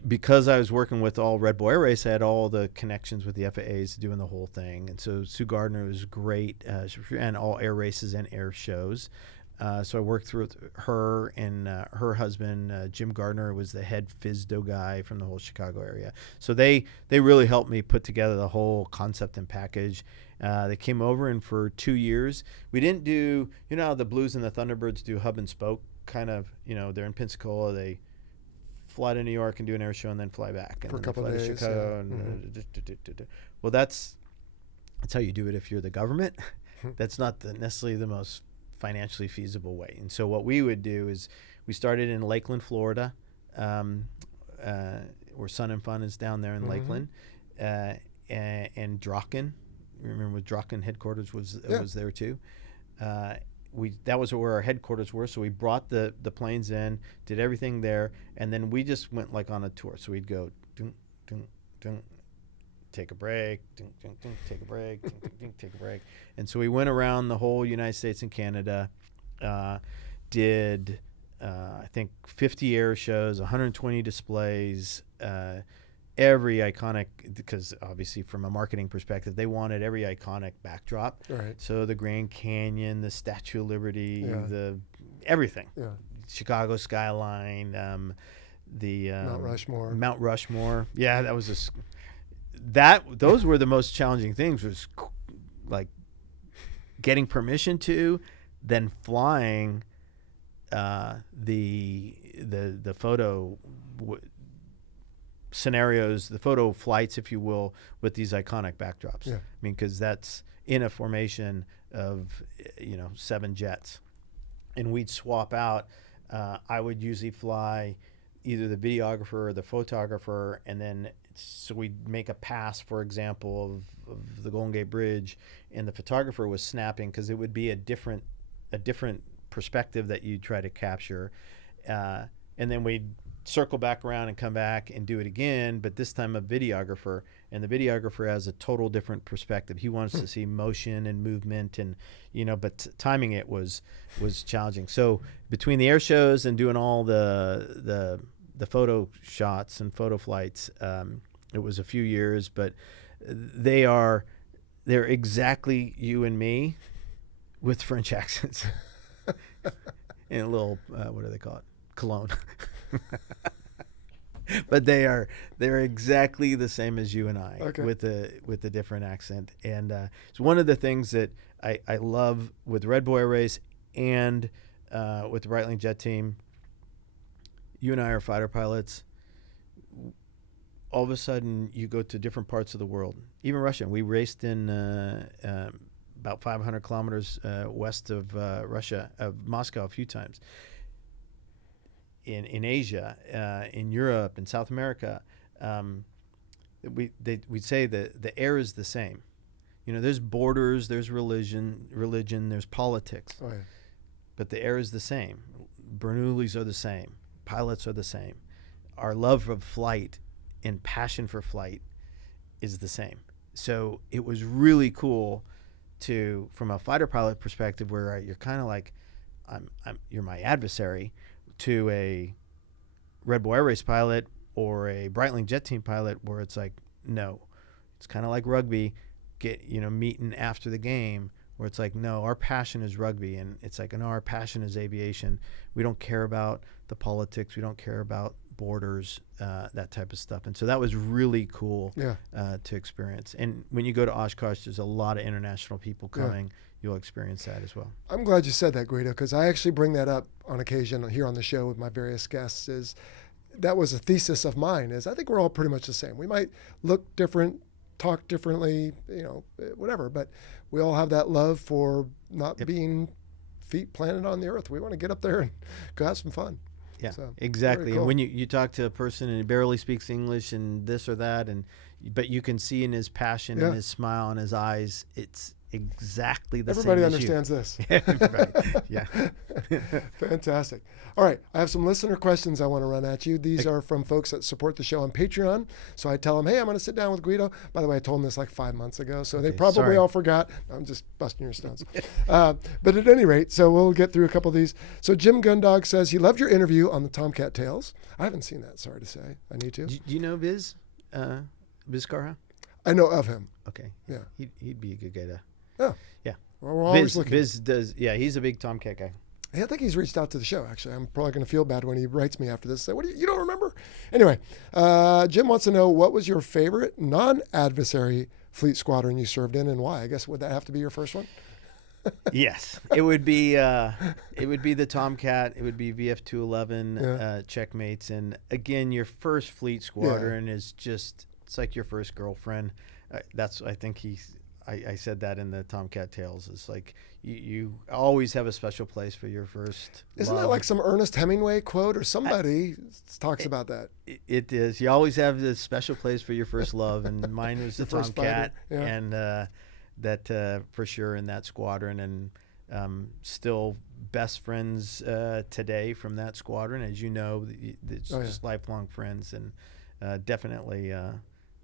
Because I was working with all Red Bull Air Race, I had all the connections with the FAAs doing the whole thing. And so Sue Gardner was great, and all air races and air shows. So I worked through her, and her husband, Jim Gardner, was the head FISDO guy from the whole Chicago area. So they really helped me put together the whole concept and package. They came over, and for 2 years, we didn't do, how the Blues and the Thunderbirds do hub and spoke kind of, they're in Pensacola. They fly to New York and do an air show and then fly back. And for a couple of days. To Chicago. Well, that's how you do it if you're the government. That's not necessarily the most financially feasible way. And so what we would do is we started in Lakeland, Florida, where Sun and Fun is down there in Lakeland, and Draken. Remember, Draken headquarters was there too. That was where our headquarters were. So we brought the planes in, did everything there, and then we just went like on a tour. So we'd go, dun, dun, dun, take a break, dun, dun, dun, take a break, dun, dun, dun, take a break. And so we went around the whole United States and Canada, did I think 50 air shows, 120 displays, every iconic, because obviously from a marketing perspective, they wanted every iconic backdrop. Right. So the Grand Canyon, the Statue of Liberty, everything. Yeah. Chicago skyline, the Mount Rushmore. Yeah, that was those were the most challenging things, was like getting permission to, then flying the photo scenarios, the photo flights, if you will, with these iconic backdrops. Yeah. I mean, because that's in a formation of 7 jets, and we'd swap out. I would usually fly either the videographer or the photographer, and then so we'd make a pass, for example, of the Golden Gate Bridge, and the photographer was snapping because it would be a different perspective that you try to capture, and then we'd circle back around and come back and do it again, but this time a videographer, and the videographer has a total different perspective. He wants to see motion and movement, and but timing it was challenging. So between the air shows and doing all the photo shots and photo flights, it was a few years, but they are they're exactly you and me with French accents and a little what do they call it? Cologne. But they're exactly the same as you and I, Okay. with a different accent. And it's one of the things that I love with Red Boy Race and with the Breitling Jet Team. You and I are fighter pilots. All of a sudden, you go to different parts of the world, even Russia. We raced in about 500 kilometers west of Russia, of Moscow, a few times. In Asia, in Europe, in South America, we'd say that the air is the same. You know, there's borders, there's religion, there's politics, Oh, yeah. but the air is the same. Bernoullis are the same. Pilots are the same. Our love of flight and passion for flight is the same. So it was really cool to, from a fighter pilot perspective, where you're kind of like, you're my adversary, to a Red Boy Air Race pilot or a Breitling Jet Team pilot, where it's like, no, it's kind of like rugby, meeting after the game, where it's like, no, our passion is rugby, and it's like, no, our passion is aviation. We don't care about the politics, we don't care about borders, that type of stuff. And so that was really cool to experience. And when you go to Oshkosh, there's a lot of international people coming. Yeah. You'll experience that as well. I'm glad you said that, Guido, because I actually bring that up on occasion here on the show with my various guests. Is that was a thesis of mine, is I think we're all pretty much the same. We might look different, talk differently, whatever, but we all have that love for not being feet planted on the earth. We want to get up there and go have some fun. Yeah, so, exactly. Cool. And when you talk to a person and he barely speaks English and this or that, but you can see in his passion and his smile and his eyes, it's exactly the Everybody same understands as this. Right. Yeah. Fantastic. All right. I have some listener questions I want to run at you. These are from folks that support the show on Patreon. So I tell them, hey, I'm going to sit down with Guido. By the way, I told them this like 5 months ago, so they probably all forgot. I'm just busting your stones. But at any rate, so we'll get through a couple of these. So Jim Gundog says he loved your interview on the Tomcat Tales. I haven't seen that, sorry to say. I need to. Do you know Viz Carha? I know of him. Okay. Yeah. He'd be a good guy to. Oh. Yeah. Well, we're always looking. Viz does. Yeah, he's a big Tomcat guy. I think he's reached out to the show, actually. I'm probably going to feel bad when he writes me after this. Say, you don't remember? Anyway, Jim wants to know, what was your favorite non-adversary fleet squadron you served in, and why? I guess, would that have to be your first one? Yes. It would be the Tomcat. It would be VF-211 checkmates. And again, your first fleet squadron is just, it's like your first girlfriend. I think I said that in the Tomcat Tales. It's like you always have a special place for your first Isn't love. that like some Ernest Hemingway quote, or somebody talks about that? It is. You always have this special place for your first love, and mine was the Tomcat, and that for sure in that squadron, and still best friends today from that squadron. As you know, it's just lifelong friends, and definitely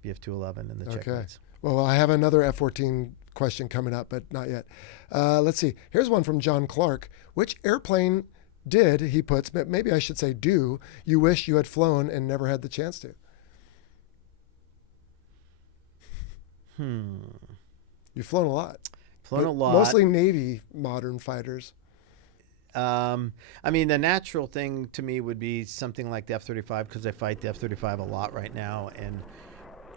VF-211 and the checkmates. Well, I have another F-14 question coming up, but not yet. Let's see. Here's one from John Clark. Which airplane did, he puts, but maybe I should say do, you wish you had flown and never had the chance to? You've flown a lot. Mostly Navy modern fighters. I mean, the natural thing to me would be something like the F-35, because I fight the F-35 a lot right now, and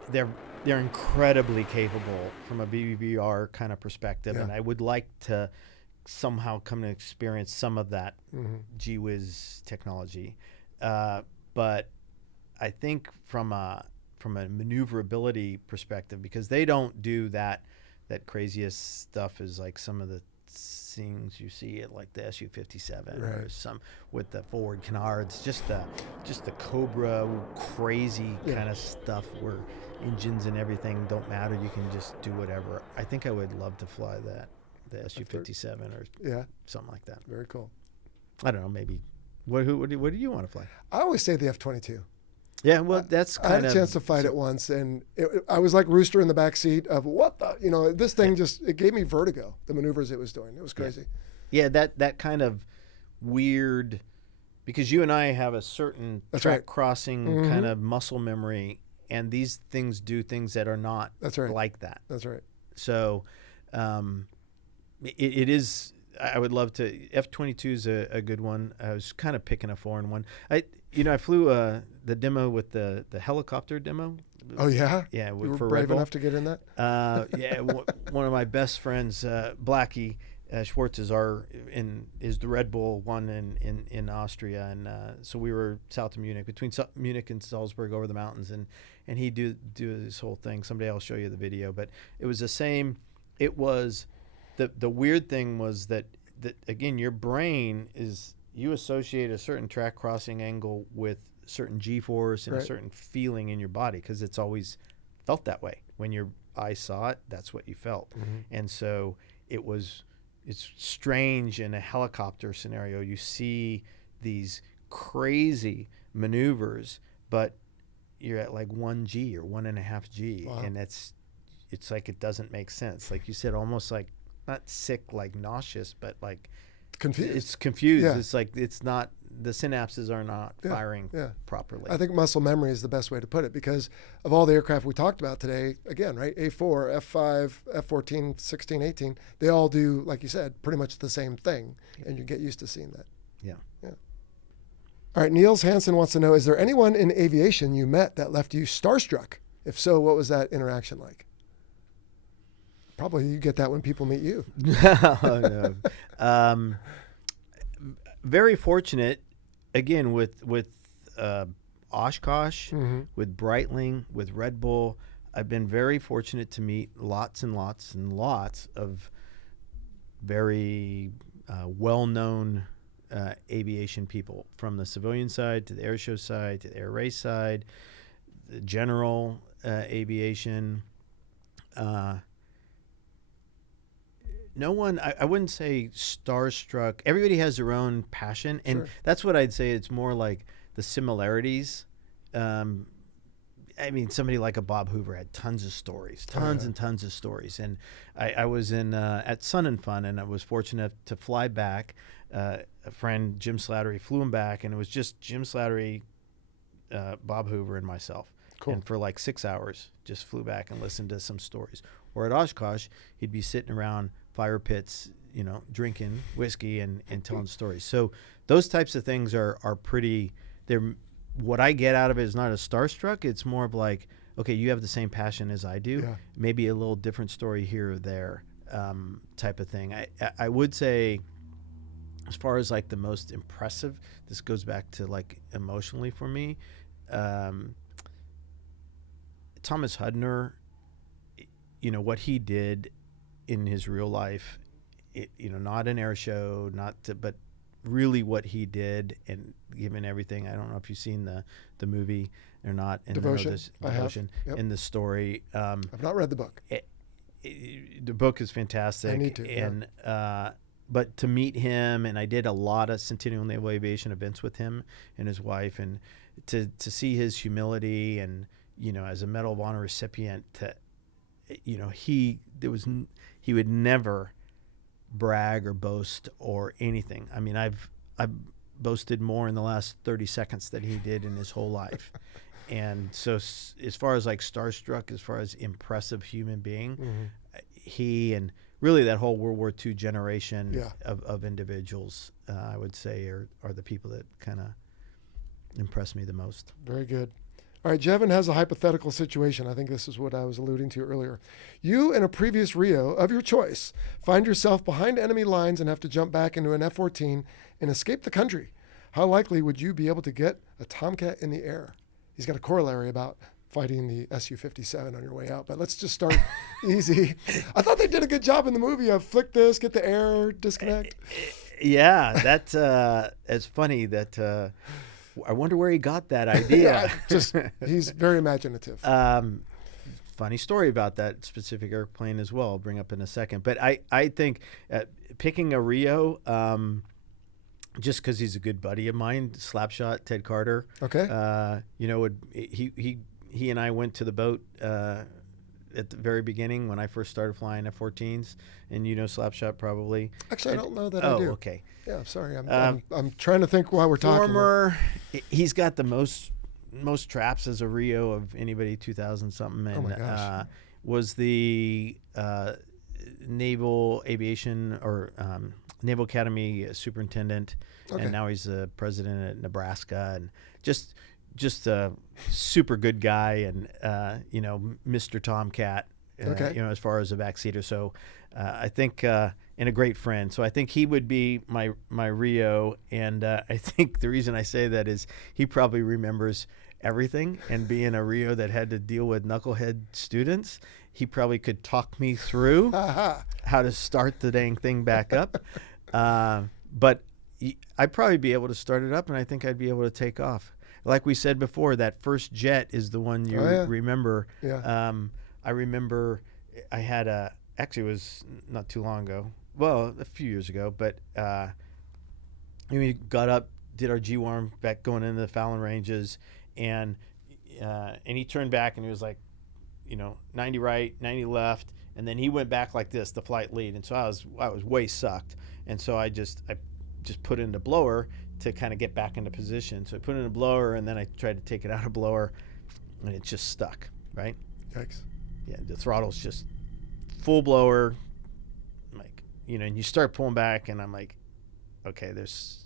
they're incredibly capable from a BBBR kind of perspective, and I would like to somehow come to experience some of that G-Whiz technology. But I think from a maneuverability perspective, because they don't do that craziest stuff as like some of the things you see at like the Su-57 or some with the forward canards, just the Cobra crazy kind of stuff where engines and everything don't matter. You can just do whatever. I think I would love to fly the Su-57 or something like that. Very cool. I don't know. Maybe. What do you want to fly? I always say the F-22. Yeah, well, that's kind of. I had a chance to fight it once, and I was like Rooster in the back seat of what the, this thing it gave me vertigo, the maneuvers it was doing. It was crazy. Yeah, that kind of weird, because you and I have a certain track crossing kind of muscle memory, and these things do things that are not like that. That's right. So it is. I would love to. F-22 is a good one. I was kind of picking a foreign one. I flew the demo with the helicopter demo. Oh yeah, Yeah. you were for brave Red Bull. enough to get in that. One of my best friends, Blackie Schwartz, is the Red Bull one in Austria, and so we were south of Munich, between Munich and Salzburg, over the mountains, and he do this whole thing. Someday I'll show you the video, but it was the same. It was the weird thing was that again, your brain is, you associate a certain track crossing angle with certain G-force and a certain feeling in your body, because it's always felt that way. When your eye saw it, that's what you felt. And so it's strange in a helicopter scenario. You see these crazy maneuvers, but you're at like 1G or 1.5 G. Wow. And it's like, it doesn't make sense. Like you said, almost like, not sick, like nauseous, but like confused. It's confused. Yeah. It's like, it's not, the synapses are not firing properly. I think muscle memory is the best way to put it, because of all the aircraft we talked about today, again, right? A4, F5, F14, 16, 18, they all do, like you said, pretty much the same thing, and you get used to seeing that. Yeah. All right, Niels Hansen wants to know, is there anyone in aviation you met that left you starstruck? If so, what was that interaction like? Probably you get that when people meet you. No. Very fortunate, again, with Oshkosh, with Breitling, with Red Bull. I've been very fortunate to meet lots and lots and lots of very well-known aviation people, from the civilian side to the air show side to the air race side, the general aviation. No one, I wouldn't say starstruck. Everybody has their own passion, and that's what I'd say. It's more like the similarities. I mean, somebody like a Bob Hoover had tons of stories, and tons of stories. And I was at Sun and Fun, and I was fortunate to fly back. A friend, Jim Slattery, flew him back, and it was just Jim Slattery, Bob Hoover, and myself. Cool. And for like 6 hours, just flew back and listened to some stories. Or at Oshkosh, he'd be sitting around fire pits, drinking whiskey and telling stories. So those types of things are pretty, what I get out of it is not a starstruck. It's more of like, okay, you have the same passion as I do. Yeah. Maybe a little different story here or there, type of thing. I would say, as far as like the most impressive, this goes back to like emotionally for me, Thomas Hudner, what he did in his real life, not an air show, but really what he did, and given everything. I don't know if you've seen the movie or not. And Devotion. Devotion. Yep. In the story. I've not read the book. The book is fantastic. I need to. And but to meet him, and I did a lot of Centennial Naval Aviation events with him and his wife, and to see his humility, and as a Medal of Honor recipient, he would never brag or boast or anything. I mean, I've boasted more in the last 30 seconds than he did in his whole life. And so as far as like starstruck, as far as impressive human being, he and really that whole World War II generation of individuals, I would say are the people that kind of impress me the most. Very good. All right, Jevin has a hypothetical situation. I think this is what I was alluding to earlier. You, in a previous Rio of your choice, find yourself behind enemy lines and have to jump back into an F-14 and escape the country. How likely would you be able to get a Tomcat in the air? He's got a corollary about fighting the Su-57 on your way out, but let's just start easy. I thought they did a good job in the movie of flick this, get the air, disconnect. Yeah, that's it's funny that... I wonder where he got that idea. He's very imaginative. Funny story about that specific airplane as well. I'll bring up in a second. But I think picking a Rio, just because he's a good buddy of mine, Slapshot Ted Carter. Okay. He and I went to the boat at the very beginning when I first started flying F-14s, and Slapshot probably. Actually, I don't know that I do. Oh, okay. Yeah, sorry. I'm trying to think while we're talking. He's got the most traps as a Rio of anybody 2000 something, and oh my gosh. was the Naval Aviation or Naval Academy superintendent, Okay. and now he's the president at Nebraska, and just a super good guy, and Mr. Tomcat, Okay. as far as a backseater. So I think and a great friend. So I think he would be my Rio, and I think the reason I say that is he probably remembers everything, and being a Rio that had to deal with knucklehead students, he probably could talk me through how to start the dang thing back up. But I'd probably be able to start it up, and I think I'd be able to take off. Like we said before, that first jet is the one you remember. Yeah. I remember I had actually it was not too long ago. Well, a few years ago, but we got up, did our G-worm back going into the Fallon Ranges, and he turned back and he was like, 90 right, 90 left, and then he went back like this, the flight lead, and so I was way sucked, and so I just put in the blower to kind of get back into position. So I put in a blower, and then I tried to take it out of blower, and it just stuck, right? Yikes. Yeah, the throttle's just full blower, like, and you start pulling back, and I'm like, okay, there's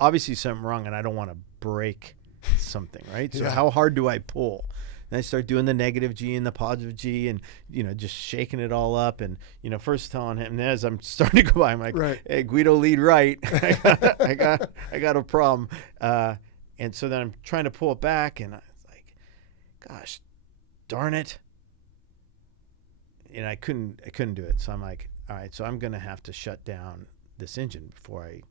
obviously something wrong, and I don't want to break something, right? So how hard do I pull? And I start doing the negative G and the positive G, and just shaking it all up, and first telling him, and as I'm starting to go by, I'm like, Right. Hey, Guido, lead right. I got a problem, and so then I'm trying to pull it back, and I was like, gosh, darn it, and I couldn't do it. So I'm like, all right, so I'm gonna have to shut down this engine before I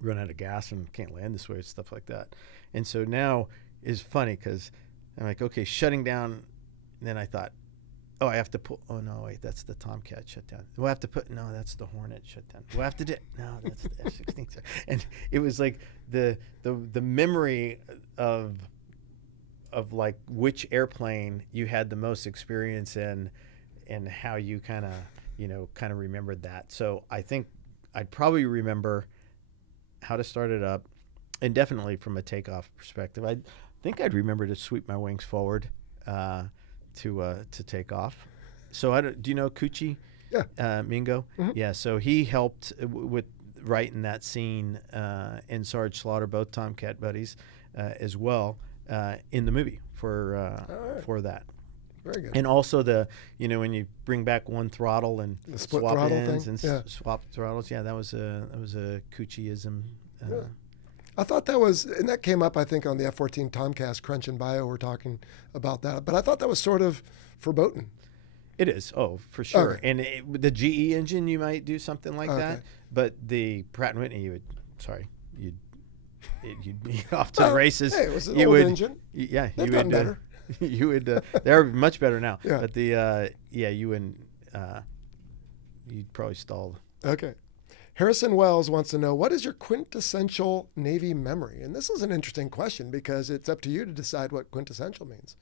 run out of gas and can't land this way and stuff like that. And so now is funny because I'm like, okay, shutting down. And then I thought, oh, I have to pull. Oh no, wait, that's the Tomcat shut down. Do I have to put? No, that's the Hornet shut down. Do I have to do? No, that's the F-16. And it was like the memory of like which airplane you had the most experience in, and how you kind of remembered that. So I think I'd probably remember how to start it up, and definitely from a takeoff perspective, I think I'd remember to sweep my wings forward to take off. So do you know Cucci? Yeah. Mingo? Mm-hmm. Yeah. So he helped with writing that scene, and Sarge Slaughter, both Tomcat buddies, as well, in the movie for that. Very good. And also when you bring back one throttle and The split swap throttle ends thing? and swap throttles. Yeah, that was a Cucciism. Yeah. I thought that was, and that came up, I think, on the F-14 Tomcast, Crunch and Bio were talking about that. But I thought that was sort of verboten. It is. Oh, for sure. Okay. And the GE engine, you might do something like Okay. that. But the Pratt & Whitney, you'd be off to the races. Hey, it was an old engine. Yeah. They've gotten better. You would. They're much better now. Yeah. But you wouldn't. You'd probably stall. Okay. Harrison Wells wants to know, what is your quintessential Navy memory? And this is an interesting question because it's up to you to decide what quintessential means.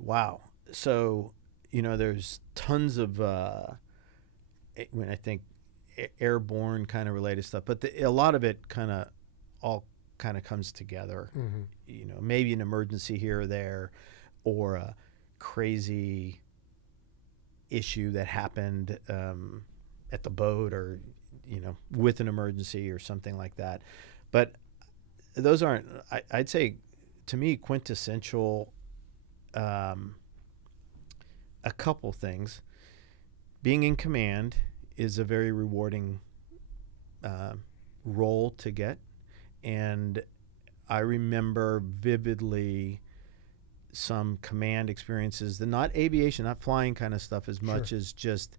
Wow. So, there's tons of, when I think airborne kind of related stuff, but a lot of it all comes together. Mm-hmm. Maybe an emergency here or there, or a crazy issue that happened at the boat, or with an emergency or something like that. But those aren't, I'd say, to me, quintessential. A couple things. Being in command is a very rewarding role to get, and I remember vividly some command experiences, not aviation, not flying kind of stuff as much as just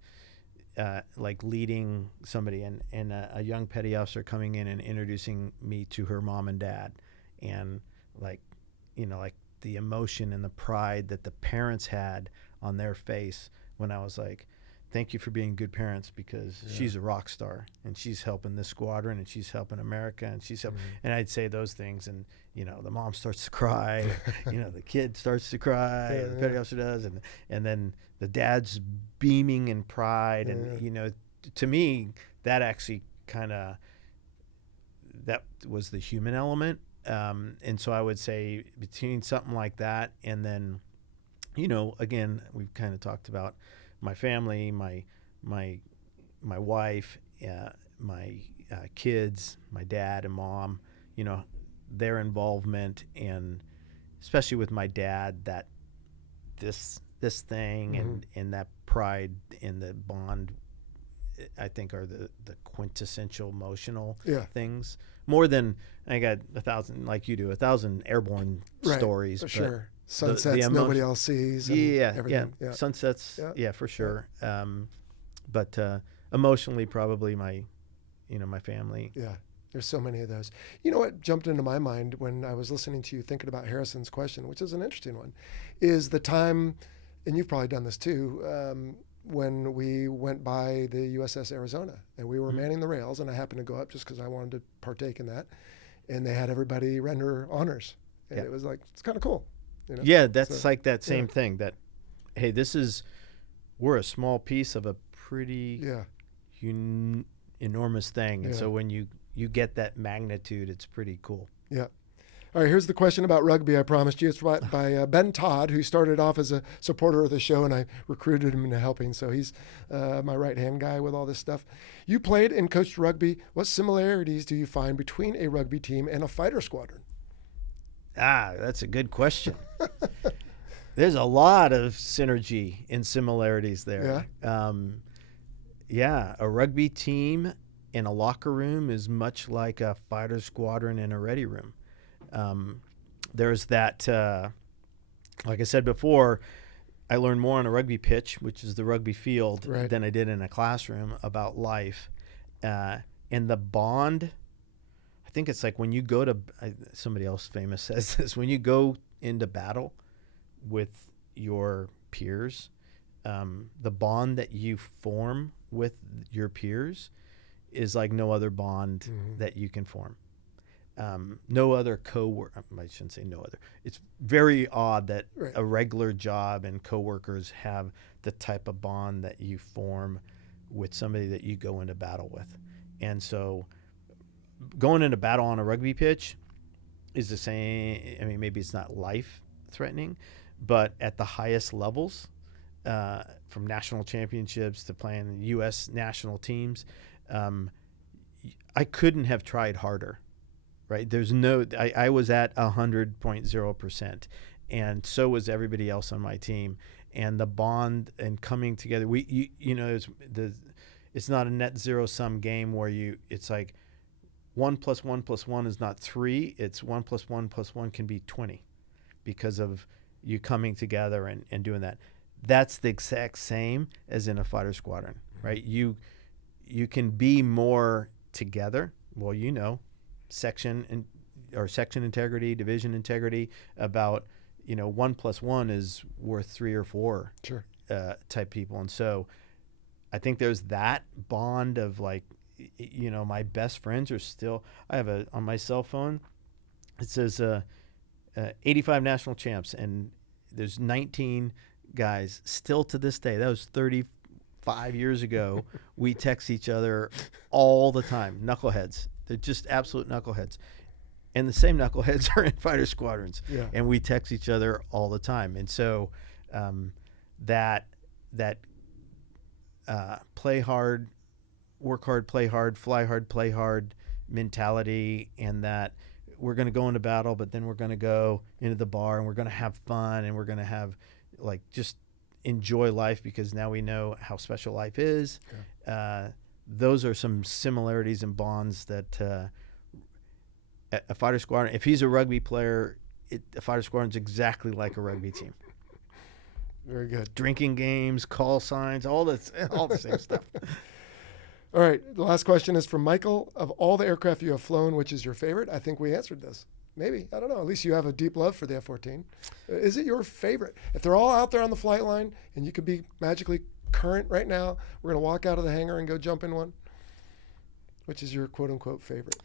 like leading somebody, and a young petty officer coming in and introducing me to her mom and dad, and like the emotion and the pride that the parents had on their face when I was like, thank you for being good parents, because she's a rock star, and she's helping this squadron, and she's helping America, and she's helping. And I'd say those things, and the mom starts to cry, the kid starts to cry, the petty officer does, and then the dad's beaming in pride, and to me that actually that was the human element. And so I would say between something like that and then, again, we've kind of talked about my family, my wife, my kids, my dad and mom, their involvement, and especially with my dad, that this thing and that pride and the bond, I think, are the quintessential emotional things. More than I got 1,000, like you do, 1,000 airborne stories. For but sure. Sunsets nobody else sees. And everything. Yeah. Sunsets. Yeah, for sure. But emotionally, probably my family. Yeah. There's so many of those. You know what jumped into my mind when I was listening to you thinking about Harrison's question, which is an interesting one, is the time, and you've probably done this too, when we went by the USS Arizona and we were manning the rails, and I happened to go up just because I wanted to partake in that, and they had everybody render honors, and it was like, it's kind of cool. Yeah, that's like that same thing that, hey, we're a small piece of a pretty enormous thing, and so when you get that magnitude, it's pretty cool. Yeah. All right, here's the question about rugby I promised you. It's by Ben Todd, who started off as a supporter of the show, and I recruited him into helping. So he's my right-hand guy with all this stuff. You played and coached rugby. What similarities do you find between a rugby team and a fighter squadron? That's a good question. There's a lot of synergy and similarities there. A rugby team in a locker room is much like a fighter squadron in a ready room. There's that, like I said before, I learned more on a rugby pitch, which is the rugby field, than I did in a classroom about life. And the bond, I think it's like when you go to, somebody else famous says this, when you go into battle with your peers, the bond that you form with your peers is like no other bond that you can form. No other co-worker, I shouldn't say no other. It's very odd that a regular job and coworkers have the type of bond that you form with somebody that you go into battle with. And so going into battle on a rugby pitch is the same. I mean, maybe it's not life-threatening, but at the highest levels, from national championships to playing U.S. national teams, I couldn't have tried harder. Right. There's I was at 100.0%, and so was everybody else on my team. And the bond and coming together, it's not a net zero sum game where it's like 1 + 1 + 1 is not 3. It's 1 + 1 + 1 can be 20 because of you coming together and doing that. That's the exact same as in a fighter squadron, right? You can be more together. Well, section integrity, division integrity, about 1 + 1 is worth 3 or 4 type people. And so I think there's that bond of like, my best friends are still, I have on my cell phone, it says 85 national champs, and there's 19 guys still to this day. That was 35 years ago. We text each other all the time, knuckleheads. They're just absolute knuckleheads. And the same knuckleheads are in fighter squadrons. Yeah. And we text each other all the time. And so that play hard, work hard, play hard, fly hard, play hard mentality, and that we're going to go into battle, but then we're going to go into the bar and we're going to have fun, and we're going to have just enjoy life because now we know how special life is. Yeah. Those are some similarities and bonds that a fighter squadron, if he's a rugby player, a fighter squadron is exactly like a rugby team. Very good. Drinking games, call signs, all the same stuff. All right. The last question is from Michael. Of all the aircraft you have flown, which is your favorite? I think we answered this. Maybe. I don't know. At least you have a deep love for the F-14. Is it your favorite? If they're all out there on the flight line and you could be magically current right now, we're going to walk out of the hangar and go jump in one. Which is your quote-unquote favorite?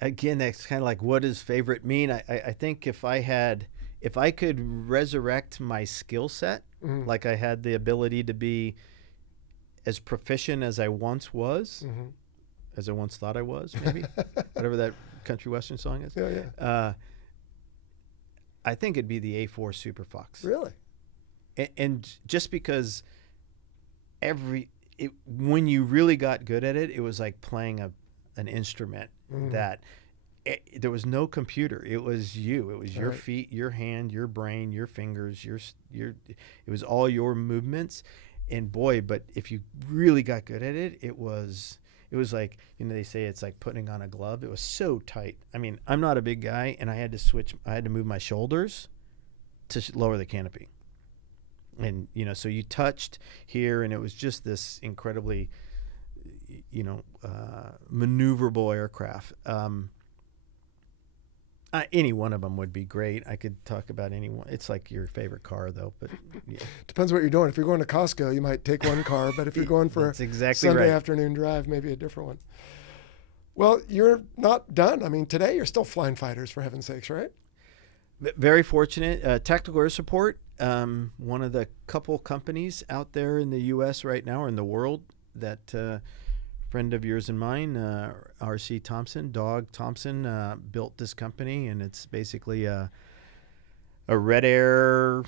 Again, that's kind of like, what does favorite mean? I think if I could resurrect my skill set, like I had the ability to be as proficient as I once was, as I once thought I was, maybe whatever that country western song is. Yeah, yeah. I think it'd be the A4 Super Fox. Really? And just because when you really got good at it, it was like playing an instrument that there was no computer. It was you. It was your feet, your hand, your brain, your fingers, it was all your movements. And boy, but if you really got good at it, it was like, they say it's like putting on a glove. It was so tight. I mean, I'm not a big guy, and I had to move my shoulders to lower the canopy. And, so you touched here, and it was just this incredibly, maneuverable aircraft. Any one of them would be great. I could talk about any one. It's like your favorite car, though. But yeah. Depends what you're doing. If you're going to Costco, you might take one car. But if you're going for a Sunday afternoon drive, maybe a different one. Well, you're not done. I mean, today you're still flying fighters, for heaven's sakes, right? Very fortunate. Tactical Air Support, one of the couple companies out there in the U.S. right now, or in the world, that friend of yours and mine, R.C. Thompson, Dog Thompson, built this company, and it's basically a Red Air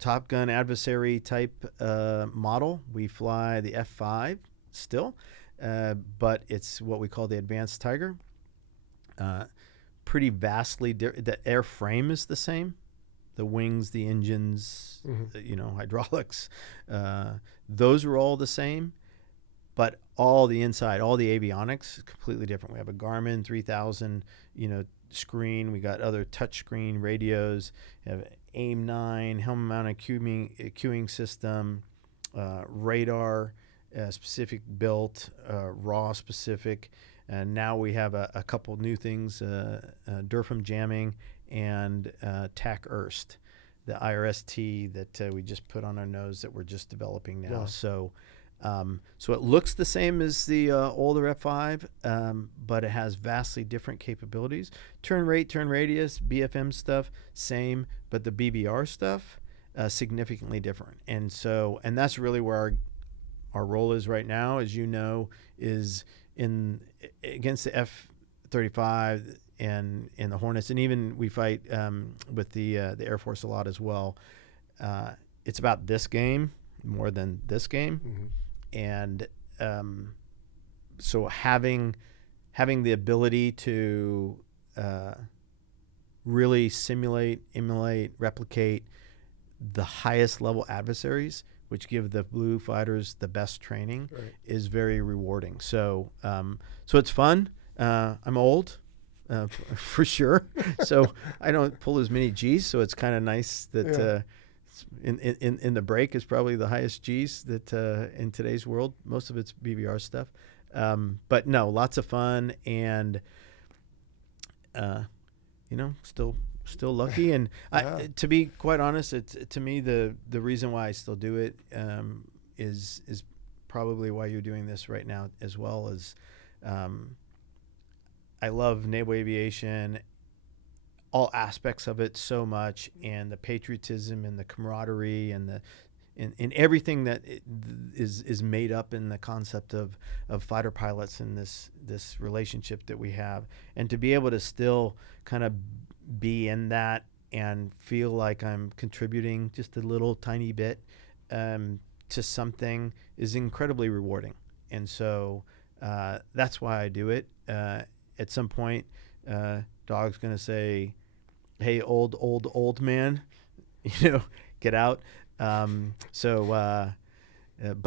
Top Gun adversary type model. We fly the F5 still, but it's what we call the Advanced Tiger. Pretty vastly different. The airframe is the same. The wings, the engines, hydraulics, those are all the same. But all the inside, all the avionics, completely different. We have a Garmin 3000, screen. We got other touch screen radios. We have AIM-9, helmet-mounted cueing system, radar, specific built, raw specific. And now we have a couple new things, Durham jamming and TAC Erst, the IRST that we just put on our nose that we're just developing now. Wow. So it looks the same as the older F5, but it has vastly different capabilities. Turn rate, turn radius, BFM stuff, same, but the BBR stuff, significantly different. And that's really where our role is right now, as you know, is against the F-35 and the Hornets, and even we fight with the Air Force a lot as well. It's about this game more than this game. Mm-hmm. And so having the ability to really simulate, emulate, replicate the highest level adversaries, which give the blue fighters the best training, is very rewarding. So it's fun. I'm old, for sure. So I don't pull as many G's. So it's kind of nice that in the break is probably the highest G's that in today's world. Most of it's BBR stuff. But no, lots of fun, and still lucky. And to be quite honest, to me the reason why I still do it is probably why you're doing this right now as well. As I love naval aviation, all aspects of it so much, and the patriotism and the camaraderie and in everything that is made up in the concept of fighter pilots and this relationship that we have, and to be able to still kind of be in that and feel like I'm contributing just a little tiny bit to something is incredibly rewarding. And so that's why I do it. At some point, Dog's going to say, "Hey, old man, get out." But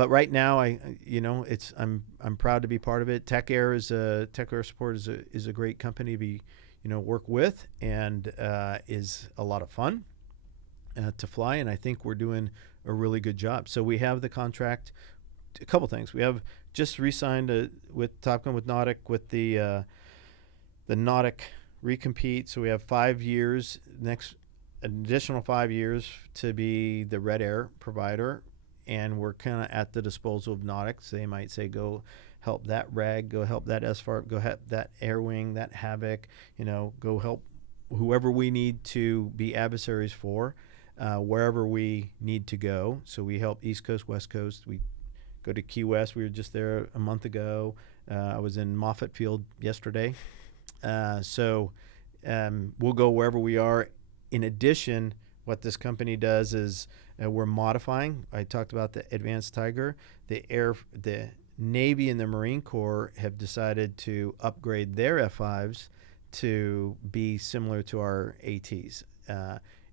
right now, I'm proud to be part of it. Tech Air Support is a great company to work with, and is a lot of fun to fly. And I think we're doing a really good job. So we have the contract. A couple things. We have just re-signed with Top Gun with Nautic with the Nautic recompete. So we have 5 years, an additional 5 years to be the Red Air provider, and we're kind of at the disposal of Nautic. So they might say, go help that reg, go help that SFARP, go help that Air Wing, that Havoc, go help whoever we need to be adversaries for, wherever we need to go. So we help East Coast, West Coast. We go to Key West. We were just there a month ago. I was in Moffett Field yesterday. So we'll go wherever we are. In addition, what this company does is we're modifying. I talked about the Advanced Tiger. The Navy and the Marine Corps have decided to upgrade their F5s to be similar to our ATs.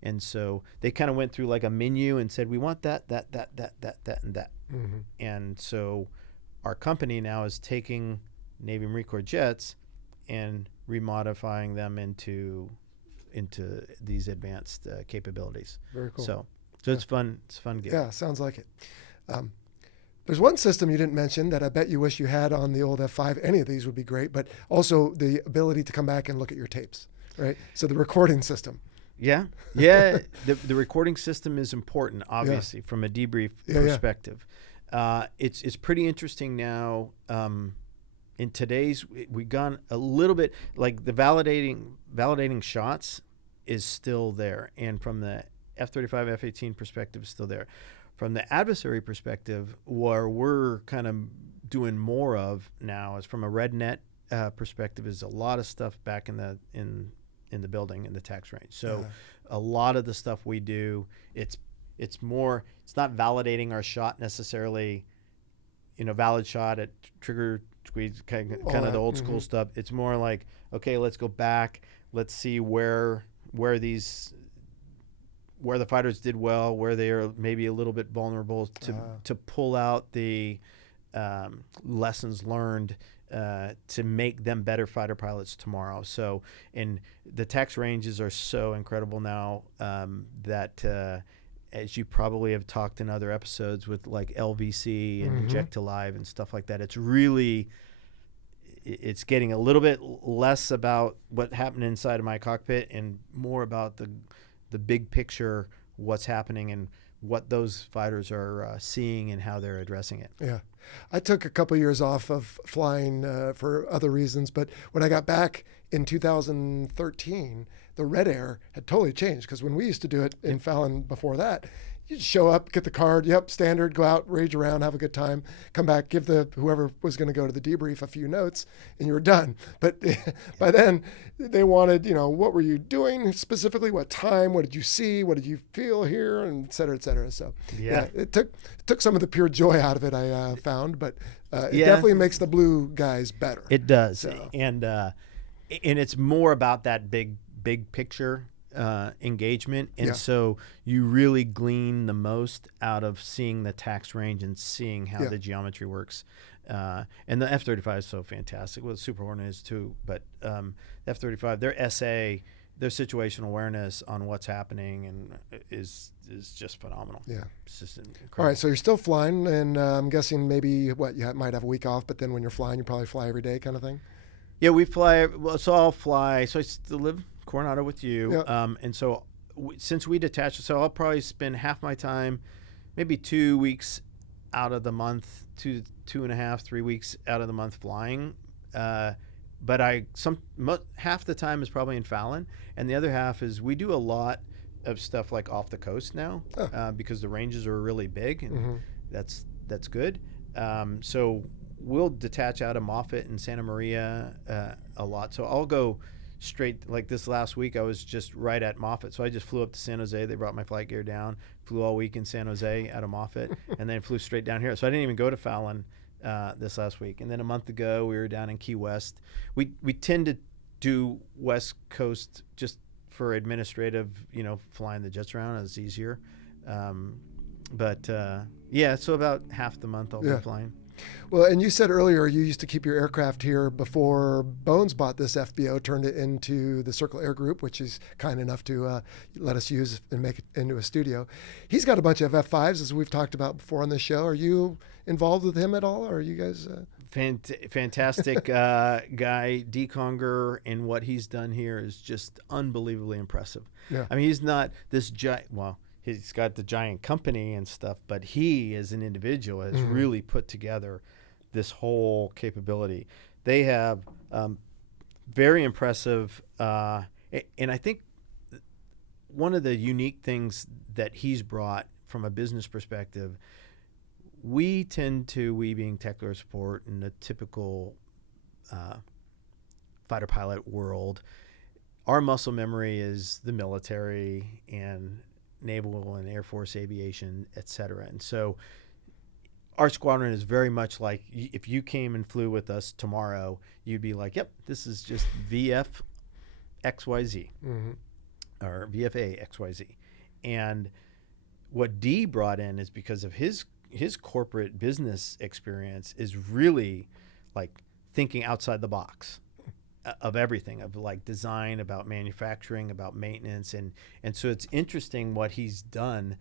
And so they kind of went through like a menu and said, we want that, and that. Mm-hmm. And so our company now is taking Navy Marine Corps jets and remodifying them into these advanced capabilities. Very cool. So it's fun. It's a fun game. Yeah, sounds like it. There's one system you didn't mention that I bet you wish you had on the old F5. Any of these would be great, but also the ability to come back and look at your tapes, right? So the recording system. Yeah. The recording system is important, obviously, from a debrief perspective. It's pretty interesting now. In today's, we've gone a little bit like the validating shots is still there, and from the F-35, F-18 perspective is still there. From the adversary perspective, where we're kind of doing more of now is from a red net perspective, is a lot of stuff back in the building in the tax range. So a lot of the stuff we do, it's not validating our shot necessarily, valid shot at trigger squeeze, kind of the old school stuff. It's more like, okay, let's go back, let's see where the fighters did well, where they are maybe a little bit vulnerable, to pull out the lessons learned to make them better fighter pilots tomorrow. So, and the tax ranges are so incredible now that as you probably have talked in other episodes with like LVC and Eject to Live and stuff like that, it's getting a little bit less about what happened inside of my cockpit and more about the big picture, what's happening and what those fighters are seeing and how they're addressing it. Yeah. I took a couple years off of flying for other reasons, but when I got back in 2013, the red air had totally changed, because when we used to do it in Fallon before that, you just show up, get the card, standard, go out, rage around, have a good time, come back, give whoever was going to go to the debrief a few notes, and you were done. But by then, they wanted, what were you doing specifically? What time? What did you see? What did you feel here? And et cetera, et cetera. So it took some of the pure joy out of it, I found, but it definitely makes the blue guys better. It does. So. And it's more about that big picture engagement, and so you really glean the most out of seeing the tax range and seeing how the geometry works. And the F-35 is so fantastic. Well, the Super Hornet is too, but F-35, their SA, their situational awareness on what's happening and is just phenomenal. Yeah, it's just incredible. All right, so you're still flying, and I'm guessing maybe you might have a week off, but then when you're flying, you probably fly every day, kind of thing. Yeah, we fly. Well, so I'll fly. So I still live Coronado with you, and so since we detached, so I'll probably spend half my time, maybe 2 weeks out of the month, 2.5, 3 weeks out of the month flying. But half the time is probably in Fallon, and the other half is we do a lot of stuff like off the coast now, because the ranges are really big, and that's good. So we'll detach out of Moffett and Santa Maria a lot. So I'll go straight, like this last week I was just right at Moffett, so I just flew up to San Jose. They brought my flight gear down, flew all week in San Jose out of Moffett, and then flew straight down here. So I didn't even go to Fallon this last week. And then a month ago we were down in Key West. We tend to do West Coast just for administrative, flying the jets around is easier. So about half the month I'll be flying. Well, and you said earlier you used to keep your aircraft here before Bones bought this FBO, turned it into the Circle Air Group, which is kind enough to let us use and make it into a studio. He's got a bunch of F5s, as we've talked about before on the show. Are you involved with him at all, or are you guys... Fantastic guy, D. Conger, and what he's done here is just unbelievably impressive. Yeah. I mean, he's not this giant... Well, he's got the giant company and stuff, but he as an individual has really put together this whole capability. They have very impressive, and I think one of the unique things that he's brought from a business perspective, we being technical support and the typical fighter pilot world, our muscle memory is the military and naval and Air Force aviation, et cetera. And so our squadron is very much like, if you came and flew with us tomorrow, you'd be like, yep, this is just VF XYZ or VFA XYZ. And what D brought in is because of his corporate business experience is really like thinking outside the box of everything, of like design, about manufacturing, about maintenance. And so it's interesting what he's done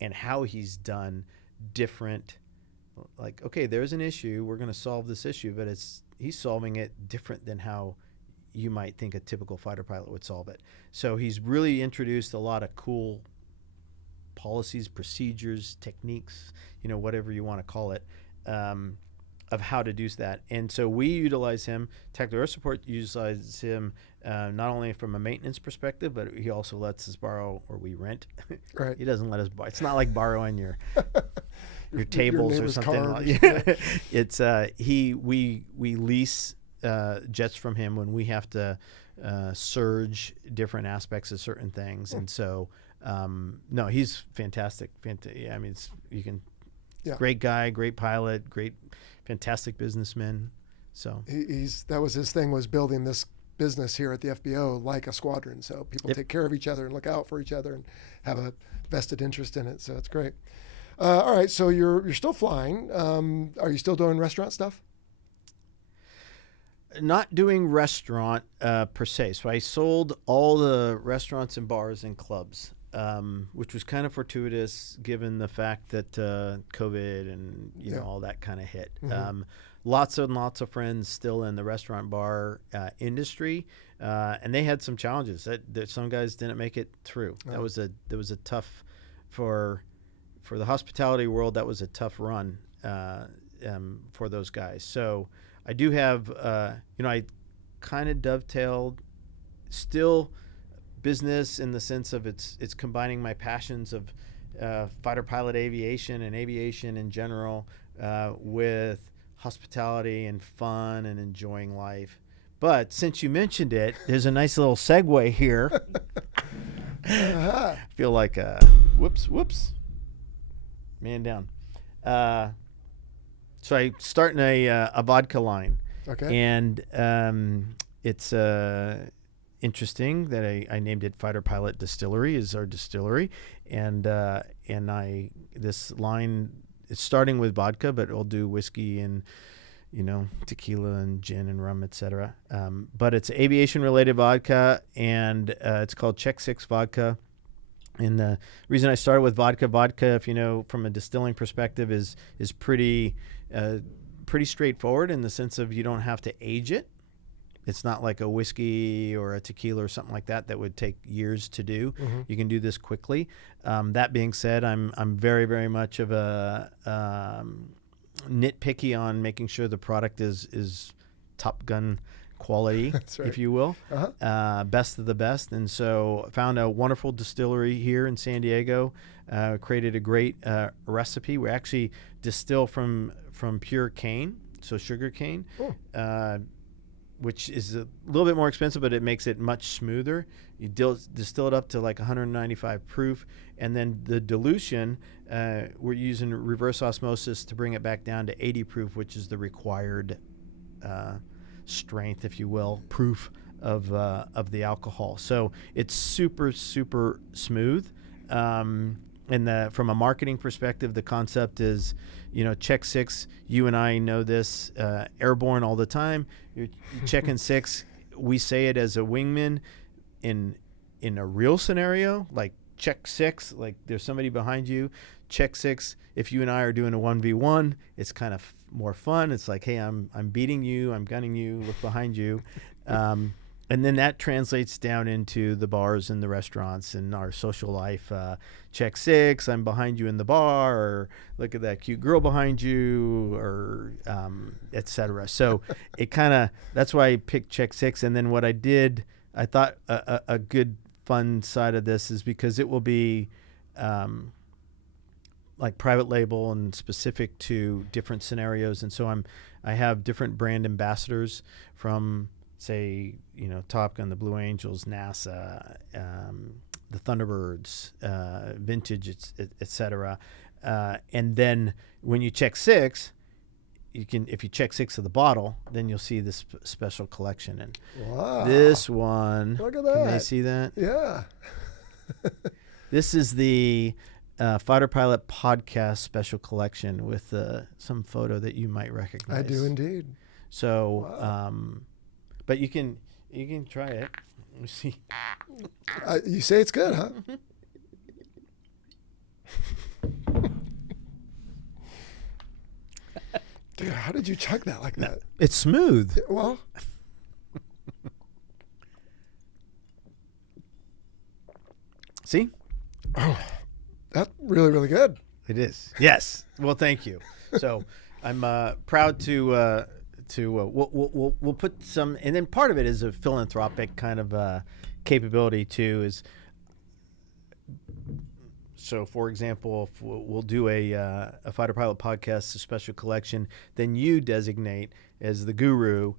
and how he's done different. Like, okay, there's an issue, we're going to solve this issue, but he's solving it different than how you might think a typical fighter pilot would solve it. So he's really introduced a lot of cool policies, procedures, techniques, whatever you want to call it, of how to do that. And so we utilize him, Tactical Air Support utilizes him not only from a maintenance perspective, but he also lets us borrow, or we rent. Right. He doesn't let us borrow. It's not like borrowing your tables or something. Yeah. It's we lease jets from him when we have to surge different aspects of certain things. And so no, he's fantastic. I mean, great guy, great pilot, fantastic businessman. So that was his thing, was building this business here at the FBO like a squadron. So people take care of each other and look out for each other and have a vested interest in it. So it's great. All right. So you're still flying. Are you still doing restaurant stuff? Not doing restaurant per se. So I sold all the restaurants and bars and clubs, which was kind of fortuitous given the fact that COVID and all that kind of hit. Lots and lots of friends still in the restaurant bar industry, and they had some challenges. That some guys didn't make it through. That was a tough for the hospitality world. That was a tough run for those guys. So I do have, I kind of dovetailed still business in the sense of it's combining my passions of fighter pilot aviation and aviation in general with hospitality and fun and enjoying life. But since you mentioned it, there's a nice little segue here. I feel like whoops, man down. So I starting a vodka line. Okay. And it's interesting that I named it Fighter Pilot Distillery is our distillery, and this line is starting with vodka, but it'll do whiskey and tequila and gin and rum, etc. But it's aviation related vodka, and it's called Czech 6 vodka. And the reason I started with vodka, if from a distilling perspective, is pretty straightforward in the sense of you don't have to age it. It's not like a whiskey or a tequila or something like that would take years to do. You can do this quickly. That being said, I'm very, very much of a nitpicky on making sure the product is Top Gun quality, That's right. if you will, best of the best. And so found a wonderful distillery here in San Diego, created a great recipe. We actually distill from pure cane, so sugar cane, which is a little bit more expensive, but it makes it much smoother. You distill it up to like 195 proof, and then the dilution, we're using reverse osmosis to bring it back down to 80 proof, which is the required strength, if you will, proof of the alcohol. So it's super, super smooth. And from a marketing perspective, the concept is, Czech 6, you and I know this, airborne all the time. You're checking 6. We say it as a wingman in a real scenario, like Czech 6, like there's somebody behind you. Czech 6, if you and I are doing a 1v1, it's kind of more fun. It's like, hey, I'm beating you, I'm gunning you, look behind you. And then that translates down into the bars and the restaurants and our social life. Czech 6, I'm behind you in the bar, or look at that cute girl behind you, or etc. So it that's why I picked Czech 6. And then what I did, I thought a good fun side of this is because it will be like private label and specific to different scenarios. And so I have different brand ambassadors from, say, Top Gun, the Blue Angels, NASA, the Thunderbirds, Vintage, etc. And then when you check 6, if you check 6 of the bottle, then you'll see this special collection. And wow. this one, look at that. Can they see that? Yeah. This is the Fighter Pilot Podcast Special Collection with some photo that you might recognize. I do indeed. So, wow. But you can try it. Let me see. You say it's good, huh? Dude, how did you chug that like that? It's smooth. Yeah, well, see? Oh, that's really, really good. It is. Yes. Well, thank you. So I'm proud to we'll put some, and then part of it is a philanthropic kind of capability too. Is so, for example, if we'll do a Fighter Pilot Podcast, a special collection, then you designate as the guru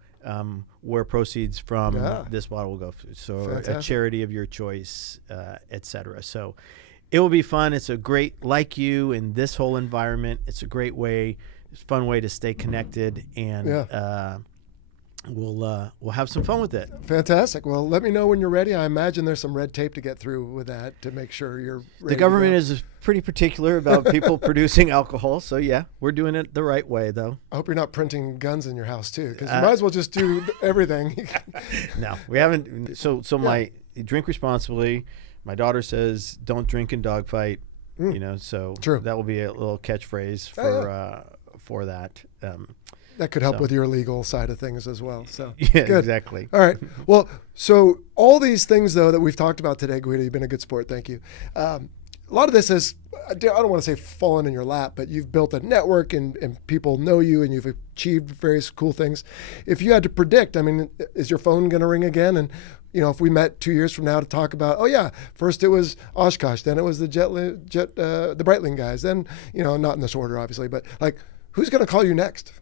where proceeds from this bottle will go. So fantastic. A charity of your choice, etc. So it will be fun. It's a great, like you in this whole environment, it's a great way, fun way to stay connected, and we'll have some fun with it. Fantastic. Well, let me know when you're ready. I imagine there's some red tape to get through with that to make sure you're ready. The government is pretty particular about people producing alcohol, so yeah, we're doing it the right way, though. I hope you're not printing guns in your house too, because you might as well just do everything. No, we haven't. So my drink responsibly. My daughter says, "Don't drink and dogfight." So true. That will be a little catchphrase for that. That could help with your legal side of things as well. So yeah, good. Exactly. All right. Well, so all these things though that we've talked about today, Guido, you've been a good sport. Thank you. A lot of this is, I don't want to say fallen in your lap, but you've built a network and people know you and you've achieved various cool things. If you had to predict, I mean, is your phone going to ring again? And if we met 2 years from now to talk about, first it was Oshkosh, then it was the the Breitling guys, then, not in this order, obviously, but like, who's going to call you next?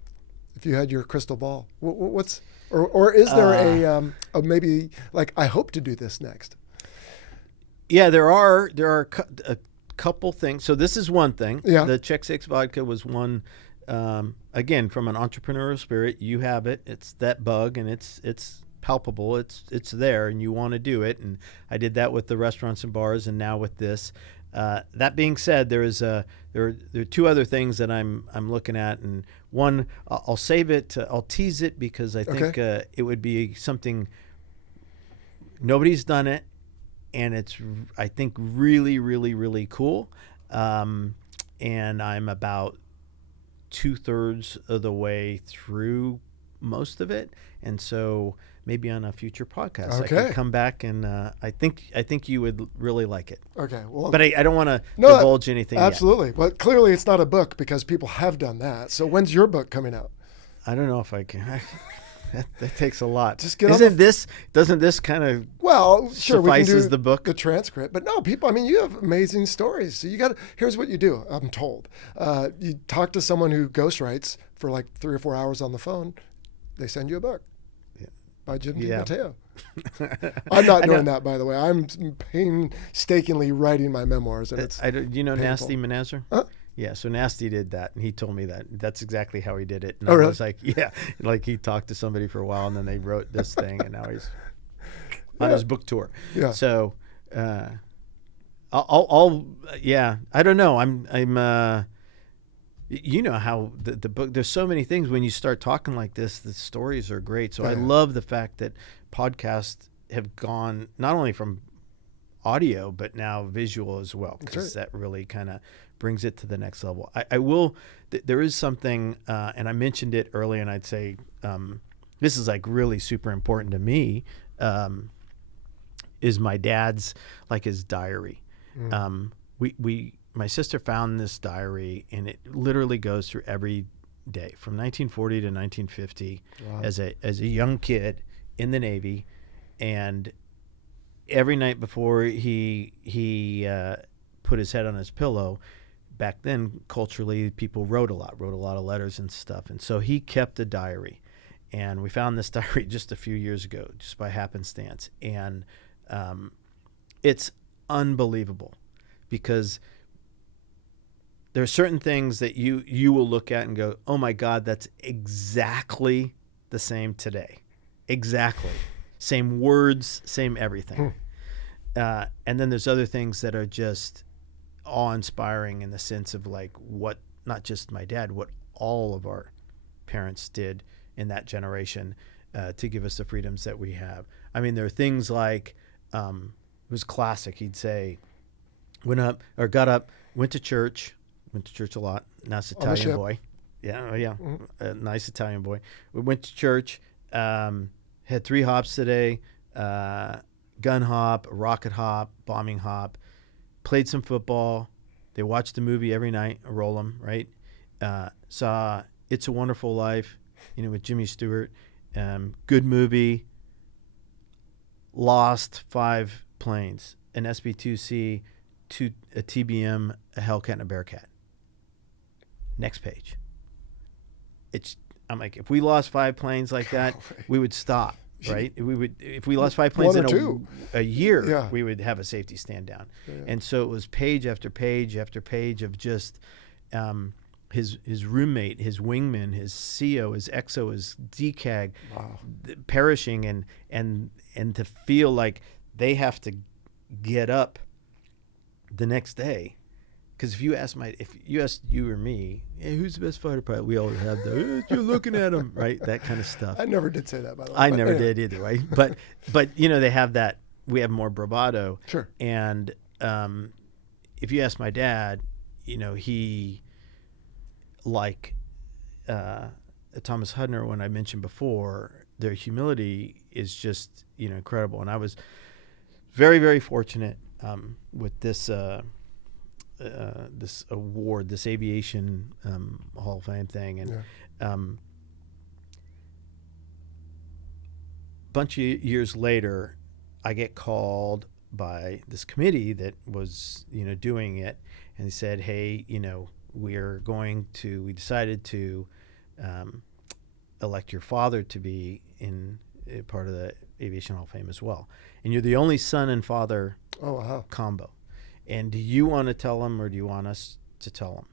If you had your crystal ball, what's or is there a maybe like, I hope to do this next? Yeah, there are a couple things. So this is one thing. Yeah. The Czech 6 vodka was one. Again, from an entrepreneurial spirit, you have it. It's that bug, and it's palpable. It's there, and you want to do it. And I did that with the restaurants and bars, and now with this. That being said, there are 2 other things that I'm looking at, and one I'll save it. I'll tease it because I think it would be something nobody's done it, and it's I think really, really, really cool. And I'm about 2/3 of the way through most of it, and so maybe on a future podcast I could come back, and I think you would really like it. Okay, well, but I don't want to divulge anything absolutely yet. But clearly it's not a book because people have done that. So when's your book coming out? I don't know if I can. That takes a lot. Just get doesn't this kind of sure, suffices we can do the book, the transcript, but no, people, I mean, you have amazing stories, so here's what you do. I'm told you talk to someone who ghostwrites for like 3 or 4 hours on the phone, they send you a book by Jim Dimatteo. I'm not doing that, by the way. I'm painstakingly writing my memoirs, and it's painful. Nasty Manazar? Huh? Yeah, so Nasty did that, and he told me that's exactly how he did it. And I was like, like he talked to somebody for a while, and then they wrote this thing, and now he's on his book tour. Yeah. So, I'll I don't know. I'm how the book. There's so many things when you start talking like this. The stories are great. So I love the fact that podcasts have gone not only from audio but now visual as well, because that really kind of brings it to the next level. I will. There is something, and I mentioned it earlier, and I'd say this is like really super important to me. Is my dad's, like, his diary. My sister found this diary, and it literally goes through every day from 1940 to 1950 as a young kid in the Navy, and every night before he put his head on his pillow, back then, culturally, people wrote a lot of letters and stuff. And so he kept a diary. And we found this diary just a few years ago, just by happenstance. And it's unbelievable, because there are certain things that you will look at and go, oh my God, that's exactly the same today. Exactly. Same words, same everything. And then there's other things that are just awe-inspiring in the sense of like what, not just my dad, what all of our parents did in that generation to give us the freedoms that we have. I mean, there are things like, it was classic. He'd say, got up, went to church a lot. Nice Italian boy. Yeah. Mm-hmm. A nice Italian boy. We went to church, had 3 hops today, gun hop, rocket hop, bombing hop, played some football. They watched the movie every night, roll 'em, right? Saw It's a Wonderful Life, with Jimmy Stewart. Good movie. Lost 5 planes, an SB-2C, a TBM, a Hellcat, and a Bearcat. Next page. I'm like, if we lost 5 planes like that, we would stop, right? We would, if we lost 5 planes in a year, we would have a safety stand down. Yeah. And so it was page after page after page of just his roommate, his wingman, his CO, his XO, his DCAG, perishing, and to feel like they have to get up the next day. Because if you asked you or me, hey, who's the best fighter pilot? We always have you're looking at him, right? That kind of stuff. I never did say that, by the way. I never did either, right? But they have that. We have more bravado. Sure. And if you ask my dad, he, like Thomas Hudner, when I mentioned before, their humility is just incredible. And I was very, very fortunate with this. This award, this Aviation Hall of Fame thing, and bunch of years later, I get called by this committee that was doing it, and they said, hey, we decided to elect your father to be in part of the Aviation Hall of Fame as well, and you're the only son and father combo. And do you want to tell him, or do you want us to tell him?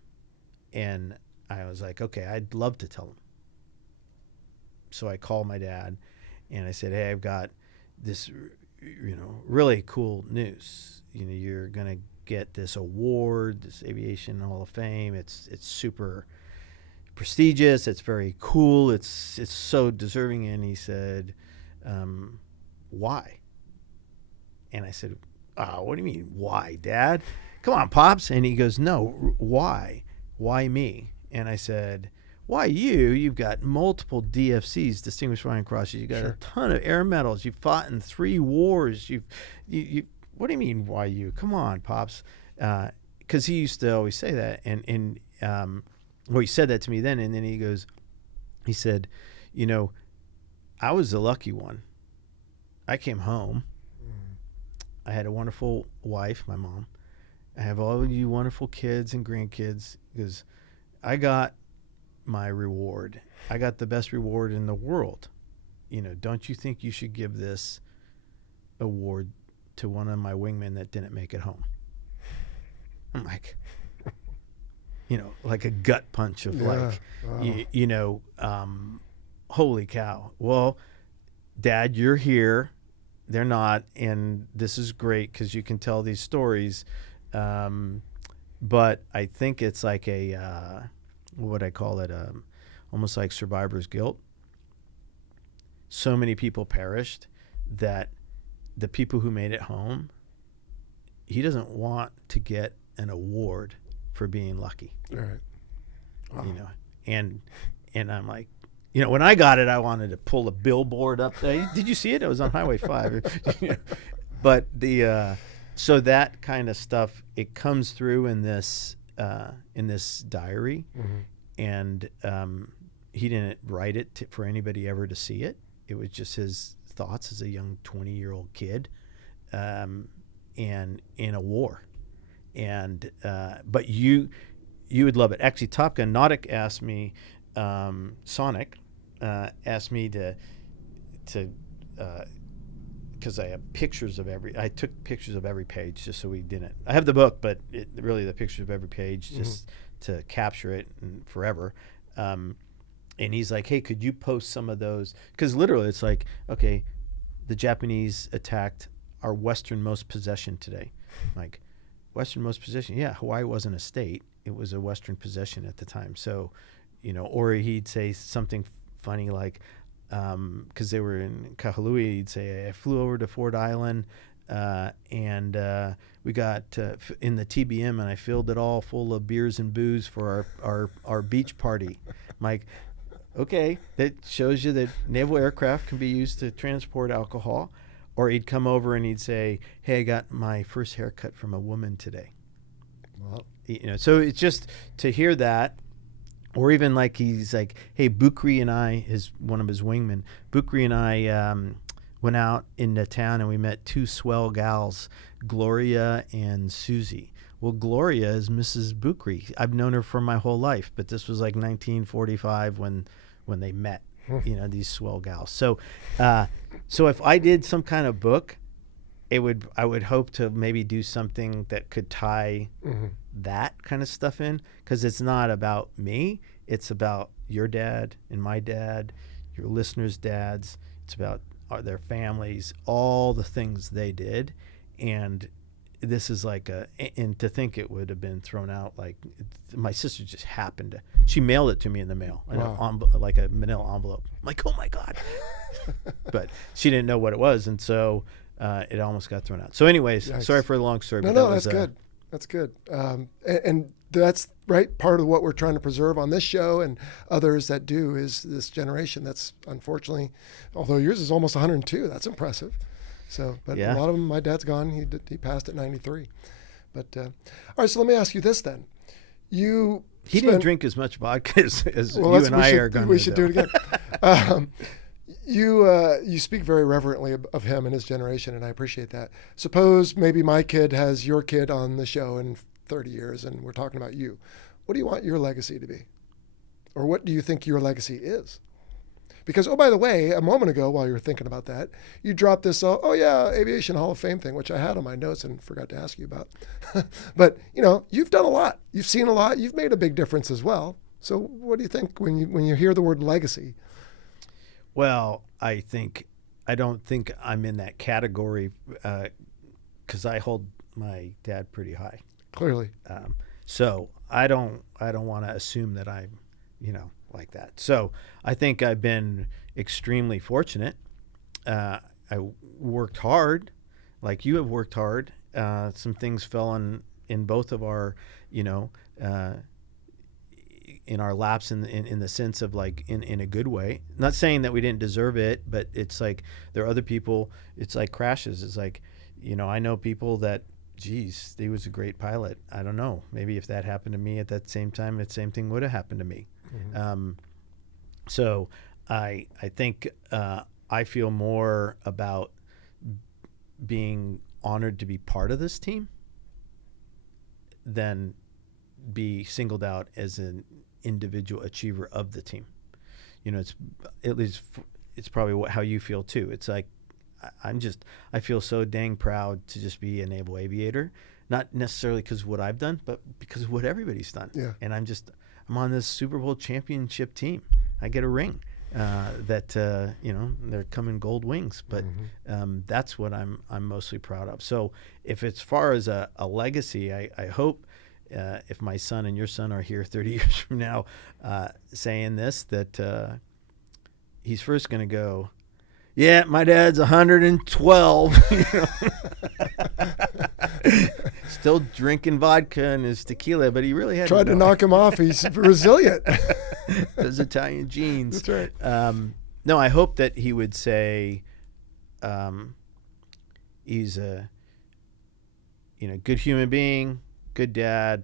And I was like, okay, I'd love to tell him. So I called my dad, and I said, hey, I've got this, really cool news. You're going to get this award, this Aviation Hall of Fame. It's super prestigious. It's very cool. It's so deserving. And he said, why? And I said, what do you mean, why, Dad? Come on, Pops. And he goes, no, why? Why me? And I said, why you? You've got multiple DFCs, Distinguished Flying Crosses. You've got a ton of air medals. You've fought in 3 wars. You. What do you mean, why you? Come on, Pops. Because he used to always say that. And he said that to me then. And then he said, I was the lucky one. I came home. I had a wonderful wife, my mom. I have all of you wonderful kids and grandkids, because I got my reward. I got the best reward in the world. Don't you think you should give this award to one of my wingmen that didn't make it home? I'm like, like a gut punch of holy cow. Well, Dad, you're here. They're not, and this is great because you can tell these stories. But I think it's like what would I call it? Almost like survivor's guilt. So many people perished that the people who made it home, he doesn't want to get an award for being lucky. All right. Wow. And I'm like, when I got it, I wanted to pull a billboard up there. Did you see it? It was on Highway 5. But so that kind of stuff, it comes through in this diary, and he didn't write it for anybody ever to see it. It was just his thoughts as a young 20-year-old kid, and in a war. And but you would love it. Actually, Top Gun Nautic asked me, Sonic asked me to because I have pictures of I took pictures of every page just so we didn't. I have the book, but really the pictures of every page just to capture it and forever. And he's like, hey, could you post some of those? Because literally it's like, okay, the Japanese attacked our westernmost possession today. Like, westernmost possession? Yeah, Hawaii wasn't a state. It was a western possession at the time. So, or he'd say something funny like, because they were in Kahului, he'd say, I flew over to Ford Island and we got in the TBM and I filled it all full of beers and booze for our beach party. I'm like, okay, that shows you that naval aircraft can be used to transport alcohol. Or he'd come over and he'd say, hey, I got my first haircut from a woman today. Well, So it's just to hear that. Or even like he's like, hey, Bukri and I, one of his wingmen, Bukri and I went out into town and we met two swell gals, Gloria and Susie. Well, Gloria is Mrs. Bukri. I've known her for my whole life, but this was like 1945 when they met, these swell gals. So if I did some kind of book, I would hope to maybe do something that could tie that kind of stuff in, because it's not about me. It's about your dad and my dad, your listeners' dads. It's about their families, all the things they did. And this is like and to think it would have been thrown out, like my sister just happened to, she mailed it to me in the mail, like a manila envelope. I'm like, oh my God. But she didn't know what it was. And so it almost got thrown out. So anyways, Yikes. Sorry for the long story. No, that's good. That's good. And that's right. Part of what we're trying to preserve on this show and others that do is this generation. That's unfortunately, although yours is almost 102, that's impressive. So, but a lot of them, my dad's gone. He passed at 93. But all right. So let me ask you this then. He didn't drink as much vodka as you and I are going to do. We should do it again. You speak very reverently of him and his generation, and I appreciate that. Suppose maybe my kid has your kid on the show in 30 years, and we're talking about you. What do you want your legacy to be? Or what do you think your legacy is? Because, oh, by the way, a moment ago while you were thinking about that, you dropped this, Aviation Hall of Fame thing, which I had on my notes and forgot to ask you about. But, you've done a lot. You've seen a lot. You've made a big difference as well. So what do you think when you hear the word legacy? Well, I don't think I'm in that category because I hold my dad pretty high. Clearly. So I don't want to assume that I'm, like that. So I think I've been extremely fortunate. I worked hard, like you have worked hard. Some things fell in both of our, in our laps in the sense of like in a good way. Not saying that we didn't deserve it, but it's like there are other people, it's like crashes. It's like, I know people that, geez, he was a great pilot. I don't know. Maybe if that happened to me at that same time, the same thing would have happened to me. Mm-hmm. So I think I feel more about being honored to be part of this team than be singled out as an individual achiever of the team. It's at least it's probably how you feel too. It's like I feel so dang proud to just be a naval aviator, not necessarily because of what I've done, but because of what everybody's done. Yeah. And I'm on this Super Bowl championship team. I get a ring that they're coming gold wings, but that's what I'm mostly proud of. So if it's far as a legacy, I hope if my son and your son are here 30 years from now saying this, that he's first going to go, yeah, my dad's 112. Still drinking vodka and his tequila, but he really had tried to knock him off. He's resilient. Those Italian genes. That's right. No, I hope that he would say he's a good human being, good dad,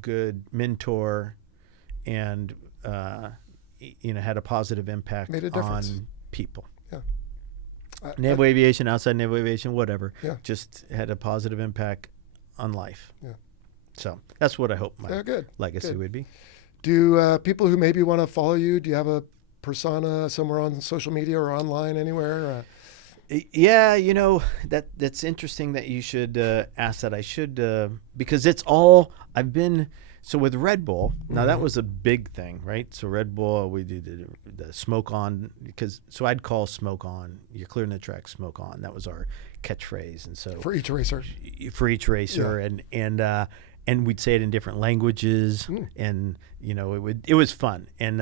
good mentor, and had a positive impact on people. Yeah. Naval aviation, outside naval aviation, whatever. Yeah. Just had a positive impact on life. Yeah. So that's what I hope my Good. legacy Good. would be. Do people who maybe want to follow you, do you have a persona somewhere on social media or online anywhere? Yeah, that's interesting that you should ask that. I should because it's all I've been. So with Red Bull, now that was a big thing, right? So Red Bull, we did the smoke on so I'd call smoke on. You're clearing the track, smoke on. That was our catchphrase, and so For each racer. And we'd say it in different languages, and it was fun, and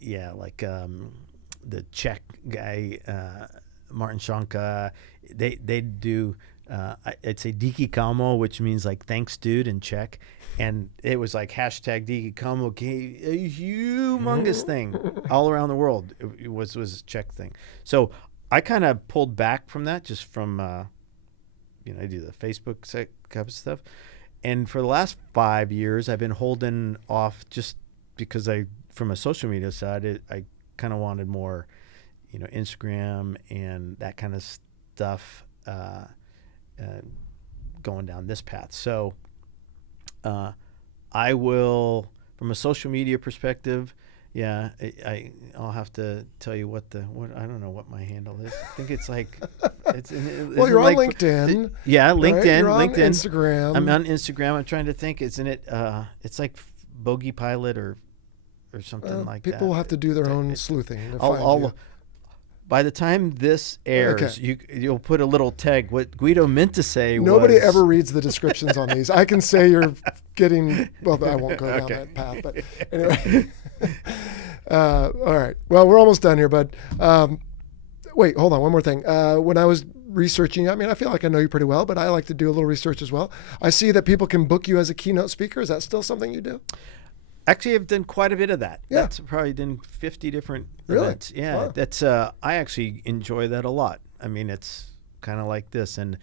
yeah, like the Czech guy, Martin Shanka, they'd do. I'd say Díky kámo, which means like thanks dude in Czech, and it was like hashtag Díky kámo, a humongous thing all around the world. It was a Czech thing. So I kind of pulled back from that, just from I do the Facebook type of stuff, and for the last 5 years I've been holding off just because from a social media side I kind of wanted more, Instagram and that kind of stuff. Going down this path. So I will, from a social media perspective, I'll have to tell you what I don't know what my handle is. I think it's like Well, you're on LinkedIn. Yeah, LinkedIn. Right? You're on LinkedIn. Instagram. I'm on Instagram. I'm trying to think. Isn't it? It's like Bogey Pilot or something like that. People will have to do their own sleuthing to find you. By the time this airs, you'll put a little tag. What Guido meant to say Nobody was... ever reads the descriptions on these. I can say you're getting... Well, I won't go down that path, but anyway. All right. Well, we're almost done here, bud. Wait, hold on. One more thing. When I was researching, I feel like I know you pretty well, but I like to do a little research as well. I see that people can book you as a keynote speaker. Is that still something you do? Actually, I've done quite a bit of that. Yeah. That's probably done 50 different Really? events. Yeah, Wow. that's I actually enjoy that a lot. It's kind of like this, and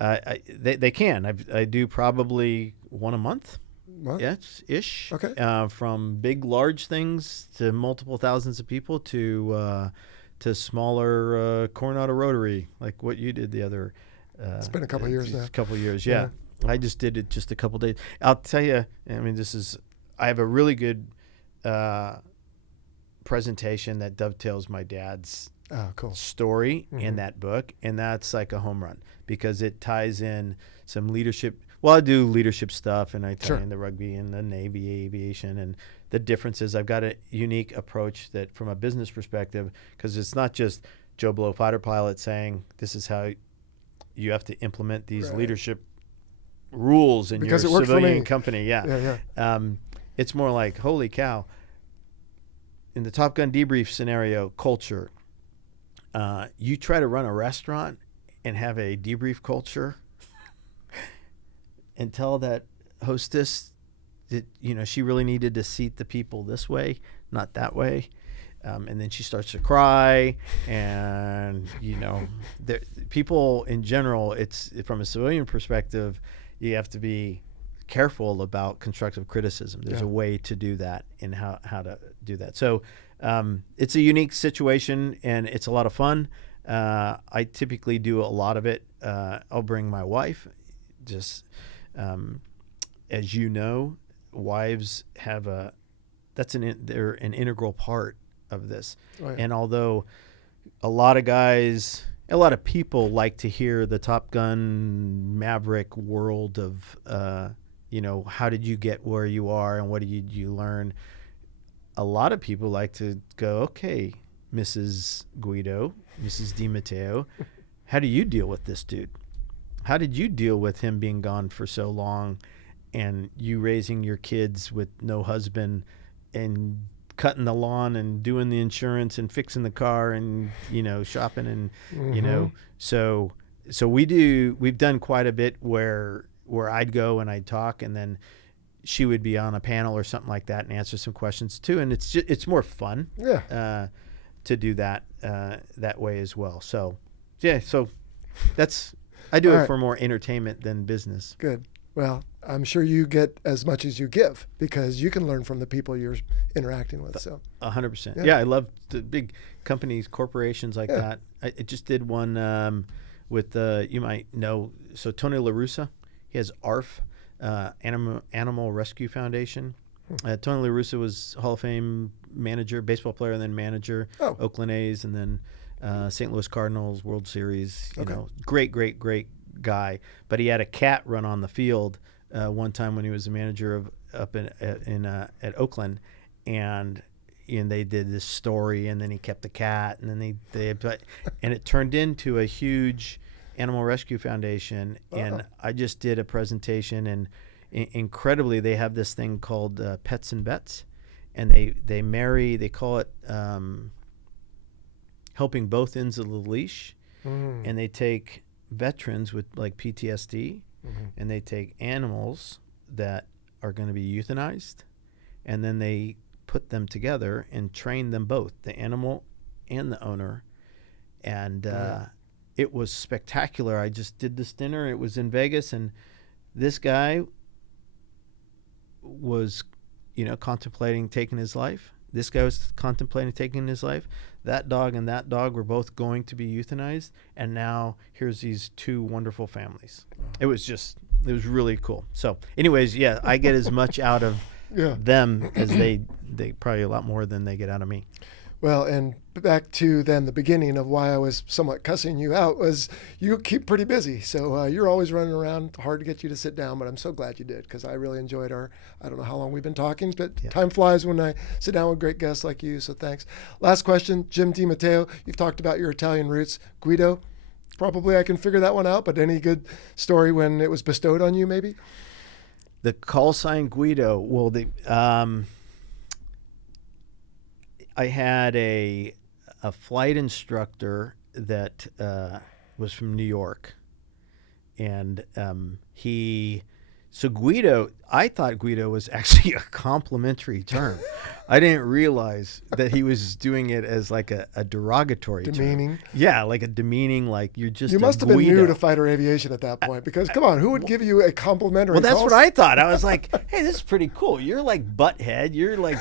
they can. I do probably one a month. What? Yes, ish. Okay. From big, large things to multiple thousands of people to smaller Coronado Rotary, like what you did the other. It's been a couple of years now. A couple of years, yeah. I just did it just a couple days. I'll tell you, I have a really good presentation that dovetails my dad's story in that book, and that's like a home run because it ties in some leadership. Well, I do leadership stuff, and I tie in the rugby and the Navy, aviation, and the differences. I've got a unique approach that, from a business perspective, because it's not just Joe Blow fighter pilot saying this is how you have to implement these leadership rules in because your it civilian company. Yeah. It's more like, holy cow, in the Top Gun debrief scenario, culture, you try to run a restaurant and have a debrief culture and tell that hostess that she really needed to seat the people this way, not that way. And then she starts to cry, and people in general, it's from a civilian perspective, you have to be careful about constructive criticism. There's a way to do that and how to do that. So it's a unique situation, and it's a lot of fun. I typically do a lot of it. I'll bring my wife. Just as you know, wives have they're an integral part of this. Oh, yeah. And although a lot of people like to hear the Top Gun Maverick world of, how did you get where you are and what did you learn? A lot of people like to go, okay, Mrs. Guido, Mrs. Dimatteo, how do you deal with this dude? How did you deal with him being gone for so long and you raising your kids with no husband and cutting the lawn and doing the insurance and fixing the car and shopping and so we've done quite a bit where I'd go and I'd talk, and then she would be on a panel or something like that and answer some questions too, and it's more fun to do that that way as well. So that's I do it for more entertainment than business. Good. Well, I'm sure you get as much as you give because you can learn from the people you're interacting with. So 100%. Yeah, I love the big companies, corporations like that. I just did one with you might know. So Tony La Russa, he has ARF, Animal Rescue Foundation. Tony La Russa was Hall of Fame manager, baseball player, and then manager, Oakland A's, and then St. Louis Cardinals, World Series. You know, great guy. But he had a cat run on the field one time when he was a manager of up at Oakland, and they did this story, and then he kept the cat, and then and it turned into a huge Animal Rescue Foundation. And I just did a presentation, and incredibly, they have this thing called Pets and Bets, and they marry. They call it helping both ends of the leash, and they take veterans with like PTSD, and they take animals that are going to be euthanized, and then they put them together and train them both, the animal and the owner. And it was spectacular. I just did this dinner. It was in Vegas, and this guy was, contemplating taking his life. This guy was contemplating taking his life. That dog and that dog were both going to be euthanized, and now here's these two wonderful families. It was really cool. So anyways, yeah, I get as much out of them as they probably a lot more than they get out of me. Well, and back to then the beginning of why I was somewhat cussing you out was you keep pretty busy. So you're always running around, hard to get you to sit down, but I'm so glad you did, because I really enjoyed I don't know how long we've been talking, but time flies when I sit down with great guests like you. So thanks. Last question, Jim Dimatteo, you've talked about your Italian roots. Guido, probably I can figure that one out, but any good story when it was bestowed on you maybe? The call sign Guido, well, I had a flight instructor that was from New York, and Guido, I thought Guido was actually a complimentary term. I didn't realize that he was doing it as like a derogatory demeaning term. Yeah, like a demeaning, like you're just You must have Guido. been new to fider aviation at that point, because come on, who would give you a complimentary Well, that's call? what I thought. I was like, hey, this is pretty cool. You're like butthead. You're like,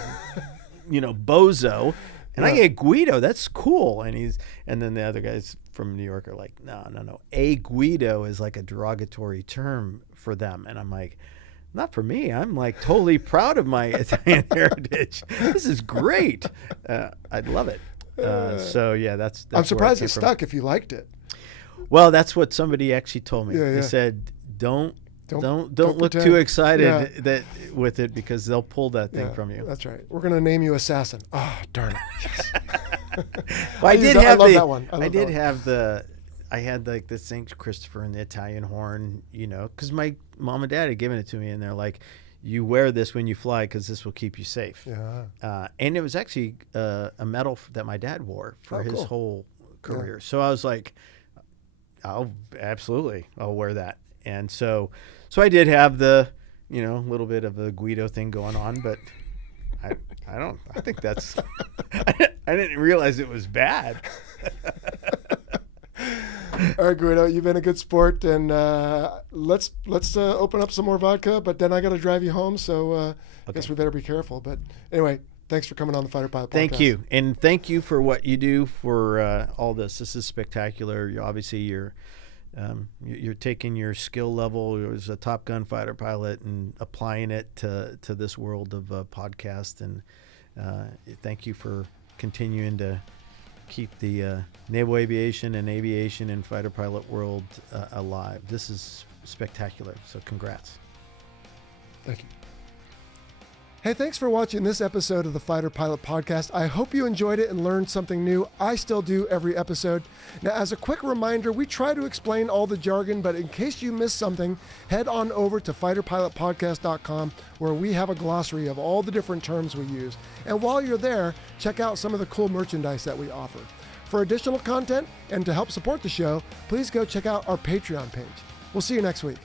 bozo. And I get Guido. That's cool. And then the other guys from New York are like, no. A Guido is like a derogatory term for them. And I'm like, not for me. I'm like totally proud of my Italian heritage. This is great. I love it. So yeah, that's I'm surprised it stuck if you liked it. Well, that's what somebody actually told me. Yeah. They said, don't look too excited with it, because they'll pull that thing from you. That's right. We're going to name you Assassin. Oh, darn it. Yes. Well, I love that one. I had like the St. Christopher and the Italian horn, because my mom and dad had given it to me, and they're like, you wear this when you fly because this will keep you safe. Yeah. And it was actually a medal that my dad wore for his whole career. So I was like, I'll wear that. And so I did have the, little bit of a Guido thing going on, but I think that's, I didn't realize it was bad. All right, Guido, you've been a good sport, and let's open up some more vodka, but then I got to drive you home, so I guess we better be careful. But anyway, thanks for coming on the Fighter Pilot Podcast. Thank you, and thank you for what you do for all this. This is spectacular. You're taking your skill level as a Top Gun fighter pilot and applying it to this world of podcast. And thank you for continuing to keep the naval aviation and fighter pilot world alive. This is spectacular. So congrats. Thank you. Hey, thanks for watching this episode of the Fighter Pilot Podcast. I hope you enjoyed it and learned something new. I still do every episode. Now, as a quick reminder, we try to explain all the jargon, but in case you missed something, head on over to fighterpilotpodcast.com, where we have a glossary of all the different terms we use. And while you're there, check out some of the cool merchandise that we offer. For additional content and to help support the show, please go check out our Patreon page. We'll see you next week.